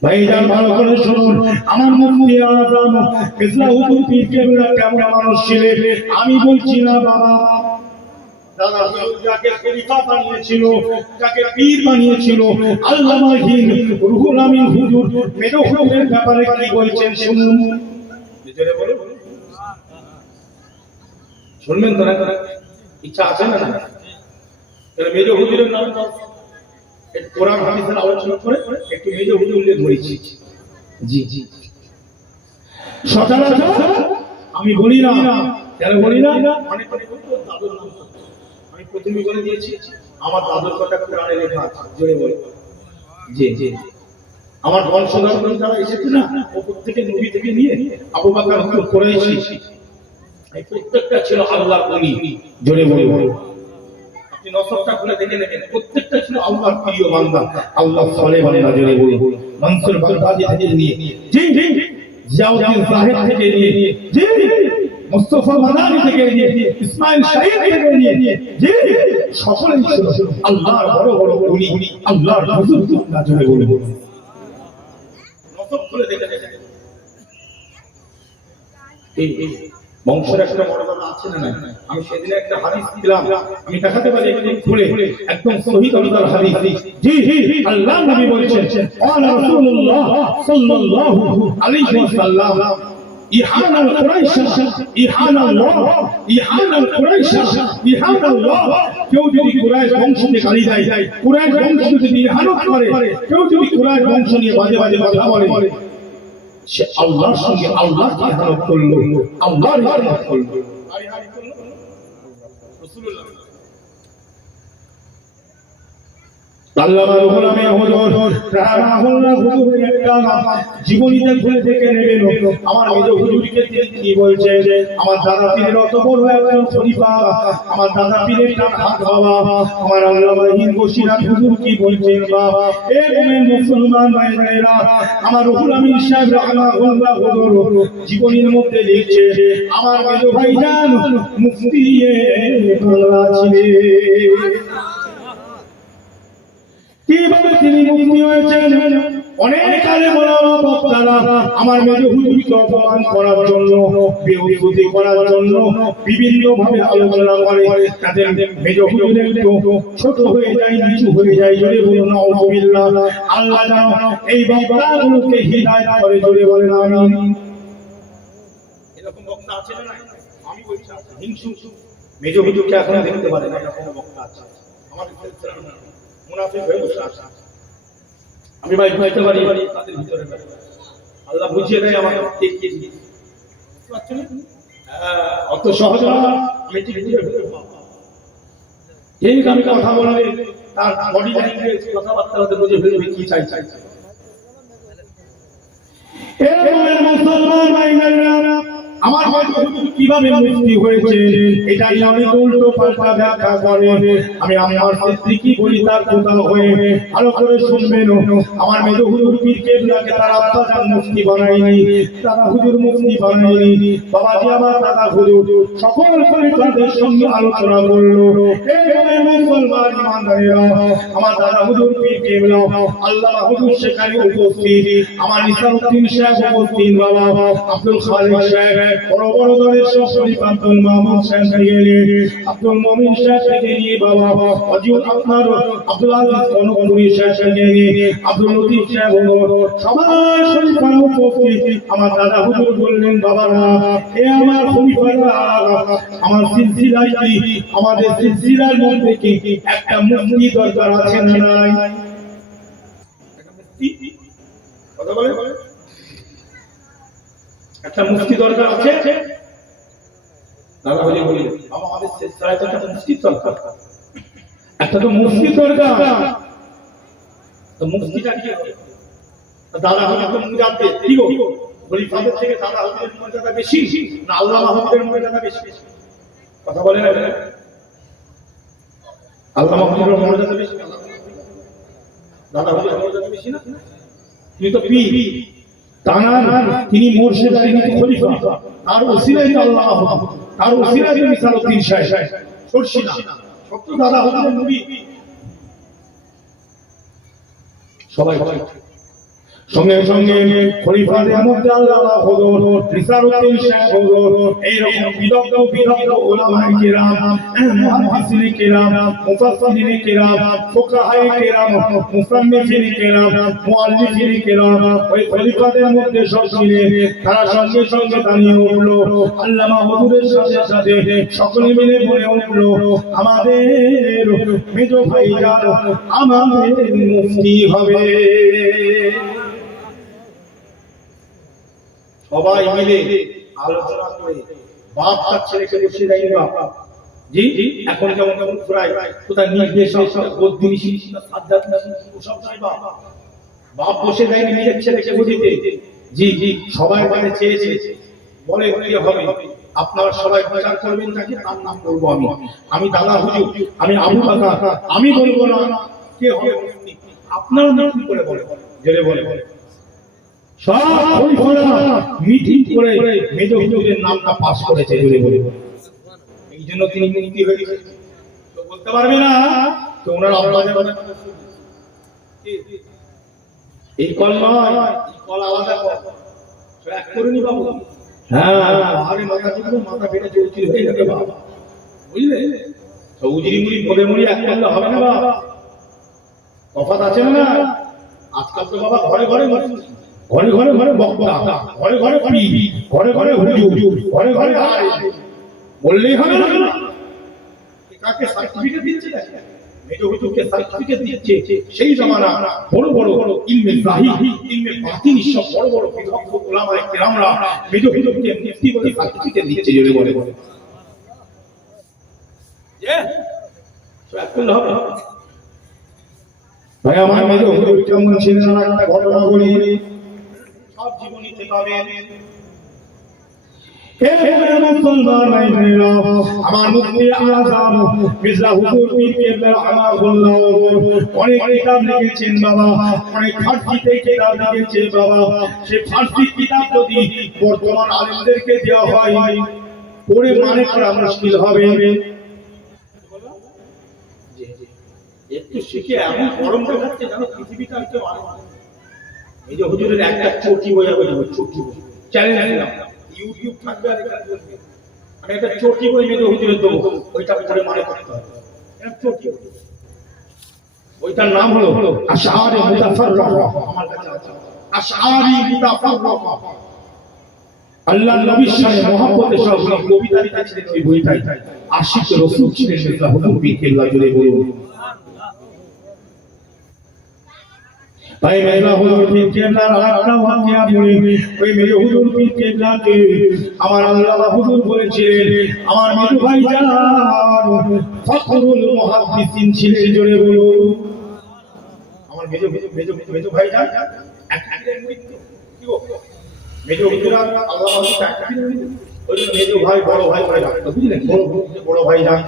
ভাইজান ভালো করে শুনুন, আমার মুফতি আযম মির্জা হুজুর পীর কেবলা কেমন মানুষ ছিলেন আমি বলছি না বাবা। দাদা যাকে খলিফা বানিয়েছিল, যাকে পীর বানিয়েছিল, আল্লামা হিন্দ রুহুল আমিন হুজুর মেজো হুজুরের ব্যাপারে কি বলছেন শুনুন। জোরে বলুন, শুনবেন তো? না ইচ্ছা আছে না? তাহলে মেজো হুজুরের নাম কোরআন হাদিসের আলোচনা করে একটু মেজো হুজুরকে ধরেছি। জি জি, সচরাচর আমি বলি না, কেন বলি না, অনেক দাদুর নাম আমি প্রথমে বলে দিয়েছি, আমার দাদুর কথা কোরআনে লেখা আছে। জোরে বলি। জি জি, আমার বংশধর যারা এসেছে না, ওপর থেকে নবী থেকে নিয়ে আবু বকর হুজুর কুরাইশি, এই প্রত্যেকটা ছিল আল্লাহর ওলি। জোরে বলি। আপনি নসবটা খুলে দেখে নেবেন, প্রত্যেকটা ছিল আল্লাহর প্রিয় বান্দা, আল্লাহ সালেহ বান্দা। জোরে বলি। মনসুর বাগদাদি থেকে নিয়ে, জি জি, জিয়াউদ্দিন সাহেব থেকে নিয়ে, জি মুস্তাফা মাদানী থেকে নিয়ে, ইসমাইল শাহীদ থেকে নিয়ে, জি সকলেই ছিল আল্লাহর বড় বড় ওলি, আল্লাহর হুজুর। জোরে বলি। নসব খুলে দেখে নেবেন, এই বংশের একটা মর্যাদা আছে না নাই? আমি সেদিন একটা হাদিস দিলাম, আমি দেখাতে পারি একদম খুলে, একদম সহিহ তরিকার হাদিস। জি জি, আল্লাহর নবী বলেছেন, ক্বালা রাসূলুল্লাহ সাল্লাল্লাহু আলাইহি ওয়াসাল্লাম, ইহানাল কুরাইশ, ইহানাল্লাহ, ইহানাল কুরাইশ, ইহানাল্লাহ। কেউ যদি কুরাইশ বংশ নিয়ে গালি দেয়, কুরাইশ বংশ যদি ইহানত করে, কেউ যদি কুরাইশ বংশ নিয়ে বাজে বাজে কথা বলে, সে আল্লাহর সঙ্গে আল্লাহকে ইহানত করলো, আল্লাহর ইহানত করলো। রাসূলুল্লাহ আল্লামা রুহুল আমিন হুজুর রাহিমাহুল্লাহ হুজুরের একটা জীবনীতে খুলে দেখে নেবেন, আমার মেজো হুজুরকে তিনি কি বলছেন। আমার দাদা পীরের অত বড় একজন খলিফা, আমার দাদা পীরের নাম হাত বাবা, আমার আল্লামা হিন্দ বশিরাত হুজুর কি বলছেন বাবা। এ মোমেন মুসলমান ভাইরা, আমার রুহুল আমিন সাহেব রাহিমাহুল্লাহ হুজুর জীবনীর মধ্যে লিখছে, আমার মেজো ভাইজান মুফতি বাংলা ছিলেন। কিভাবে তিনি মুফতি হয়েছেন? অনেক কালে বলা বক্তারা আমার মেজ হুজুরকে অপমান করার জন্য, বেহুদী করার জন্য বিভিন্ন ভাবে আলোচনা করে। তাদের মেজ হুজুর একটু ছোট হয়ে যায়, নিচু হয়ে যায়। জোরে বলুন নাউযুবিল্লাহ। আল্লাহ যেন এই বক্তাগুলোকে হিদায়াত করে, জোরে বলেন আমিন। এরকম বক্তা আছে না? আমি বলছি হিংসু মেজ হুজুরকে এখন দেখতে পারে না, এরকম বক্তা আছে আমাদের ক্ষেত্রে। মুনাফিক হয়ে বসে আছে। আমি ভাই বুঝতে পারি তাদের ভিতরে আল্লাহ বুঝিয়ে দেয় আমাকে ঠিক কি অত সহজ না। আমি ঠিক আমি কথা বললে তার বডি ল্যাঙ্গুয়েজ, কথাবার্তা হতে বুঝে ফেলবে কি চাই। আমার কিভাবে মুক্তি হয়েছে এটাই আমি উল্টো পাল্টা ব্যাখ্যা করে আমি আমার সিদ্দিকী বলি তার কথা হয়ে ভালো করে শুনবেন। আমার মেজ হুজুর পীর কেবলাকে তার আব্বা জান মুফতি বানায়নি, দাদা হুজুর মুফতি বানায়নি। বাবাজি আমার দাদা হুজুর সকল খলিফাদের সঙ্গে আলোচনা করলো। এই মুসলমান ইমানদারেরা, আমার দাদা হুজুর পীর কেবলা আল্লামা হুজুর সেখানে উপস্থিত, আমার নিসারউদ্দিন সাহেব উপস্থিত, বাবা আব্দুল খালিক সাহেব, বড় বড় দলের সব খলিফা আব্দুল মামুন সাহেব থেকে নিয়ে আব্দুল মুমিন সাহেব থেকে নিয়ে বাবা অজিউল আপনার আব্দুল আজিজ কনকপুরি সাহেব থেকে নিয়ে আব্দুল লতিফ সাহেব সবাই খলিফা উপস্থিত। আমার দাদা হুজুর বললেন, বাবারা এ আমার খলিফারা, আমার সিলসিলায় কি আমাদের সিলসিলার মধ্যে কি একটা মুফতি দরকার আছে না নাই? কথা বলে একটা মুফতি দরকার আছে। দাদা বলি বাবা আমাদের সিলসিলায় তো একটা মুফতি দরকার, একটা তো মুফতি দরকার। তো মুফতিটা কি হবে? দাদা হুজুর তো মুজাদ্দিদ, কি গো খলিফাদের থেকে দাদা হুজুরের মর্যাদা বেশি না আল্লামা হুজুরের মর্যাদা বেশি? কথা বলে না, আল্লামা হুজুরের মর্যাদা বেশি, দাদা হুজুরের মর্যাদা বেশি না? তিনি তো পীর, তানার তিনি মুর্শিদ, তিনি খলিফা, তার ওসিলায় আল্লাহ, তার ওসিলায় নিসারউদ্দিন সাহেব সরসিনা সত্য দাদা হুজুরের নবী। সবাই সঙ্গে সঙ্গে খলিফাদের মধ্যে আল্লামা হুজুর, নিসারউদ্দিন সাহেব হুজুর, এইরকম বিদগ্ধ উলামায়ে কেরাম, মুহাদ্দিসিনে কেরাম, মুফাসসিরিনে কেরাম, ফুকাহায়ে কেরাম, মুসান্নিফিনে কেরাম, মুআল্লিফিনে কেরাম, ওই খলিফাদের মধ্যে সব ছিলেন। তারা সঙ্গে সঙ্গে দাঁড়িয়ে উঠলো। আল্লামা হুজুরের সাথে সাথে সকলে মিলে বলে উঠলো, আমাদের মেজ ভাইজান আমাদের মুফতি হবে। সবাই মিলে আলোচনা করে বাপ তার ছেলেকে বসিয়ে দেয়। বাপ জি এখন যেমন যেমন প্রায় কোথায় নির্দেশ বদ্দিনী সাজ্জাদ সব নাই, বাপ বসে দেয় নিজের ছেলেকে বুঝিতে। জি জি সবাই মানে চেয়েছে, বলে কি হবে আপনারা সবাই বিচার করবেন, তাকে তার নাম বলবো আমি, আমি দাদা হুজুর, আমি আবু বকর, আমি বলবো না কে হবে আপনারা নাম করে বলে জেলে বলে সব খলিফারা মিটিং করে মেজ হুজুরের নামটা পাস করেছে জেলে বলে। এই জন্য তিনি মুক্তি হয়েছে। তো বলতে পারবে না তো ওনার আব্বা যাবে এই কল নয়, এই কল আলাদা কল, এক করুনি বাবু। হ্যাঁ আরে মাথা টুকু মাথা ফেটে চলছিল হয়ে যাবে বাবা, বুঝলে? তো উজরি মুড়ি ভোগে মুড়ি এক করলে হবে না বাবা, তফাৎ আছে না? আজকাল তো বাবা ঘরে ঘরে ঘরে ঘরে ঘরে বক্তা, ঘরে ঘরে পীর, ঘরে ঘরে হুজুর, ঘরে ঘরে বললেই হবে না। কাকে সার্টিফিকেট দিচ্ছে? মেজ হুজুরকে সার্টিফিকেট দিচ্ছে। সেই জামানা বড় বড় ইলমে জাহির, ইলমে বাতিন সব বড় বড় বিদগ্ধ উলামায়ে কেরামরা মেজ হুজুরকে মুফতি বলে সার্টিফিকেট দিচ্ছে জোরে বলে। তো এখন হবে ভাই আমার মেজ হুজুর কেমন ছিলেন একটা ঘটনা বলি, সব জীবনীতে পাবেন। আমার মুফতি আযম মির্জা হুজুর পীর কেবলা রাহমাহুল্লাহ অনেক কিতাব লিখেছেন বাবা, অনেক ফারসিতে কিতাব লিখেছেন বাবা। সেই ফারসি কিতাব যদি বর্তমান আলেমদেরকে দেওয়া হয় পড়ে মানে করা মুশকিল হবে। একটু শিখে এমন গরম দেখাচ্ছে যেন পৃথিবীটা কেউ আনে। এই যে হুজুরের একটা চটি বই হবে, চটি বই চ্যালেঞ্জ দিলাম, ইউটিউব থাকবে আর এখানে বলবে আমি একটা চটি বই মেজে হুজুরের দেবো, ওইটা পড়ে মানে করতে হবে। এটা চটি বই, ওইটার নাম হলো আশআরি মুতাফাররাকা। আমার কাছে আছে আশআরি মুতাফাররাকা, আল্লাহ নবীর সাথে মহব্বতের সব কবিতা লিখেছিলেন ওই বইটাই। আশিক রাসূল ছিলেন মির্জা হুজুর পীর কেবলা, জুড়ে বলুন তাই মেলা হুজুর পীর কেবলার আরেকটা ওয়াকিয়া বলি। ওই মেলা হুজুর পীর কেবলাকে আমার আল্লাহ হুজুর বলেছিলেন আমার মেজো ভাই জান ফখরুল মুহাদ্দিসিন ছিলেন, জুড়ে বলুন আমার মেজো মেজো ভাই জান একদিনের মৃত্যু কি গো মেজো হুজুর আল্লাহ হুজুর একদিনের মৃত্যু, ওই মেজো ভাই বড় ভাই ভাই রাখতো, বুঝলেন, বড় ভাই জান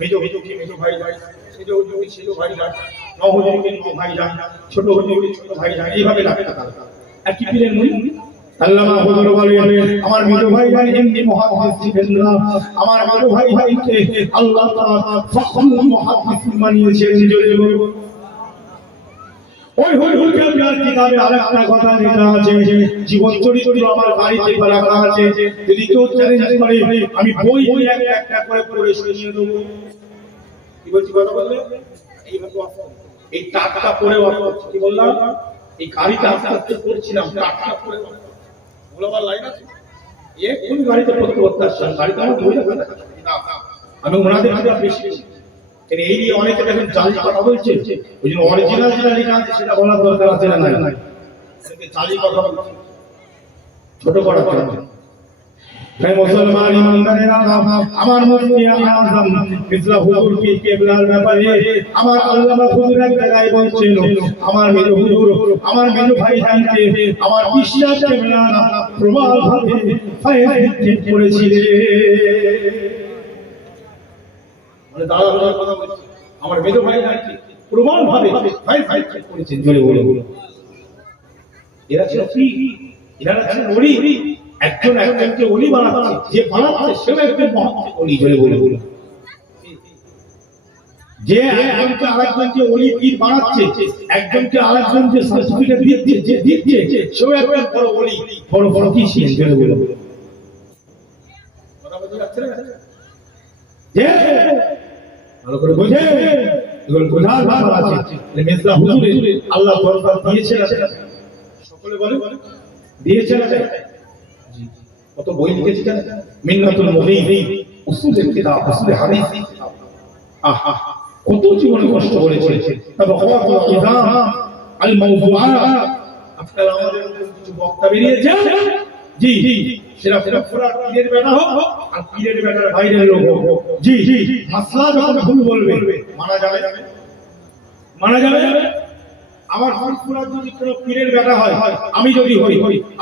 মেজো হুজুরকে মেজো ভাই ভাই, মেজো হুজুরকে ছিল ভাই জান, নও হুজুরকে নও ভাই জান, ছোট হুজুরকে ছোট ভাই জান, এইভাবে রাখতে থাকতো। একই পীরের মুরিদ আল্লামা হুজুর বলেন আমার মেজো ভাই ভাই এমনি মুহাদ্দিস ছিলেন না, আমার মেজো ভাই ভাইকে আল্লাহ তাআলা ফখরুল মুহাদ্দিস বানিয়েছেন, জোরে বলুন। ওই হুজুর কেবলার কিতাবে আরেকটা কথা লেখা আছে, জীবন চরিত্র আমার বাড়িতে রাখা আছে, যদি কেউ চ্যালেঞ্জ করে আমি বই একটা করে পড়ে শুনিয়ে দেব। কি বলছি কথা বললে এইভাবে এই টাটকা পড়ে কি বললাম, এই গাড়িতে আস্তে আস্তে পড়ছিলাম টাটকা পড়ে বলাবার লাইন আছে, কোন গাড়িতে পড়তে পড়তে আসছেন, গাড়িতে আমার বই রাখা আমি ওনাদের কাছে বেশি এই নিয়ে অনেকে দেখেন জালি কথা বলছে, ওই জন্য অরিজিনাল যেটা লেখা আছে সেটা বলার দরকার আছে না নাই, জালি কথা বলছে ছোট করার জন্য। তাই মুসলমান ইমানদারেরা আমার মুফতি আযম মির্জা হুজুর পীর কেবলার ব্যাপারে আমার আল্লামা হুজুর এক জায়গায় বলছেন আমার মেজো হুজুর আমার মেজো ভাই জানতে আমার বিশ্বাস কেবলা প্রবলভাবে ফায়দা করেছিলেন, মানে দাদা দাদার কথা বলছি আমার মেজো ভাই জানতে প্রবলভাবে ফায়দা করেছেন, বলে বলে এরা ছিল কি, এরা ছিল ওলি, একজন একজনকে ওলি বানাচ্ছে, যে বানাচ্ছে সেও একজন মহান ওলি, বলে বলে বলে যে একজনকে আরেকজনকে ওলি পীর বানাচ্ছে, একজনকে আরেকজন যে সার্টিফিকেট দিচ্ছে যে দিচ্ছে সেও একজন বড় ওলি, বড় বড় কি ছিলেন, বলে বলে কথা বলতে যাচ্ছে না যে ভালো করে বুঝে এগুলো বোঝার ব্যাপার আছে। মির্জা হুজুরের আল্লাহ বরকত দিয়েছেন, সকলে বলে দিয়েছেন, কত বই লিখেছি জানেন, মিন্নাতুল মুগীব, উসুলের কিতাব, উসুল হাদিস, আহা কত জীবনে কষ্ট করেছে, তাবাকাতুল ইজাম আল মাওযুআত, আপনারা আমাদের কিছু বক্তা বেরিয়েছে জি সেটা পুরা পীরের বেটা হোক আর পীরের বেটার বাইরের লোক হোক, জি মাসলা যখন ভুল বলবে মানা যাবে, মানা যাবে। আমার ফুরফুরা যদি কোনো পীরের বেটা হয়, আমি যদি হই,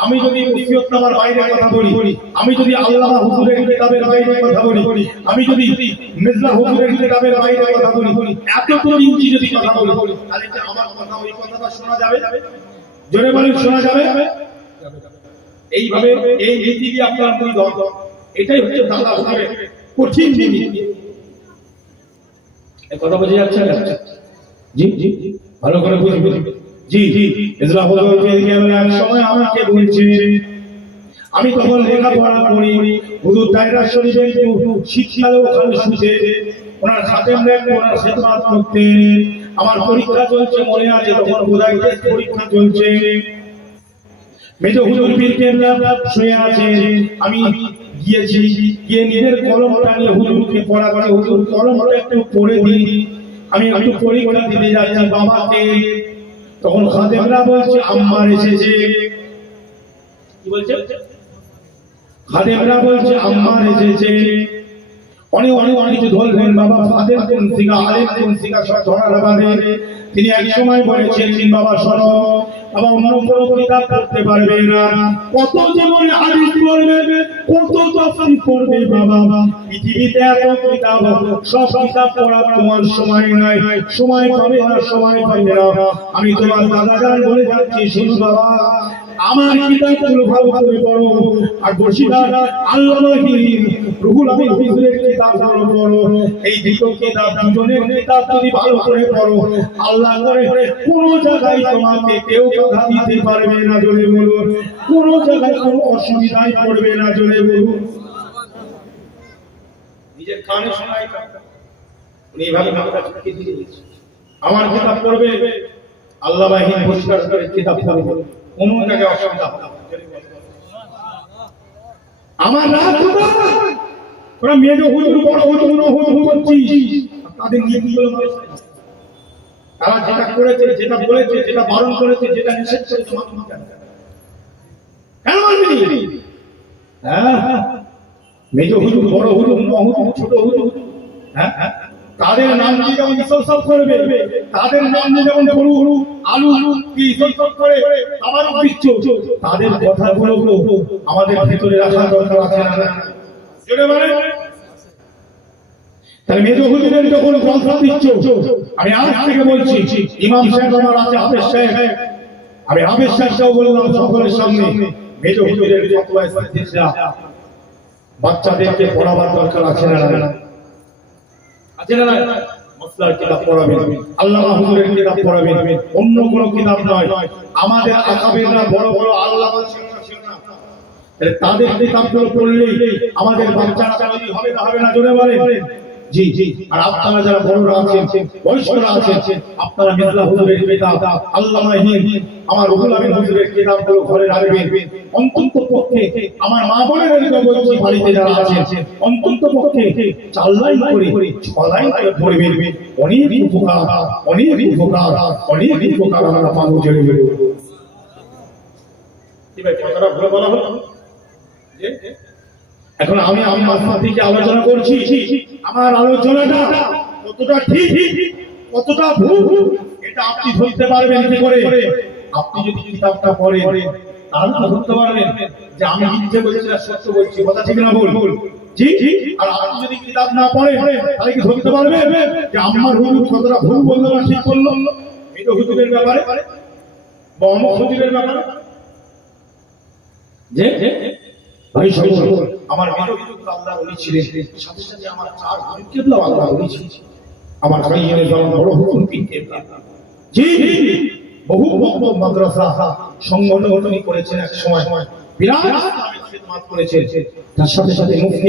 আমি যদি মুফতিয়তনামার বাইরে কথা বলি, আমি যদি আল্লামা হুজুরের কিতাবের বাইরে কথা বলি, আমি যদি মির্জা হুজুরের কিতাবের বাইরে কথা বলি, এতটুকু ইঞ্চি যদি কথা বলি, তাহলে কি আমার কথা ওই কথাটা শোনা যাবে? জোরে বলেন শোনা যাবে? এইভাবে এই নীতি দিয়ে আপনার মুরিদ হন, এটাই হচ্ছে দাদা হুজুরের কঠিন নীতি। এই কথা বোঝা যাচ্ছে না? জি জি ভালো করে বুঝবেন, জি ইসলাম এক সময় আমাকে বলছে, আমি তখন লেখাপড়া করি, হুজুর দায়রা শরীফে শীতকালে ওখানে শুতে ওনার খাতেম রাখতে ওনার খেদমত করতে, আমার পরীক্ষা চলছে মনে আছে, তখন বোধহয় টেস্ট পরীক্ষা চলছে, মেজো হুজুর পীর কেবলা শুয়ে আছে, আমি গিয়েছি, গিয়ে নিজের কলমটা নিয়ে হুজুরকে পড়াতে, হুজুর কলমটা একটু পড়ে দিই, আমি একটু পরীক্ষা দিতে যাচ্ছি বাবাকে, তখন খাদেমরা বলছে আম্মার এসেছে, কি বলছে খাদেমরা বলছে আম্মার এসেছে, অনেক অনেক কিছু ধরলেন বাবা, ফাদের কোন সিগা আলেম কোন সিগা সব ধরার বাদে তিনি এক সময় বলেছিলেন বাবা শোনো, বাবা অন্য কোনো কিতাব পড়তে পারবে না, কত জীবনে হাদিস পড়বে, কত তাফসীর পড়বে বাবা, পৃথিবীতে এত কিতাব, সব কিতাব পড়ার তোমার সময় নাই, সময় পাবে না, সময় পাবে না, আমি তোমার দাদা জান বলে যাচ্ছি শুনো বাবা, আমার কিতাবগুলো ভালো করে পড়ো আর বর্ষিদার আল্লামাহি রুহুল আমিন হুজুরের কিতাবগুলো পড়ো। এই দুটো কিতাব দুজনের কিতাব যদি ভালো করে পড়ো, আল্লাহ করে কোন জায়গায় তোমাকে কেউ কথা দিতে পারবে না, জোরে বলুন। কোন জায়গায় কোনো অসুবিধায় পড়বে না, জোরে বলুন। নিজের কানে শোনাই উনি এইভাবে মাথা ঝুঁকে দিয়ে দিয়েছেন, আমার কিতাব পড়বে, আল্লাহ বাহিনী পরিষ্কার করে কিতাব পড়বে, কোনো জায়গায় অসুবিধা হবে না। আমার রাত কথা তোরা মেজ হুজুর বড় হুজুর করছিস, তাদের নীতিগুলো তারা যেটা করেছে, যেটা বলেছে, যেটা বারণ করেছে, যেটা নিষেধ করেছে, কেন মানবি? হ্যাঁ, মেজ হুজুর বড় হুজুর ছোট হুজুর, হ্যাঁ, তাদের নাম দিয়ে যেমন ইসলসল করবে, তাদের নাম দিয়ে যেমন গরু আলু কি ইসলসল করে আবার বিচ্ছ, তাদের কথাগুলো আমাদের ভিতরে রাখা দরকার আছে না? জোরে বলে। তাহলে মেজ হুজুরের যখন গ্রন্থ দিচ্ছ, আমি আজ থেকে বলছি, ইমাম সাহেব আমার আছে, হাফেজ সাহেব, আমি হাফেজ সাহেবকেও বললাম সকলের সামনে, মেজ হুজুরের ফতোয়া ইসলাম বাচ্চাদেরকে পড়াবার দরকার আছে না? আছে না? মসলার কিতাব পড়াবেন, আল্লামা হুজুরের কিতাব পড়াবেন, অন্য কোনো কিতাব নয়। আমাদের আকাবেররা বড় বড় আল্লামা ছিল না, তাদের কিতাবগুলো পড়লেই আমাদের বাচ্চারা তৈরি হবে না, হবে না? জোরে বলেন। জি জি। আর আপনারা যারা বড়রা আছেন, বয়স্করা আছেন, আপনারা মির্জা হুজুরের কিতাব, আল্লামা আমার রুহুল আমিন হুজুরের কিতাবগুলো ঘরে রাখবেন। অন্তত পক্ষে আমার মা বোনেদেরকে বলছি, বাড়িতে যারা আছেন, অন্তত পক্ষে 4 লাইন করে 6 লাইন করে পড়বেন। অনেক উপকার, অনেক উপকার, অনেক উপকার আমরা পাবো। জোরে বলুন। কি ভাই, কথাটা ভুল বলা হলো? এখন আমি আমার সাথীকে আলোচনা করছি, আমার আলোচনাটা কতটা ঠিক কতটা ভুল এটা আপনি ধরতে পারবেন কি করে? আপনি যদি কিতাবটা পড়েন তাহলে ধরতে পারবেন যে আমি মিথ্যে বলছি না সত্য বলছি, কথা ঠিক না ভুল? জি। আর আপনি যদি কিতাব না পড়েন তাহলে কি ধরতে পারবেন যে আমার হুজুর কতটা ভুল বললো না ঠিক বললো? এই তো হুজুরের ব্যাপারে বা অন্য হুজুরের ব্যাপারে যে ভাই সকল আমার বিরোধী আল্লাহ ওলি ছিলেন, সাথে সাথে আমার 4 হুজুর কেবলা আল্লাহ ওলি ছিলেন। আমার কাইয়ের জন্য বড় হুজুর পীর কেবলা, জি বহু বড় মাদ্রাসা সংগঠন করেছেন, এক সময় বিরাট খিদমত করেছেন। তার সাথে সাথে মুফতি